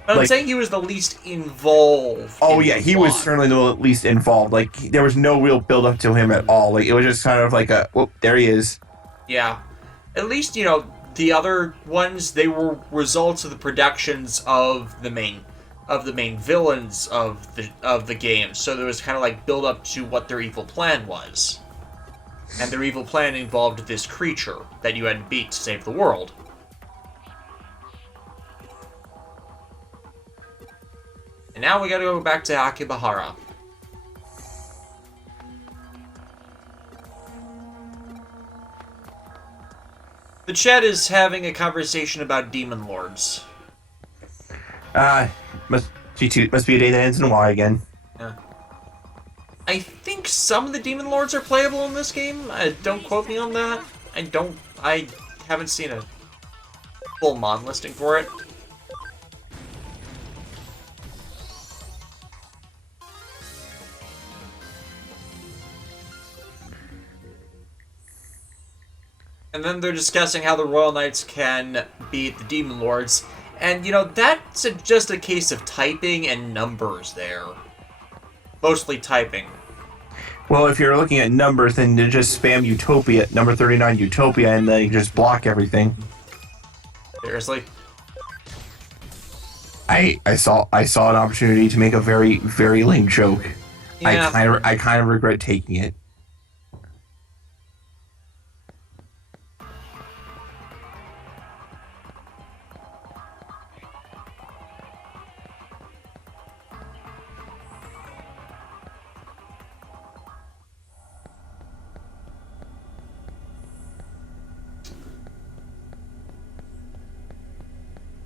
But I'm saying he was the least involved. Oh yeah, he was certainly the least involved. Like, there was no real build up to him at all. Like, it was just kind of like there he is. Yeah. At least, the other ones, they were results of the productions of the main villains of the game. So there was kind of like build up to what their evil plan was. And their evil plan involved this creature that you had to beat to save the world. And now we gotta go back to Akibahara. The chat is having a conversation about demon lords. Must be a day that ends in a Y again. Yeah. I think some of the demon lords are playable in this game. Don't quote me on that. I haven't seen a full mod listing for it. And then they're discussing how the Royal Knights can beat the Demon Lords. And, that's just a case of typing and numbers there. Mostly typing. Well, if you're looking at numbers, then you just spam Utopia, number 39 Utopia, and then you just block everything. Seriously? I saw an opportunity to make a very, very lame joke. Yeah. I kind of regret taking it.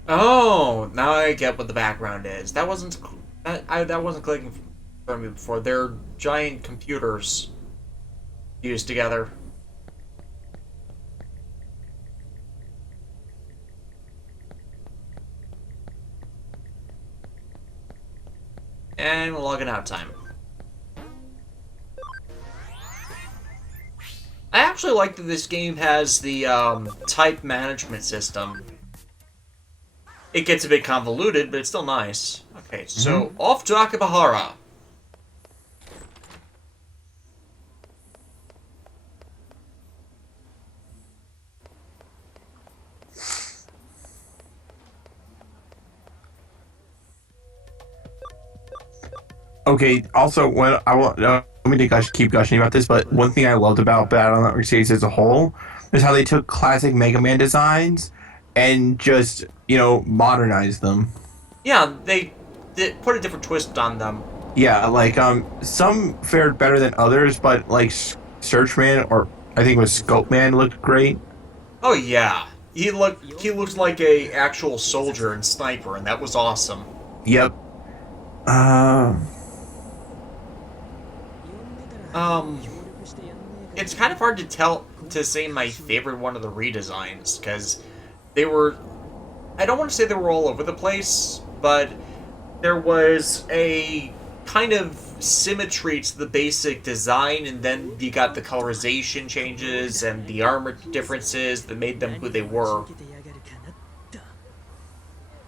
Oh, now I get what the background is. That wasn't clicking for me before. They're giant computers used together. And we're logging out time. I actually like that this game has the type management system. It gets a bit convoluted, but it's still nice. Okay, so off to Akabahara. Okay. Also, when I want, let me keep gushing about this, but one thing I loved about Battle Network series as a whole is how they took classic Mega Man designs and just modernized them. Yeah, they put a different twist on them. Yeah, like some fared better than others, but like Searchman, or I think it was Scope Man, looked great. Oh yeah, he looks like a actual soldier and sniper, and that was awesome. Yep. It's kind of hard to say my favorite one of the redesigns, because I don't want to say they were all over the place, but there was a kind of symmetry to the basic design, and then you got the colorization changes and the armor differences that made them who they were.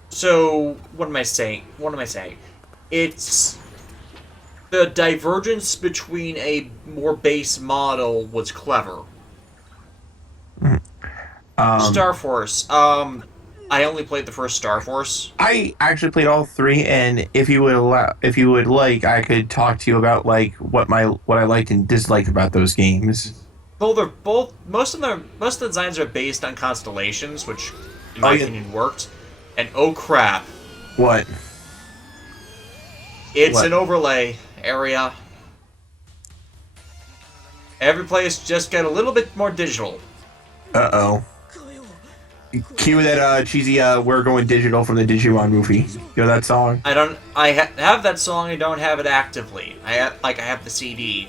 So, what am I saying? It's the divergence between a more base model was clever. Star Force. I only played the first Star Force. I actually played all three, and if you would like, I could talk to you about like what I liked and disliked about those games. Most of the designs are based on constellations, which in my opinion worked. And oh crap. What? It's an overlay area. Every place just got a little bit more digital. Uh-oh. Cue that cheesy "We're Going Digital" from the Digimon movie. You know that song? I have that song. I don't have it actively. I have the CD.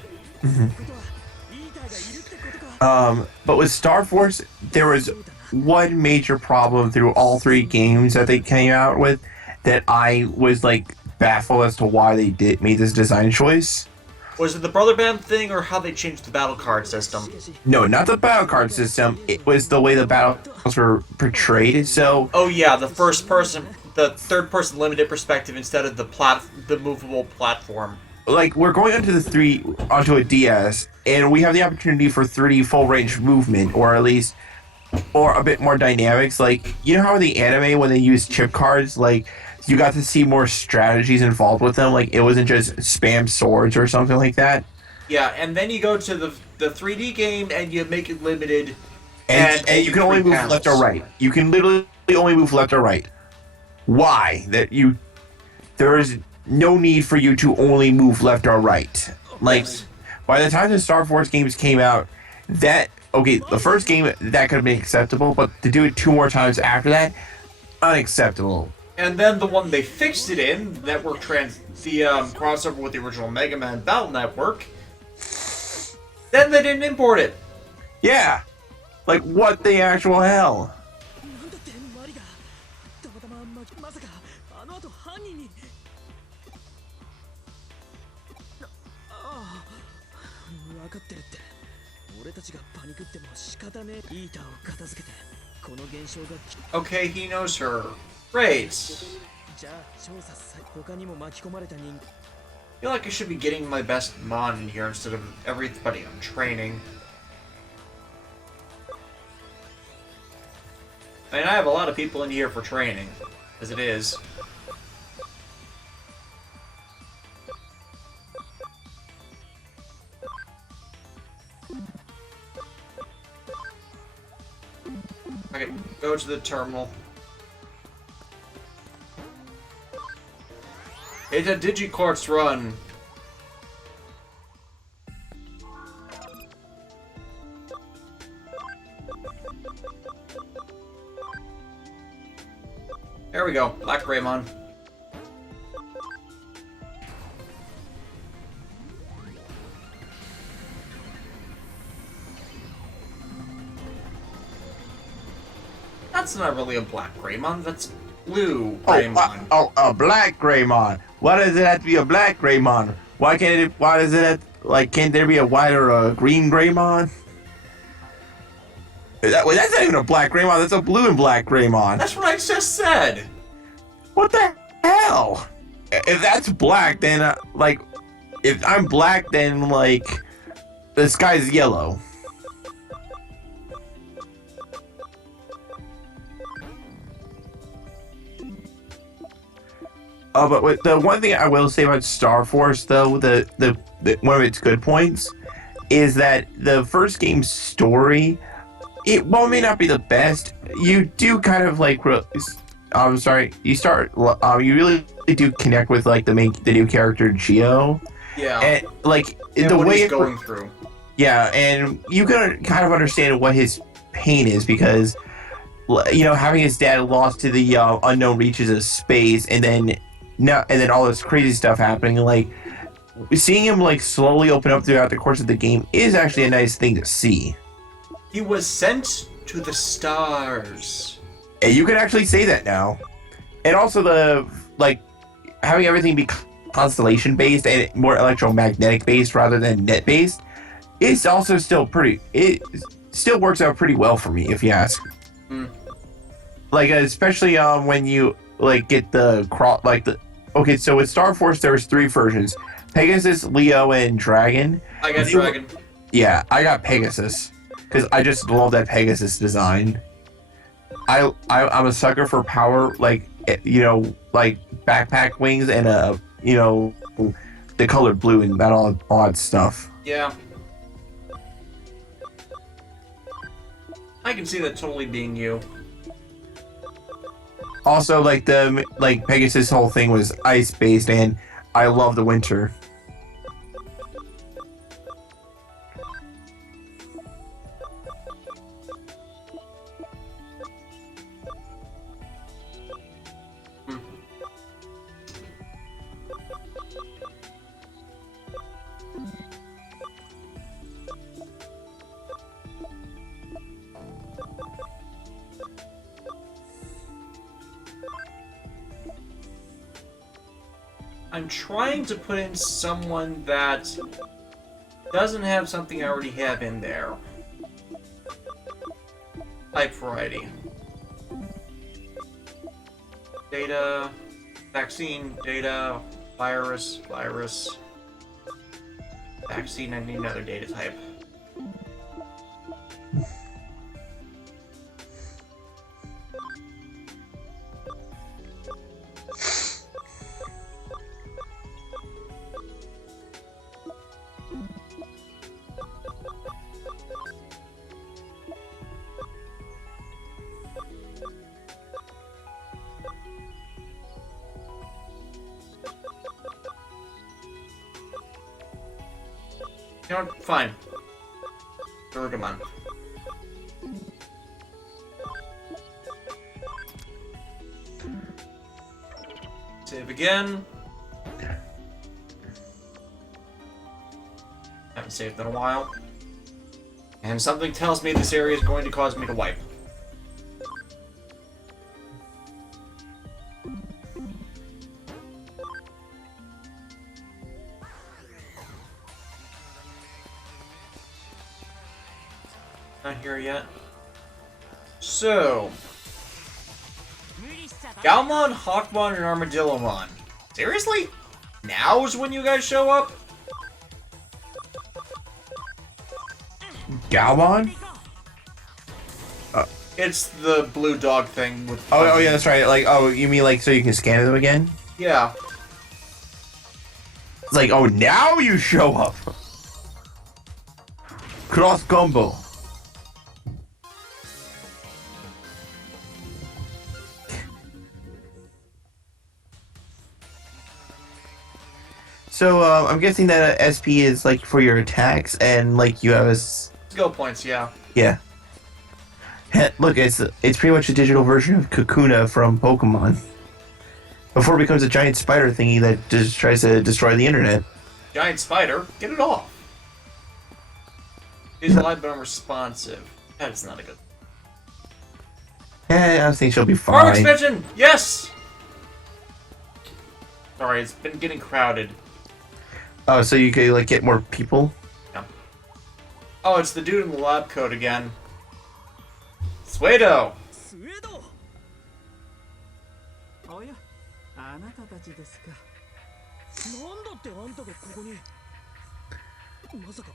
But with Star Force, there was one major problem through all three games that they came out with that I was like baffled as to why they made this design choice. Was it the Brother Band thing, or how they changed the battle card system? No, not the battle card system. It was the way the battles were portrayed. So. Oh yeah, the third person limited perspective instead of the movable platform. Like, we're going onto a DS, and we have the opportunity for 3D full range movement, or at least, or a bit more dynamics. Like, you know how in the anime when they use chip cards, like, you got to see more strategies involved with them. Like, it wasn't just spam swords or something like that. Yeah, and then you go to the 3D game and you make it limited. And you can only move left or right. You can literally only move left or right. Why? There is no need for you to only move left or right. Like, by the time the Star Force games came out, the first game, that could have been acceptable, but to do it 2 more times after that, unacceptable. And then the one they fixed it in, the crossover with the original Mega Man Battle Network, then they didn't import it. Yeah. Like, what the actual hell? Okay, he knows her. Great. I feel like I should be getting my best Mon in here instead of everybody I'm training. I mean, I have a lot of people in here for training, as it is. Okay, go to the terminal. It's a Digicorp's run. There we go, Black Greymon. That's not really a Black Greymon, that's Blue Greymon. A black Greymon. Why does it have to be a black Greymon? Why can't it? Why does it have, like? Can't there be a white or a green Greymon? That's not even a black Greymon. That's a blue and black Greymon. That's what I just said. What the hell? If that's black, then like, if I'm black, then like, the sky's yellow. But the one thing I will say about Star Force, though, the one of its good points is that the first game's story, it may not be the best. You do kind of like, I'm sorry, you really do connect with like the new character Geo. Yeah. And like and the what way he's going through. Yeah, and you can kind of understand what his pain is because, you know, having his dad lost to the unknown reaches of space, and then all this crazy stuff happening, like seeing him like slowly open up throughout the course of the game is actually a nice thing to see. He was sent to the stars. And you can actually say that now. And also the like having everything be constellation based and more electromagnetic based rather than net based is also still it still works out pretty well for me, if you ask. Like especially when you like get okay, so with Star Force there was 3 versions: Pegasus, Leo, and Dragon. I got Dragon. Yeah, I got Pegasus because I just love that Pegasus design. I'm a sucker for power, like, you know, like backpack wings and you know, the color blue and that all odd stuff. Yeah. I can see that totally being you. Also, like Pegasus' whole thing was ice based, and I love the winter. I'm trying to put in someone that doesn't have something I already have in there. Type variety. Data, vaccine, data, virus, vaccine, I need another data type. You know what? Fine. Bergamon. Save again. Haven't saved in a while. And something tells me this area is going to cause me to wipe. Not here yet. So, Galmon, Hawkmon, and Armadillomon. Seriously? Now is when you guys show up? Galmon? It's the blue dog thing with. Oh yeah, that's right. Like, oh, you mean like so you can scan them again? Yeah. It's like, oh, now you show up. Cross combo. So I'm guessing that SP is like for your attacks, and like you have a Skill points, yeah. yeah. Look, it's pretty much a digital version of Kakuna from Pokemon. Before it becomes a giant spider thingy that just tries to destroy the internet. Giant spider, get it off. He's a lot more responsive. That's not a good. Yeah, I think she'll be Farm fine. expansion, yes. Sorry, it's been getting crowded. Oh, so you could like get more people? Yeah. Oh, it's the dude in the lab coat again. Suedo! スウェードおやあなたたちですかなんだってあんたがここにまさか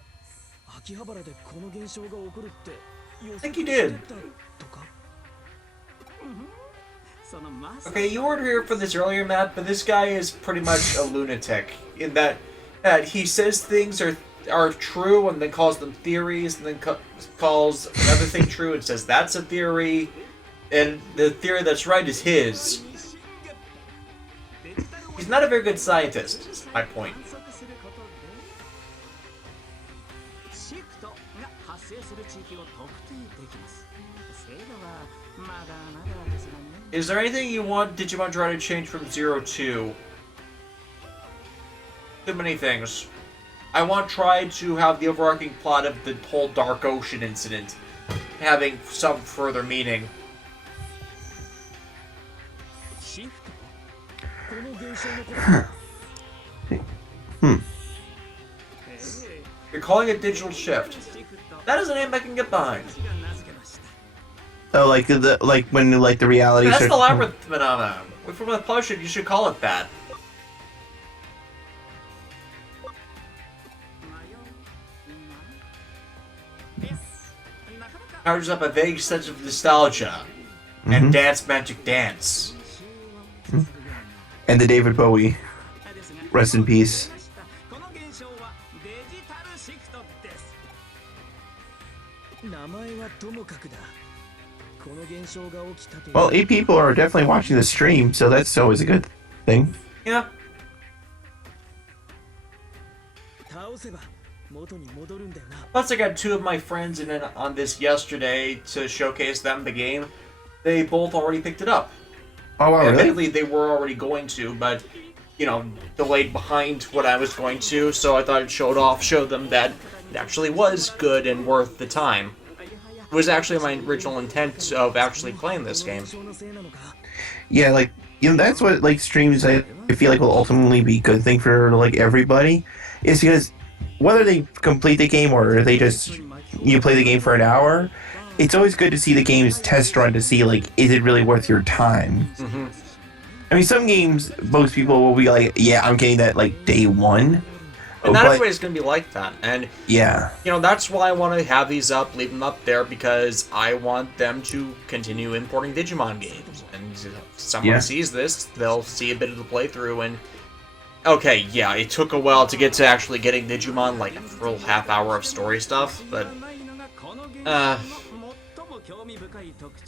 秋葉原でこの現象が起こるって予 think you did. とか Okay, you weren't here for this earlier, Matt, but this guy is pretty much a lunatic in that he says things are true and then calls them theories and then calls another thing true and says that's a theory, and the theory that's right is his. He's not a very good scientist, is my point. Is there anything you want Digimon try to change from 0-2? Too many things. I want Try to have the overarching plot of the whole Dark Ocean incident having some further meaning. You're calling it digital shift. That is a name I can get behind. Oh, like when the reality. That's the labyrinth phenomenon. From the potion, you should call it that. Conjures up a vague sense of nostalgia and dance magic dance. And the David Bowie. Rest in peace. Well, 8 people are definitely watching the stream, so that's always a good thing. Yeah. Plus, I got 2 of my friends in on this yesterday to showcase them the game. They both already picked it up. Oh, wow, really? Admittedly, they were already going to, but, you know, delayed behind what I was going to, so I thought I'd show them that it actually was good and worth the time. It was actually my original intent of actually playing this game. Yeah, like, you know, that's what, like, streams I feel like will ultimately be a good thing for, like, everybody. Is because whether they complete the game or they just, you play the game for an hour, it's always good to see the game's test run to see, like, is it really worth your time? Mm-hmm. I mean, some games, most people will be like, yeah, I'm getting that, like, day one. And not everybody's going to be like that. And, yeah, you know, that's why I want to have these up, leave them up there, because I want them to continue importing Digimon games. And if someone sees this, they'll see a bit of the playthrough and, okay, yeah, it took a while to get to actually getting Digimon, like a full half hour of story stuff, but,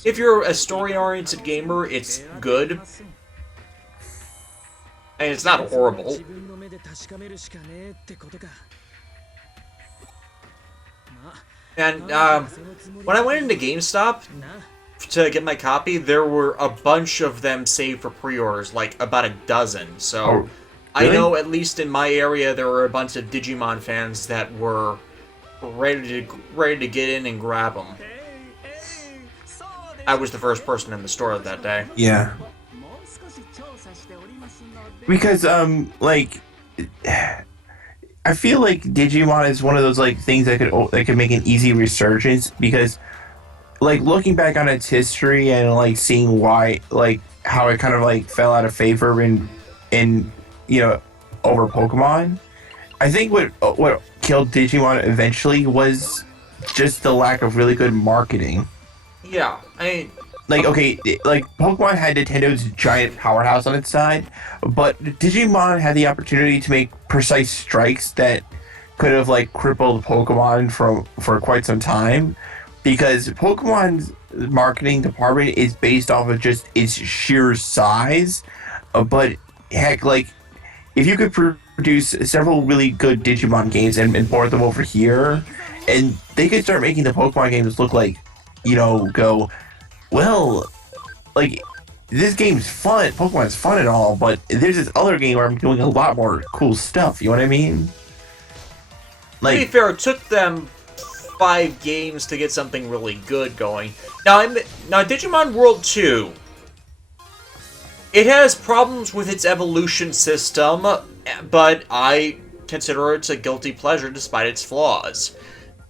if you're a story-oriented gamer, it's good. And it's not horrible. And, when I went into GameStop to get my copy, there were a bunch of them saved for pre-orders, like about a dozen, so... Oh, really? I know at least in my area there were a bunch of Digimon fans that were ready to get in and grab them. I was the first person in the store that day. Yeah. Because, like, I feel like Digimon is one of those like things that could make an easy resurgence because like looking back on its history and like seeing why like how it kind of like fell out of favor in you know over Pokemon. I think what killed Digimon eventually was just the lack of really good marketing. Yeah, I mean, Like okay, like Pokemon had Nintendo's giant powerhouse on its side, but Digimon had the opportunity to make precise strikes that could have like crippled Pokemon for quite some time, because Pokemon's marketing department is based off of just its sheer size. But heck, like if you could produce several really good Digimon games and port them over here, and they could start making the Pokemon games look like, go, well, like, this game's fun, Pokemon's fun and all, but there's this other game where I'm doing a lot more cool stuff, you know what I mean? to be Like, fair, it took them 5 games to get something really good going. Now, Digimon World 2, it has problems with its evolution system, but I consider it a guilty pleasure despite its flaws.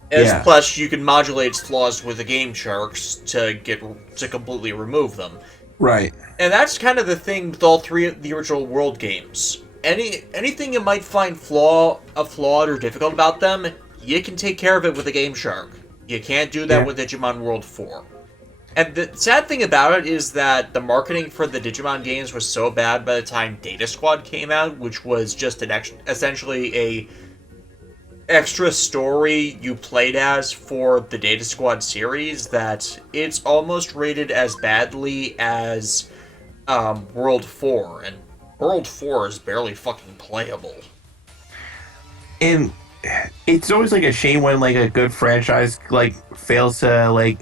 Yeah. Plus, you can modulate its flaws with the Game Sharks to completely remove them. right. And that's kind of the thing with all 3 of the original World games. Anything you might find flawed or difficult about them, you can take care of it with a Game Shark. You can't do that with Digimon World 4. And the sad thing about it is that the marketing for the Digimon games was so bad by the time Data Squad came out, which was just essentially a extra story you played as for the Data Squad series, that it's almost rated as badly as World 4, and World 4 is barely fucking playable. And it's always like a shame when like a good franchise like fails to like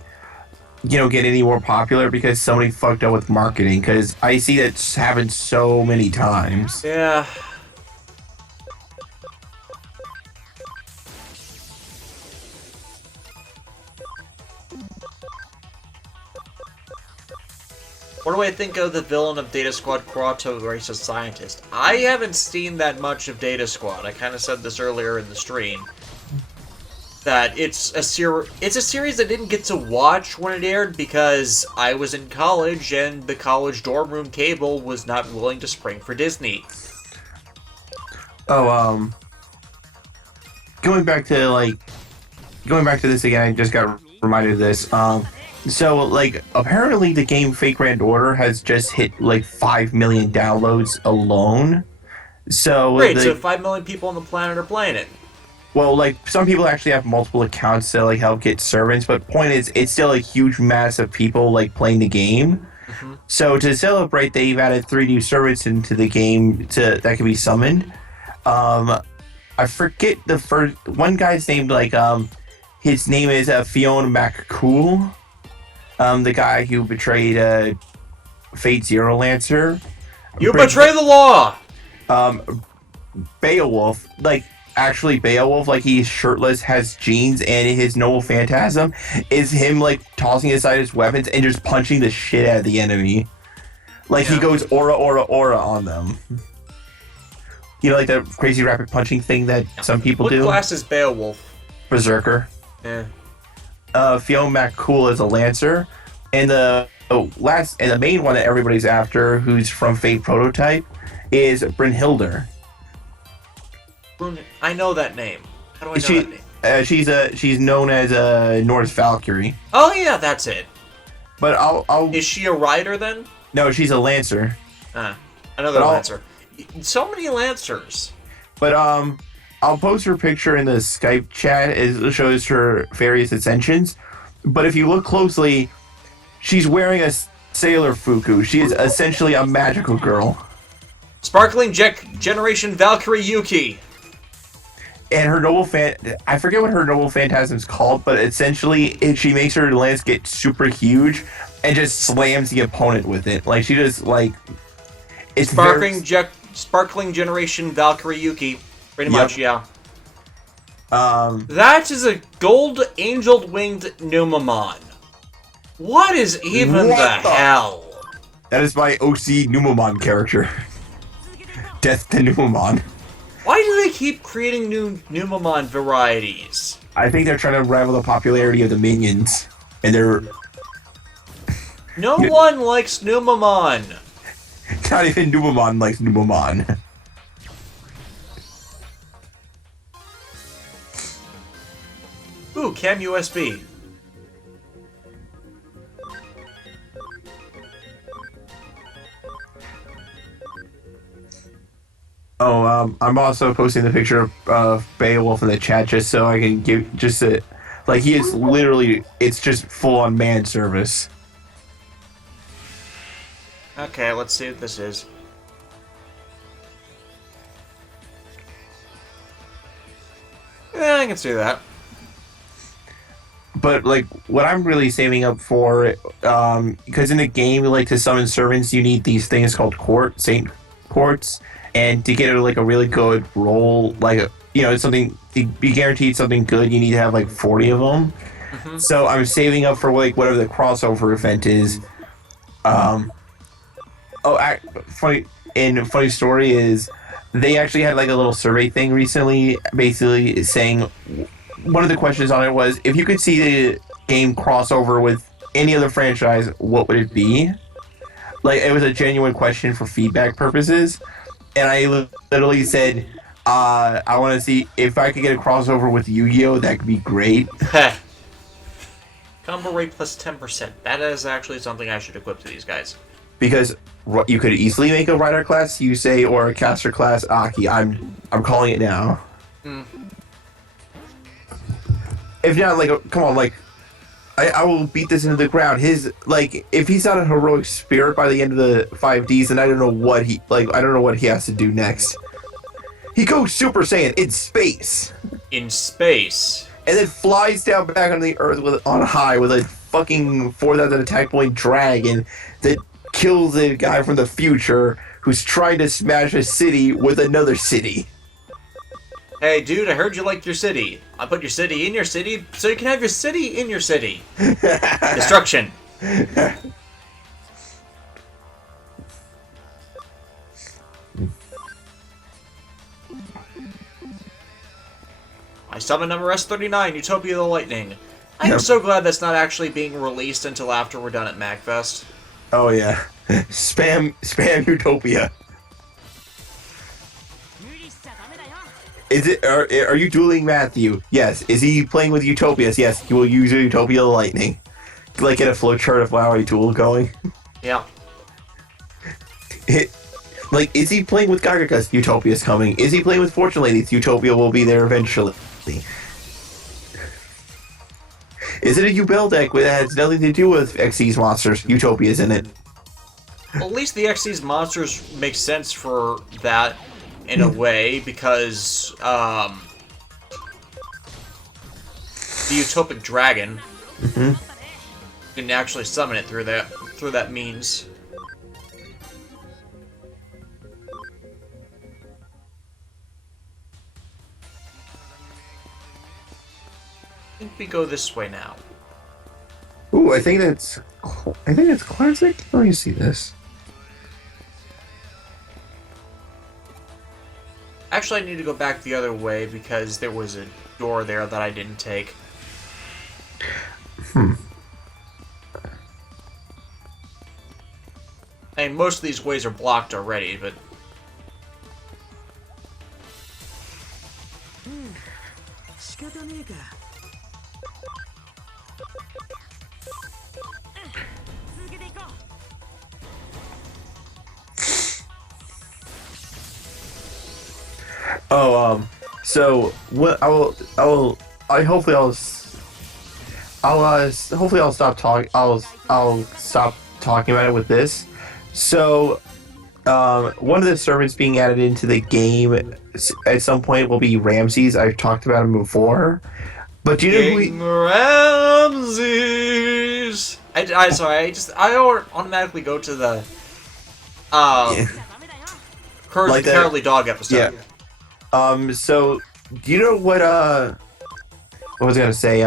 get any more popular because somebody fucked up with marketing, because I see that happen so many times. Yeah. What do I think of the villain of Data Squad, Kurato, the racist scientist? I haven't seen that much of Data Squad. I kind of said this earlier in the stream. That it's a series I didn't get to watch when it aired because I was in college and the college dorm room cable was not willing to spring for Disney. Oh, going back to this again, I just got reminded of this. So, like, apparently the game Fake Grand Order has just hit, like, 5 million downloads alone. So... Great, so 5 million people on the planet are playing it. Well, like, some people actually have multiple accounts to, like, help get servants, but point is, it's still a huge mass of people, like, playing the game. Mm-hmm. So, to celebrate, they've added 3 new servants into the game that can be summoned. I forget the first... One guy's named, like, his name is Fionn McCool. The guy who betrayed Fate Zero Lancer. You betray the law! Beowulf, like, actually Beowulf, like, he's shirtless, has jeans, and his noble phantasm is him, like, tossing aside his weapons and just punching the shit out of the enemy. Like, he goes aura, aura, aura on them. You know, like the crazy rapid punching thing that some people do? What class is Beowulf? Berserker. Yeah. Fionn McCool is a Lancer, and the main one that everybody's after, who's from Fate Prototype, is Brynhildr. I know that name. How do I know that name? She's known as a Norse Valkyrie. Oh yeah, that's it. But I'll Is she a rider then? no, she's a Lancer. Another Lancer. So many Lancers. But I'll post her picture in the Skype chat. It shows her various ascensions. But if you look closely, she's wearing a Sailor Fuku. She is essentially a magical girl. Sparkling Generation Valkyrie Yuki. And her I forget what her noble phantasm's called, but essentially she makes her lance get super huge and just slams the opponent with it. Like, she just, like... It's Sparkling Generation Valkyrie Yuki. Pretty much, yeah. That is a gold angel-winged Numamon. What is even the hell? That is my OC Numamon character. Death to Numamon. Why do they keep creating new Numemon varieties? I think they're trying to rival the popularity of the minions, and they're No one likes Numemon. not even Numemon likes Numemon. Ooh, Cam USB. Oh, I'm also posting the picture of Beowulf in the chat just so I can give just a, like he is literally, it's just full on man service. Okay, let's see what this is. Yeah, I can see that. But like what I'm really saving up for, because in the game, like to summon servants, you need these things called saint courts, and to get like a really good roll, like something to be guaranteed something good, you need to have like 40 of them. Mm-hmm. So I'm saving up for like whatever the crossover event is. Funny story is they actually had like a little survey thing recently, basically saying one of the questions on it was if you could see the game crossover with any other franchise, what would it be? Like it was a genuine question for feedback purposes, and I literally said, I want to see if I could get a crossover with Yu-Gi-Oh. That could be great. Combo rate plus 10%. That is actually something I should equip to these guys. Because you could easily make a Rider class Yusei or a caster class Aki. I'm calling it now. Mm. If not, like, come on, like, I will beat this into the ground. If he's not a heroic spirit by the end of the 5Ds, then I don't know what he has to do next. He goes Super Saiyan in space. In space. And then flies down back on the Earth on high with a fucking 4,000 attack point dragon that kills a guy from the future who's trying to smash a city with another city. Hey, dude, I heard you like your city. I put your city in your city so you can have your city in your city. Destruction. I summon number S39, Utopia of the Lightning. I am so glad that's not actually being released until after we're done at MagFest. Oh yeah. Spam Utopia. Are you dueling Matthew? Yes. Is he playing with Utopias? Yes. He will use Utopia of the Lightning. Like get a flowchart of how a duel going. Yeah. Is he playing with Gagakas? Utopia's coming. Is he playing with Fortune Ladies? Utopia will be there eventually. Is it a U-Bell deck that has nothing to do with XC's monsters? Utopia's in it. Well, at least the XC's monsters make sense for that in a way, because the Utopic Dragon, you can actually summon it through that means. I think we go this way now. Ooh, I think it's classic. Let me see this. Actually, I need to go back the other way because there was a door there that I didn't take. I mean, most of these ways are blocked already, but... So what hopefully I'll stop talking. I'll stop talking about it with this. So, one of the servants being added into the game at some point will be Ramses. I've talked about him before, but do you know Ramses. I automatically go to the Courage Like the that- Cowardly Dog episode. Yeah. So do you know what was I gonna say?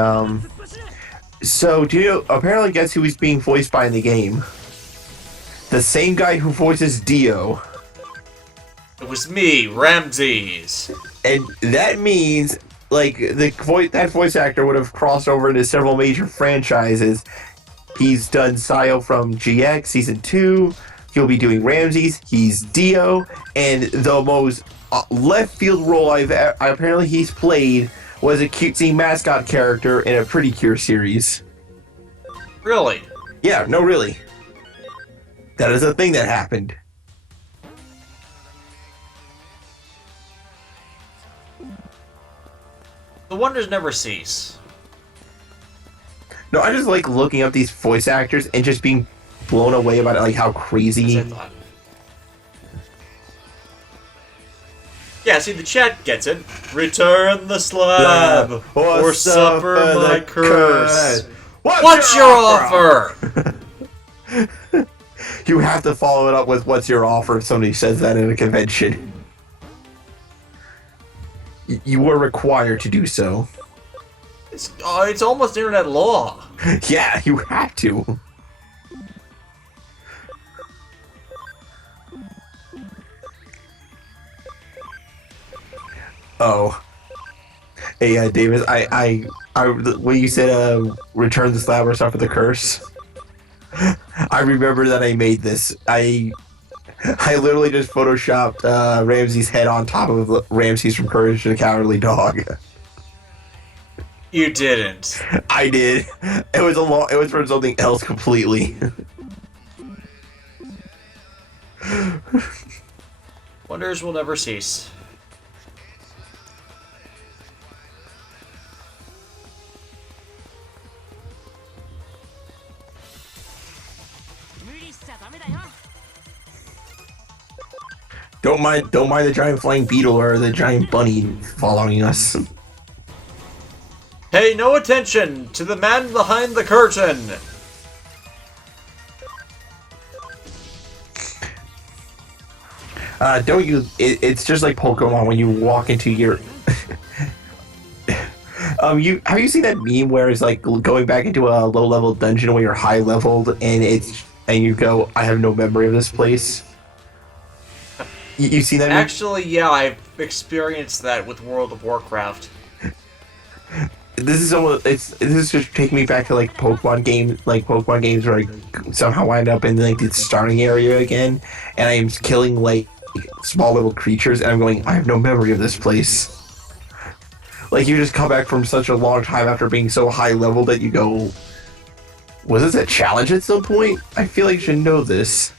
So do you apparently guess who he's being voiced by in the game? The same guy who voices Dio. It was me, Ramses. And that means, like, that voice actor would have crossed over into several major franchises. He's done Sayo from GX Season 2. He'll be doing Ramses. He's Dio. And the most left field role apparently he's played was a cutesy mascot character in a Pretty Cure series. Really? Yeah, no, really. That is a thing that happened. The wonders never cease. No, I just like looking up these voice actors and just being blown away about it, like how crazy. As I thought. Yeah, see, the chat gets it. Return the slab, or suffer my curse. What's your offer? You have to follow it up with "What's your offer?" if somebody says that in a convention. You were required to do so. It's almost internet law. Yeah, you have to. Oh. Hey, Davis, when you said return the slab or suffer the curse, I remember that I made this. I literally just photoshopped Ramses' head on top of Ramses from Courage the Cowardly Dog. You didn't. I did. It was from something else completely. Wonders will never cease. Don't mind the giant flying beetle or the giant bunny following us. Pay no attention to the man behind the curtain. Don't you? It's just like Pokemon when you walk into your. Have you seen that meme where it's like going back into a low level dungeon when you're high leveled and you go, I have no memory of this place. You see that? Actually, yeah, I've experienced that with World of Warcraft. This is just taking me back to like Pokemon games where I somehow wind up in like the starting area again, and I am killing like small little creatures, and I'm going, I have no memory of this place. Like you just come back from such a long time after being so high level that you go, was this a challenge at some point? I feel like you should know this.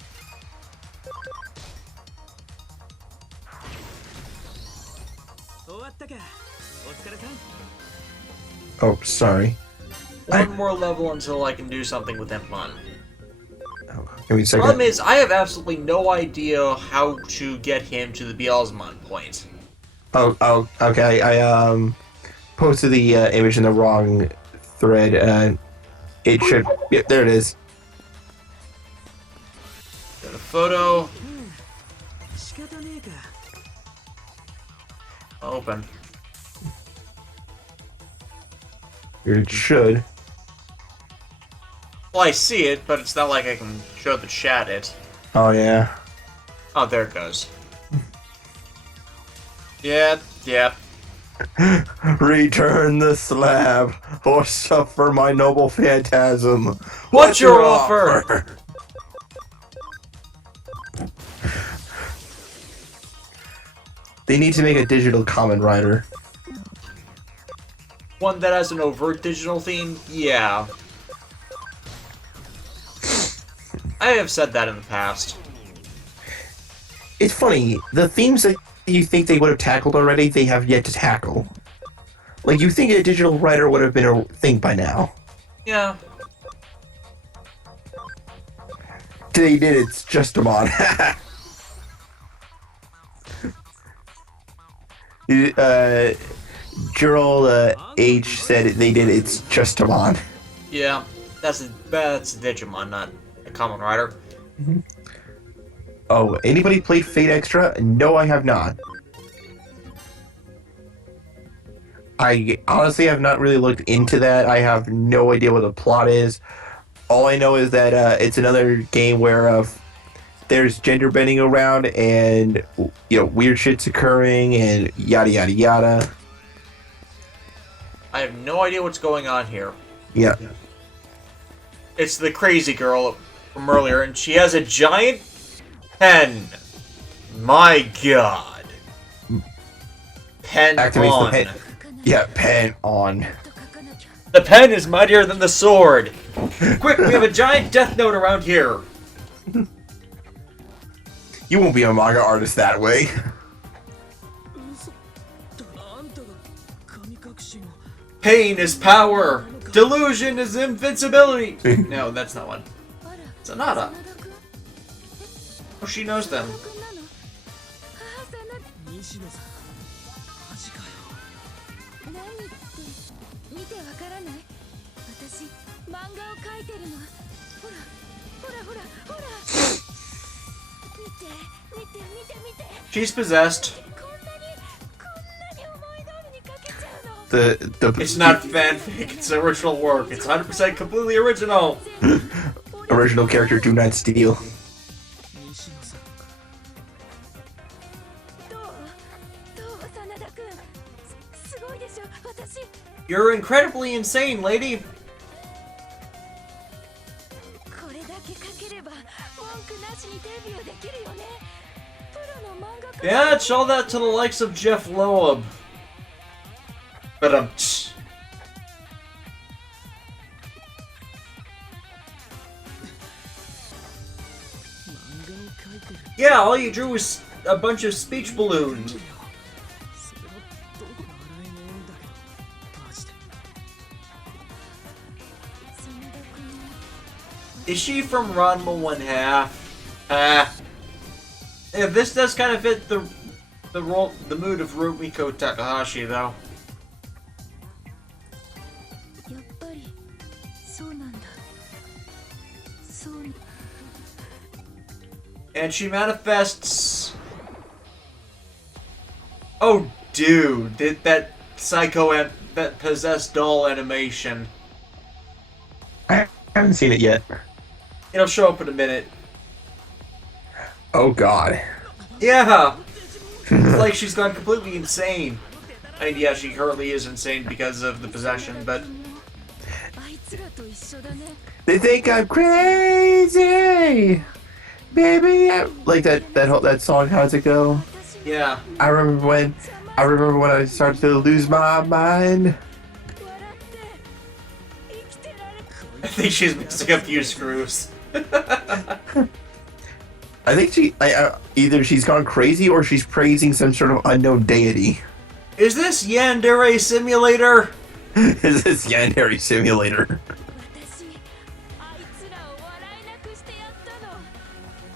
Oh, sorry. One more level until I can do something with Impmon. Oh, give me a second. Problem is, I have absolutely no idea how to get him to the Beelzemon point. Oh, okay. I posted the image in the wrong thread. It should. Yep, there it is. Got a photo. Open. It should. Well, I see it, but it's not like I can show the chat it. Oh yeah. Oh, there it goes. Yeah. Return the slab, or suffer my noble phantasm. What's your offer? They need to make a digital Kamen Rider. One that has an overt digital theme? Yeah. I have said that in the past. It's funny, the themes that you think they would have tackled already, they have yet to tackle. Like, you think a digital writer would have been a thing by now. Yeah. They did, it's just a mod. Gerald H said they did, it's just a mod. Yeah. That's a Digimon, not a Kamen Rider. Mm-hmm. Oh, anybody played Fate Extra? No, I have not. I honestly have not really looked into that. I have no idea what the plot is. All I know is that it's another game where there's gender bending around, and weird shit's occurring, and yada yada yada. I have no idea what's going on here. Yeah. It's the crazy girl from earlier, and she has a giant pen. My god. Pen Activates on. the pen. Yeah, pen on. The pen is mightier than the sword. Quick, we have a giant death note around here. You won't be a manga artist that way. あんたが神隠しの Pain is power. Delusion is invincibility. No, that's not one. あら Sonata. 真田君 Oh, she knows them. 真田君なのああ真田西野さんマジかよ何って見てわからない私漫画を描いてるのほらほらほらほら見て見て見て見て She's possessed. こんなに思い通りに描けちゃうの The It's not fanfic, it's original work. It's 100% completely original. original character do not steal. 西野さんどう真田君すごいでしょ私 You're incredibly insane, lady. これだけ描ければ文句なしにデビューできるよねプロの漫画家 Yeah, tell that to the likes of Jeff Loeb. But tch. 漫画を描いてる Yeah, all you drew was a bunch of speech balloons. それはどこか笑えねえんだけどマジで真田君 Is she from Ranma 1/2? Yeah, this does kind of fit the mood of Rumiko Takahashi, though. やっぱりそうなんだそう And she manifests. Oh, dude, that that possessed doll animation. I haven't seen it yet. It'll show up in a minute. Oh god. Yeah, it's like she's gone completely insane. I mean, yeah, she currently is insane because of the possession, but あいつらと一緒だね They think I'm crazy, baby. Like that song. How does it go? yeah. I remember when I started to lose my mind. 笑って生きてられ I think she's mixing a few screws. I think either she's gone crazy or she's praising some sort of unknown deity. Is this Yandere Simulator? Is this Yandere Simulator? 私あいつらを笑えなくしてやったの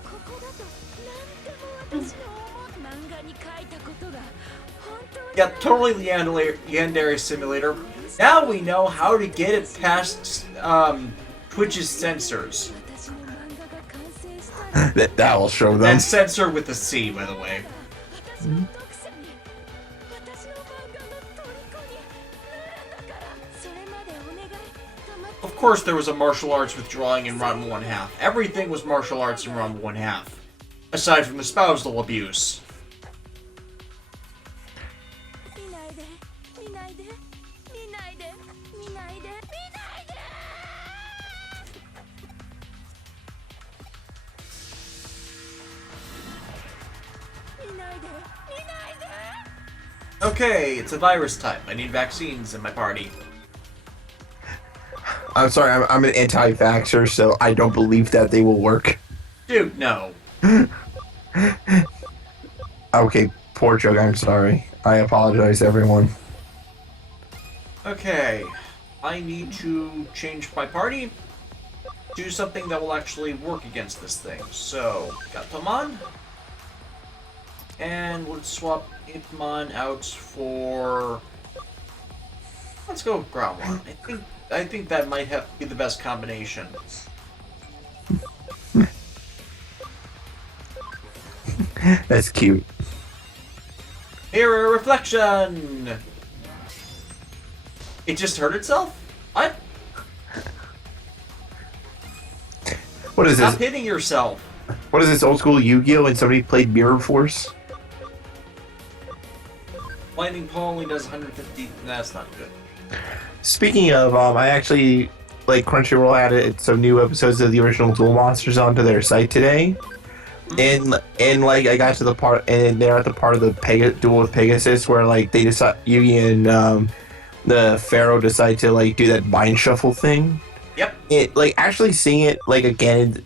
ここだと何でも私の思う漫画に書いたことが本当に Yeah, totally the Yandere Simulator. Now we know how to get it past Twitch's censors. 私の漫画が完成したら that will show them. And censor with a C, by the way. 私の読者に私の漫画の虜になるんだからそれまでお願い黙って Of course, there was a martial arts with drawing in Ranma 1/2. Everything was martial arts in Ranma 1/2. Aside from the spousal abuse. 見ないで見ないで見ないで見ないで見ないで見ないで見ないで Okay, it's a virus type. I need vaccines in my party. I'm sorry, I'm an anti-vaxxer, so I don't believe that they will work. Dude, no. Okay, poor joke. I'm sorry. I apologize, everyone. Okay, I need to change my party. Do something that will actually work against this thing. So, got Tomon. And let's swap Itmon out for... Let's go Groundmon. I think that might be the best combination. That's cute. Mirror reflection! It just hurt itself? What? What is Stop this? hitting yourself. What is this, old school Yu-Gi-Oh! And somebody played Mirror Force? Lightning Paw only does 150. That's not good. Speaking of, I actually, like, Crunchyroll added some new episodes of the original Duel Monsters onto their site today. And like, I got to the part, and they're at the part of the Duel with Pegasus where, like, they decide, Yugi and the Pharaoh decide to, like, do that mind shuffle thing. Yep. It, like, actually seeing it, like, again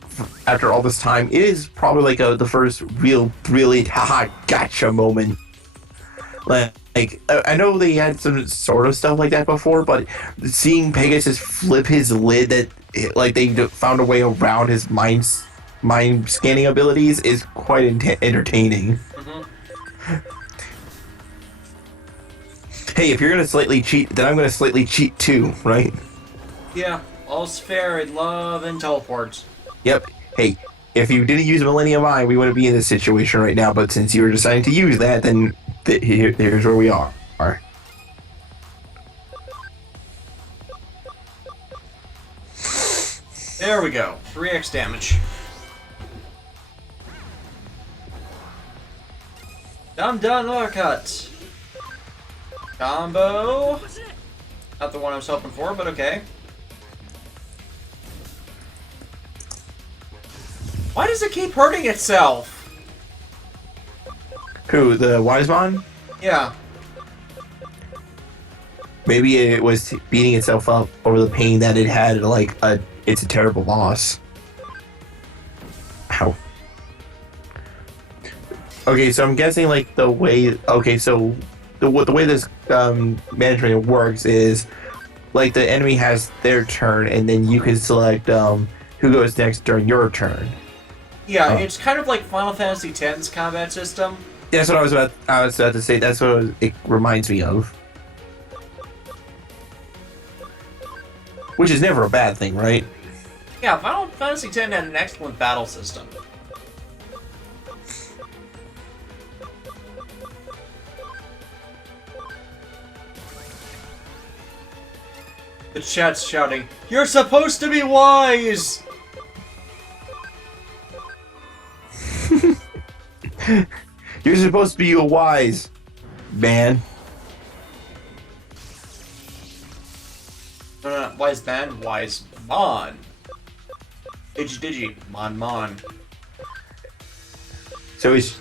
after all this time, it is probably like the first real brilliant haha gotcha moment. Like I know they had some sort of stuff like that before, but seeing Pegasus flip his lid, that like they found a way around his mind scanning abilities, is quite entertaining. Hey, if you're gonna slightly cheat, then I'm gonna slightly cheat too, right? Yeah, all's fair in love and teleports. Yep. Hey, if you didn't use Millennium Eye, we wouldn't be in this situation right now. But since you were deciding to use that, then here's where we are. There we go. 3x damage. Done, uppercut. Combo. Not the one I was hoping for, but okay. Why does it keep hurting itself? Who, the Wisemon? Yeah. Maybe it was beating itself up over the pain that it had, like, it's a terrible loss. Ow. Okay, so I'm guessing, like, the way... Okay, so the way this management works is, like, the enemy has their turn, and then you can select who goes next during your turn. Yeah, it's kind of like Final Fantasy X's combat system. That's what I was about to say. That's what it reminds me of. Which is never a bad thing, right? Yeah, Final Fantasy X had an excellent battle system. The chat's shouting, "You're supposed to be wise!" You're supposed to be a wise man. No, not wise man, wise mon. Digi, mon. So he's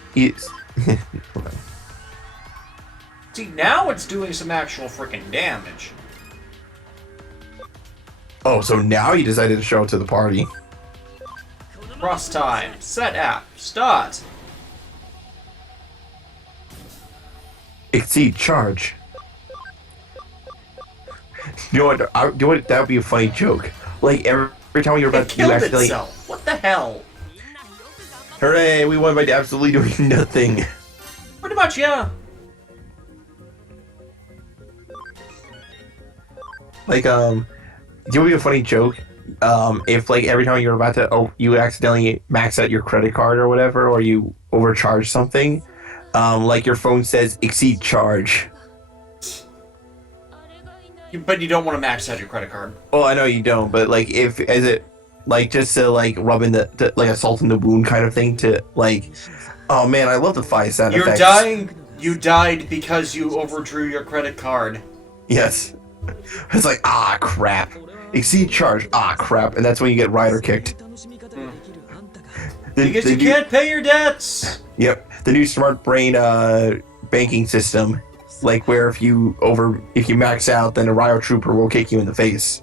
See, now it's doing some actual freaking damage. Oh, so now you decided to show up to the party. Cross time. Set app. Start. Exceed charge. You know what? That would be a funny joke. Like every time you're about It to killed accidentally, itself. What the hell? hooray! We won by absolutely doing nothing. Pretty much, yeah. Like it would be a funny joke. If like every time you're about to, you accidentally max out your credit card or whatever, or you overcharge something, like your phone says exceed charge. But you don't want to max out your credit card. Well, I know you don't, but like if as it like just to like rub in the like a salt in the wound kind of thing to like, oh man, I love the fire sound effects. You're dying. You died because you overdrew your credit card. Yes. It's like, ah crap. Exceed charge, ah crap, and that's when you get rider kicked. Because you can't pay your debts. Yep, the new smart brain banking system, like where if you max out, then a Ryo Trooper will kick you in the face.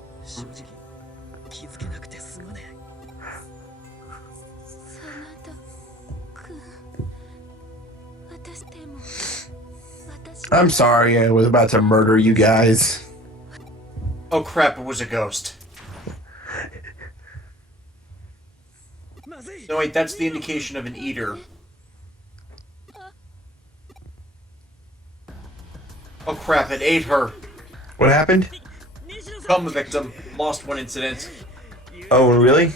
I'm sorry, I was about to murder you guys. Oh crap, it was a ghost. No wait, that's the indication of an eater. Oh crap, it ate her. What happened? Become a victim. Lost one incident. Oh, really?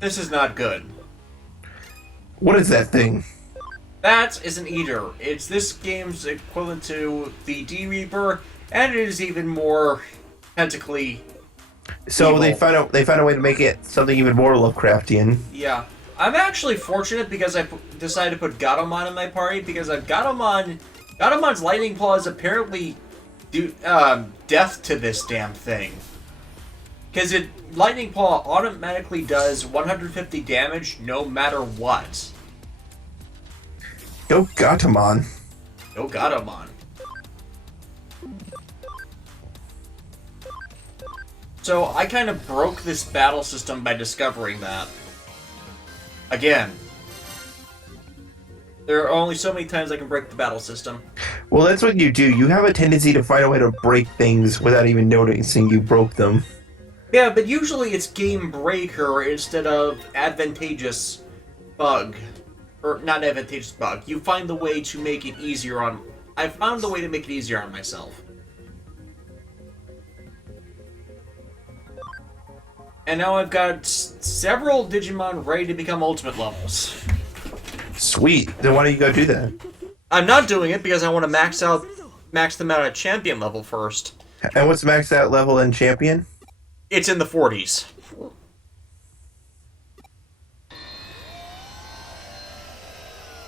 This is not good. What is that thing? That is an eater. It's this game's equivalent to the D Reaper, and it is even more tentacly. So they Evil. found a way to make it something even more Lovecraftian. Yeah. I'm actually fortunate because I decided to put Gatomon in my party because Gatomon's lightning claw is apparently death to this damn thing. Because lightning claw automatically does 150 damage no matter what. Go Gatomon. Go Gatomon. So I kind of broke this battle system by discovering that. Again. There are only so many times I can break the battle system. Well, that's what you do. You have a tendency to find a way to break things without even noticing you broke them. Yeah, but usually it's game breaker instead of advantageous bug. Or not advantageous bug. You find the way to make it easier on... I found the way to make it easier on myself. And now I've got several Digimon ready to become ultimate levels. Sweet. Then why don't you go do that? I'm not doing it because I want to max them out at champion level first. And what's maxed out level in champion? It's in the 40s.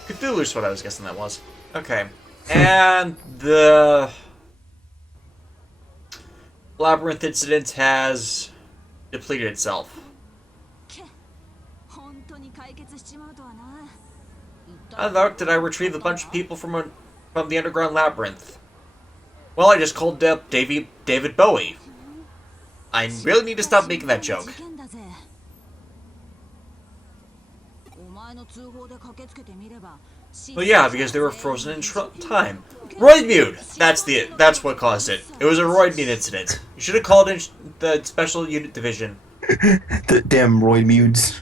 Cthulhu's what I was guessing that was. Okay. And the Labyrinth incident has depleted itself. How the fuck did I retrieve a bunch of people from the underground labyrinth? Well, I just called up David Bowie. I really need to stop making that joke. Well, yeah, because they were frozen in time. Roidmute! That's what caused it. It was a Roidmute incident. You should have called in the Special Unit Division. The damn Roidmutes.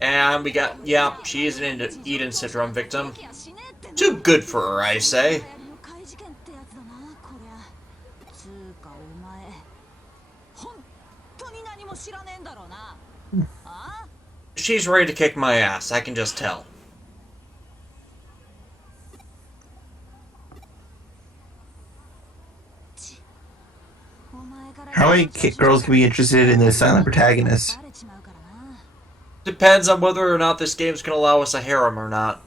And we got, yeah, she is an Eden Syndrome victim. Too good for her, I say. She's ready to kick my ass, I can just tell. How many girls can be interested in this silent protagonist? Depends on whether or not this game's gonna allow us a harem or not.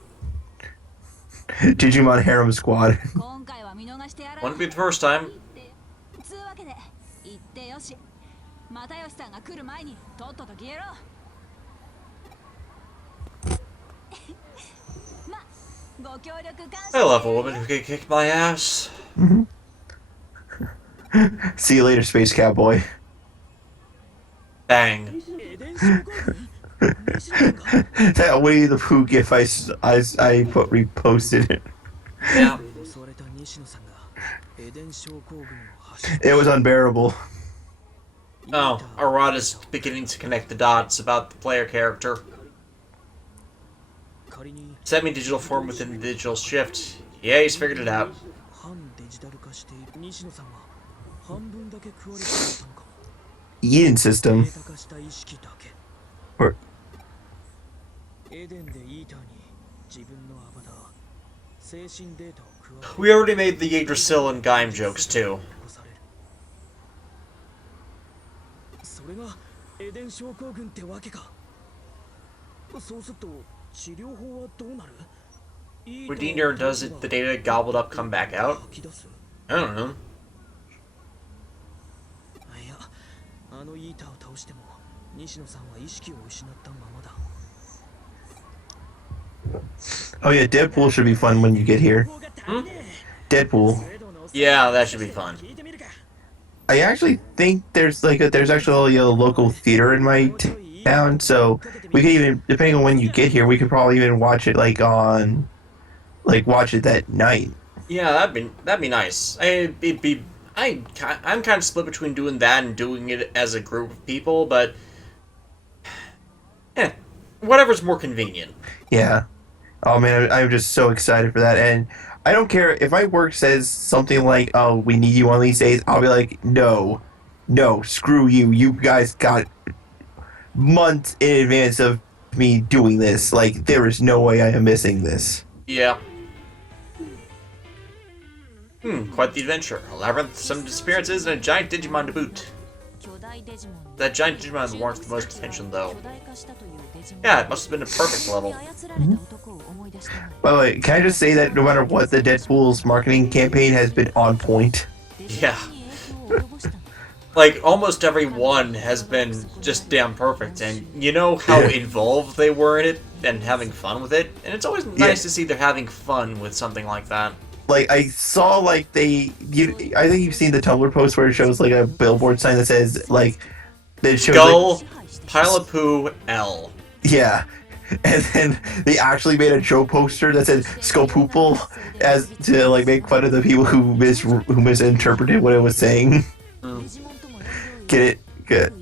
Digimon Harem Squad. Wouldn't be the first time. I love a woman who can kick my ass. See you later, Space Cowboy. Bang. That Winnie the Pooh gif I reposted it. Yeah. It was unbearable. Oh, Arata's beginning to connect the dots about the player character. Semi-digital form within the digital shift. Yeah, he's figured it out. Eden system. Or We already made the Yggdrasil and Gaim jokes too. Would Diener does it the data gobbled up come back out? I don't know. oh yeah, Deadpool should be fun when you get here. Hmm? Deadpool. Yeah, that should be fun. I actually think there's actually a local theater in my town, so we could even, depending on when you get here, we could probably even watch it watch it that night. Yeah, that'd be nice. I'm kind of split between doing that and doing it as a group of people, but whatever's more convenient. Yeah. Oh man, I'm just so excited for that, and I don't care if my work says something like, "Oh, we need you on these days." I'll be like, "No, screw you. You guys got months in advance of me doing this. Like, there is no way I am missing this." Yeah. Quite the adventure. A labyrinth, some disappearances, and a giant Digimon to boot. That giant Digimon warrants the most attention, though. Yeah, it must have been a perfect level. By the way, can I just say that no matter what, the Deadpool's marketing campaign has been on point. Yeah. Like, almost every one has been just damn perfect, and you know how involved they were in it and having fun with it, and it's always nice to see they're having fun with something like that. Like, I saw, like, I think you've seen the Tumblr post where it shows, like, a billboard sign that says, like, that shows, Skull, like, pile of poo, L. Yeah. And then they actually made a joke poster that said "Skopoople" as to like make fun of the people who misinterpreted what it was saying. Get it? Good.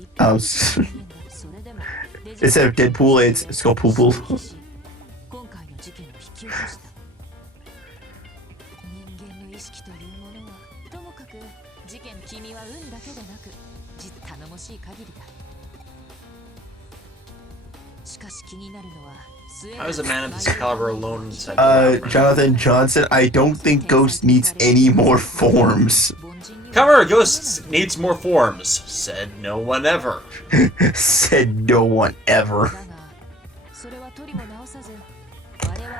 Instead of Deadpool, it's Skopoople. How is a man of this caliber alone inside the Jonathan Johnson, I don't think Ghost needs any more forms. Kamen Ghost needs more forms, said no one ever. Said no one ever.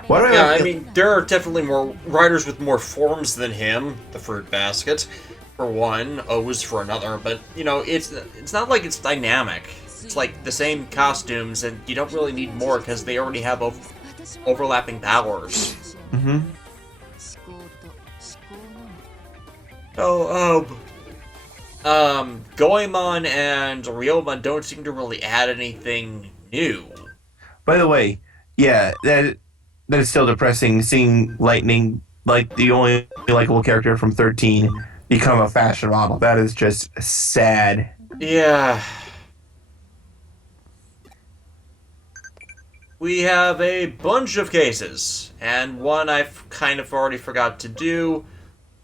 Why do I mean, there are definitely more riders with more forms than him. The Fruit Basket, for one, O's for another, but, you know, it's not like it's dynamic. It's like the same costumes, and you don't really need more because they already have overlapping powers. Mm-hmm. Goemon and Ryomon don't seem to really add anything new. By the way, yeah, that is still depressing seeing Lightning, like the only likable character from 13, become a fashion model. That is just sad. Yeah. We have a bunch of cases, and one I've kind of already forgot to do,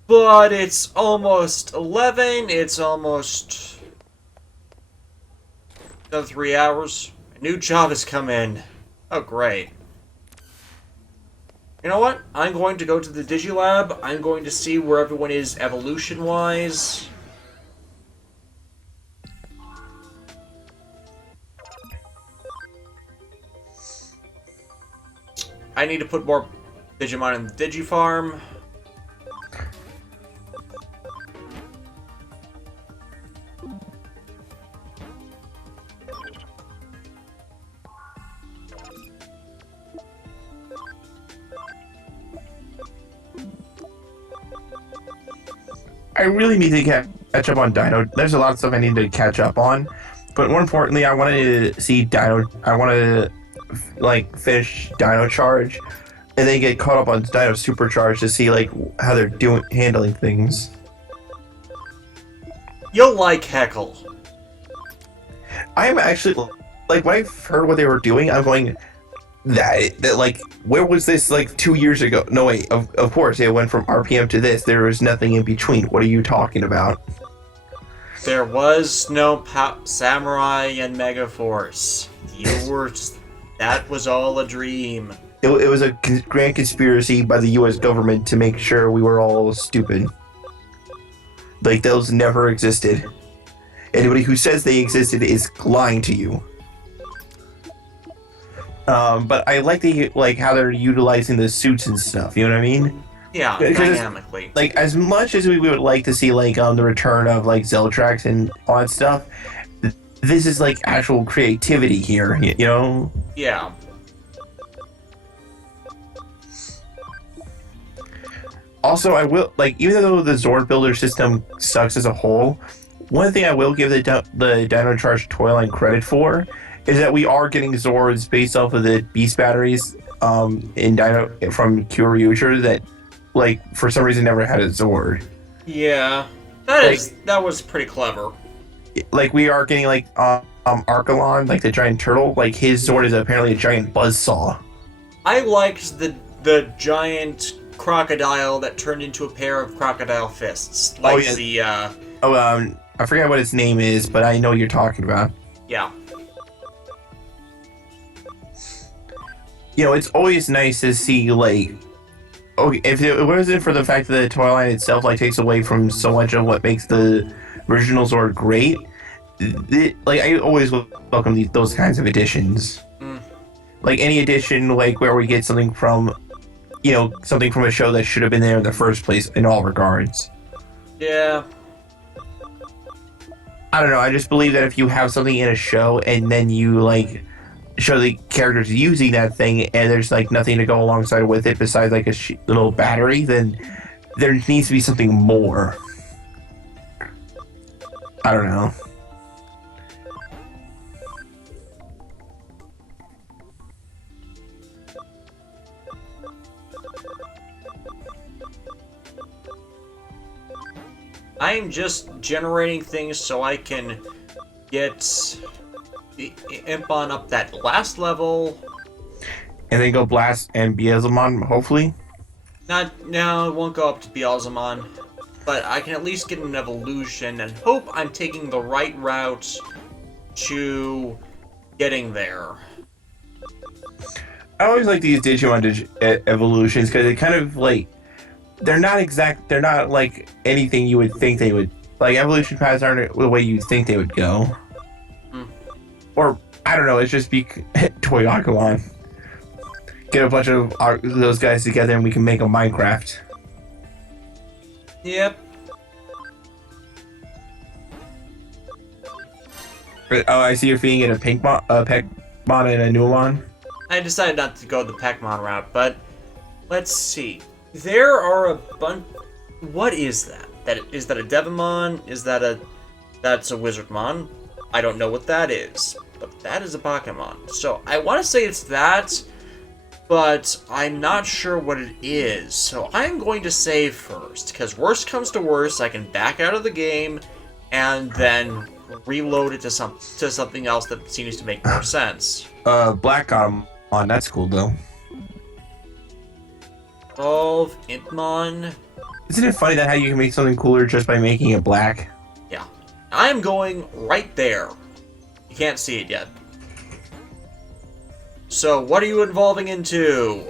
but it's almost 11, it's almost another 3 hours. A new job has come in. Oh, great. You know what? I'm going to go to the Digilab. I'm going to see where everyone is evolution-wise. I need to put more Digimon in the Digifarm. I really need to catch up on Dino. There's a lot of stuff I need to catch up on, but more importantly, I wanted to see Dino. I wanted to like finish Dino Charge, and then get caught up on Dino Supercharge to see like how they're handling things. You'll like Heckle. I'm actually like when I heard what they were doing, I'm going that like where was this like 2 years ago? No wait, of course it went from RPM to this. There was nothing in between. What are you talking about? There was no Samurai and Mega Force. That was all a dream. It was a grand conspiracy by the U.S. government to make sure we were all stupid. Like those never existed. Anybody who says they existed is lying to you. But I like how they're utilizing the suits and stuff. You know what I mean? Yeah, dynamically. Like as much as we would like to see like the return of like Zeltrax and all that stuff, this is like actual creativity here. You know? Yeah. Also, I will like even though the Zord Builder system sucks as a whole, one thing I will give the Dino Charge toy line credit for is that we are getting Zords based off of the Beast batteries in Dino from Kyoryuger that like for some reason never had a Zord. Yeah, that was pretty clever. Like we are getting like Archelon, like the giant turtle, like his Zord is apparently a giant buzzsaw. I liked the giant crocodile that turned into a pair of crocodile fists. Like I forget what its name is, but I know what you're talking about. Yeah. You know, it's always nice to see like okay, if it wasn't for the fact that the toy line itself like takes away from so much of what makes the original Zord great, like I always welcome those kinds of additions. Mm. Like any addition, like where we get something from, something from a show that should have been there in the first place in all regards. Yeah. I don't know. I just believe that if you have something in a show and then you like show the characters using that thing and there's like nothing to go alongside with it besides like a little battery, then there needs to be something more. I don't know. I am just generating things so I can get the Imp on up that last level. And then go blast and Beelzemon, hopefully. No, it won't go up to Beelzemon. But I can at least get an evolution and hope I'm taking the right route to getting there. I always like these Digimon evolutions because it kind of like they're not like anything you would think they would. Like evolution paths aren't the way you think they would go. Or I don't know. It's just be Toy Aqualon. Get a bunch of those guys together and we can make a Minecraft. Yep. Oh, I see you're feeding it a Pinkmon, a Peckmon, and a Newmon. I decided not to go the Pac-Mon route, but let's see. There are a bunch. What is that? Is that a Devimon? That's a Wizardmon? I don't know what that is, but that is a Pokemon. So I want to say it's that, but I'm not sure what it is. So I'm going to save first, because worst comes to worst, I can back out of the game and then reload it to something else that seems to make more sense. Black got him on. That's cool though. Evolve, Impmon. Isn't it funny that how you can make something cooler just by making it black? Yeah. I'm going right there. You can't see it yet. So, what are you evolving into?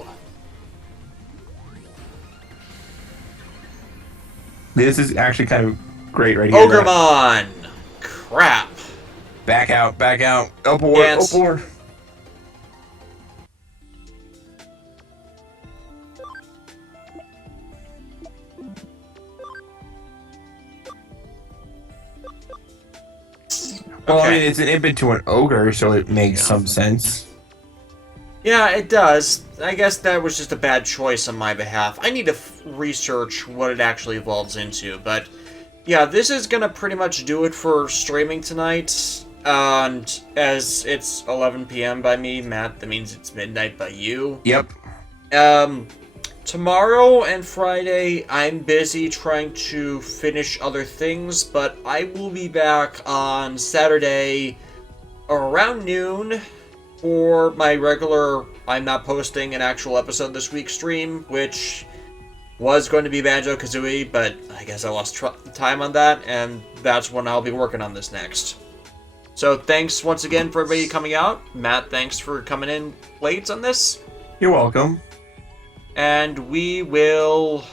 This is actually kind of great right here. Ogremon! Crap. Back out, back out. Upward, Yes. upward. Well, I Okay. mean, it's an imp into an ogre, so it makes some sense. Yeah, it does. I guess that was just a bad choice on my behalf. I need to research what it actually evolves into, but yeah, this is gonna pretty much do it for streaming tonight. And as it's 11 p.m. by me, Matt, that means it's midnight by you. Yep. Tomorrow and Friday, I'm busy trying to finish other things, but I will be back on Saturday around noon for my regular I'm not posting an actual episode this week stream, which was going to be Banjo-Kazooie, but I guess I lost time on that, and that's when I'll be working on this next. So thanks once again for everybody coming out. Matt, thanks for coming in late on this. You're welcome. And we will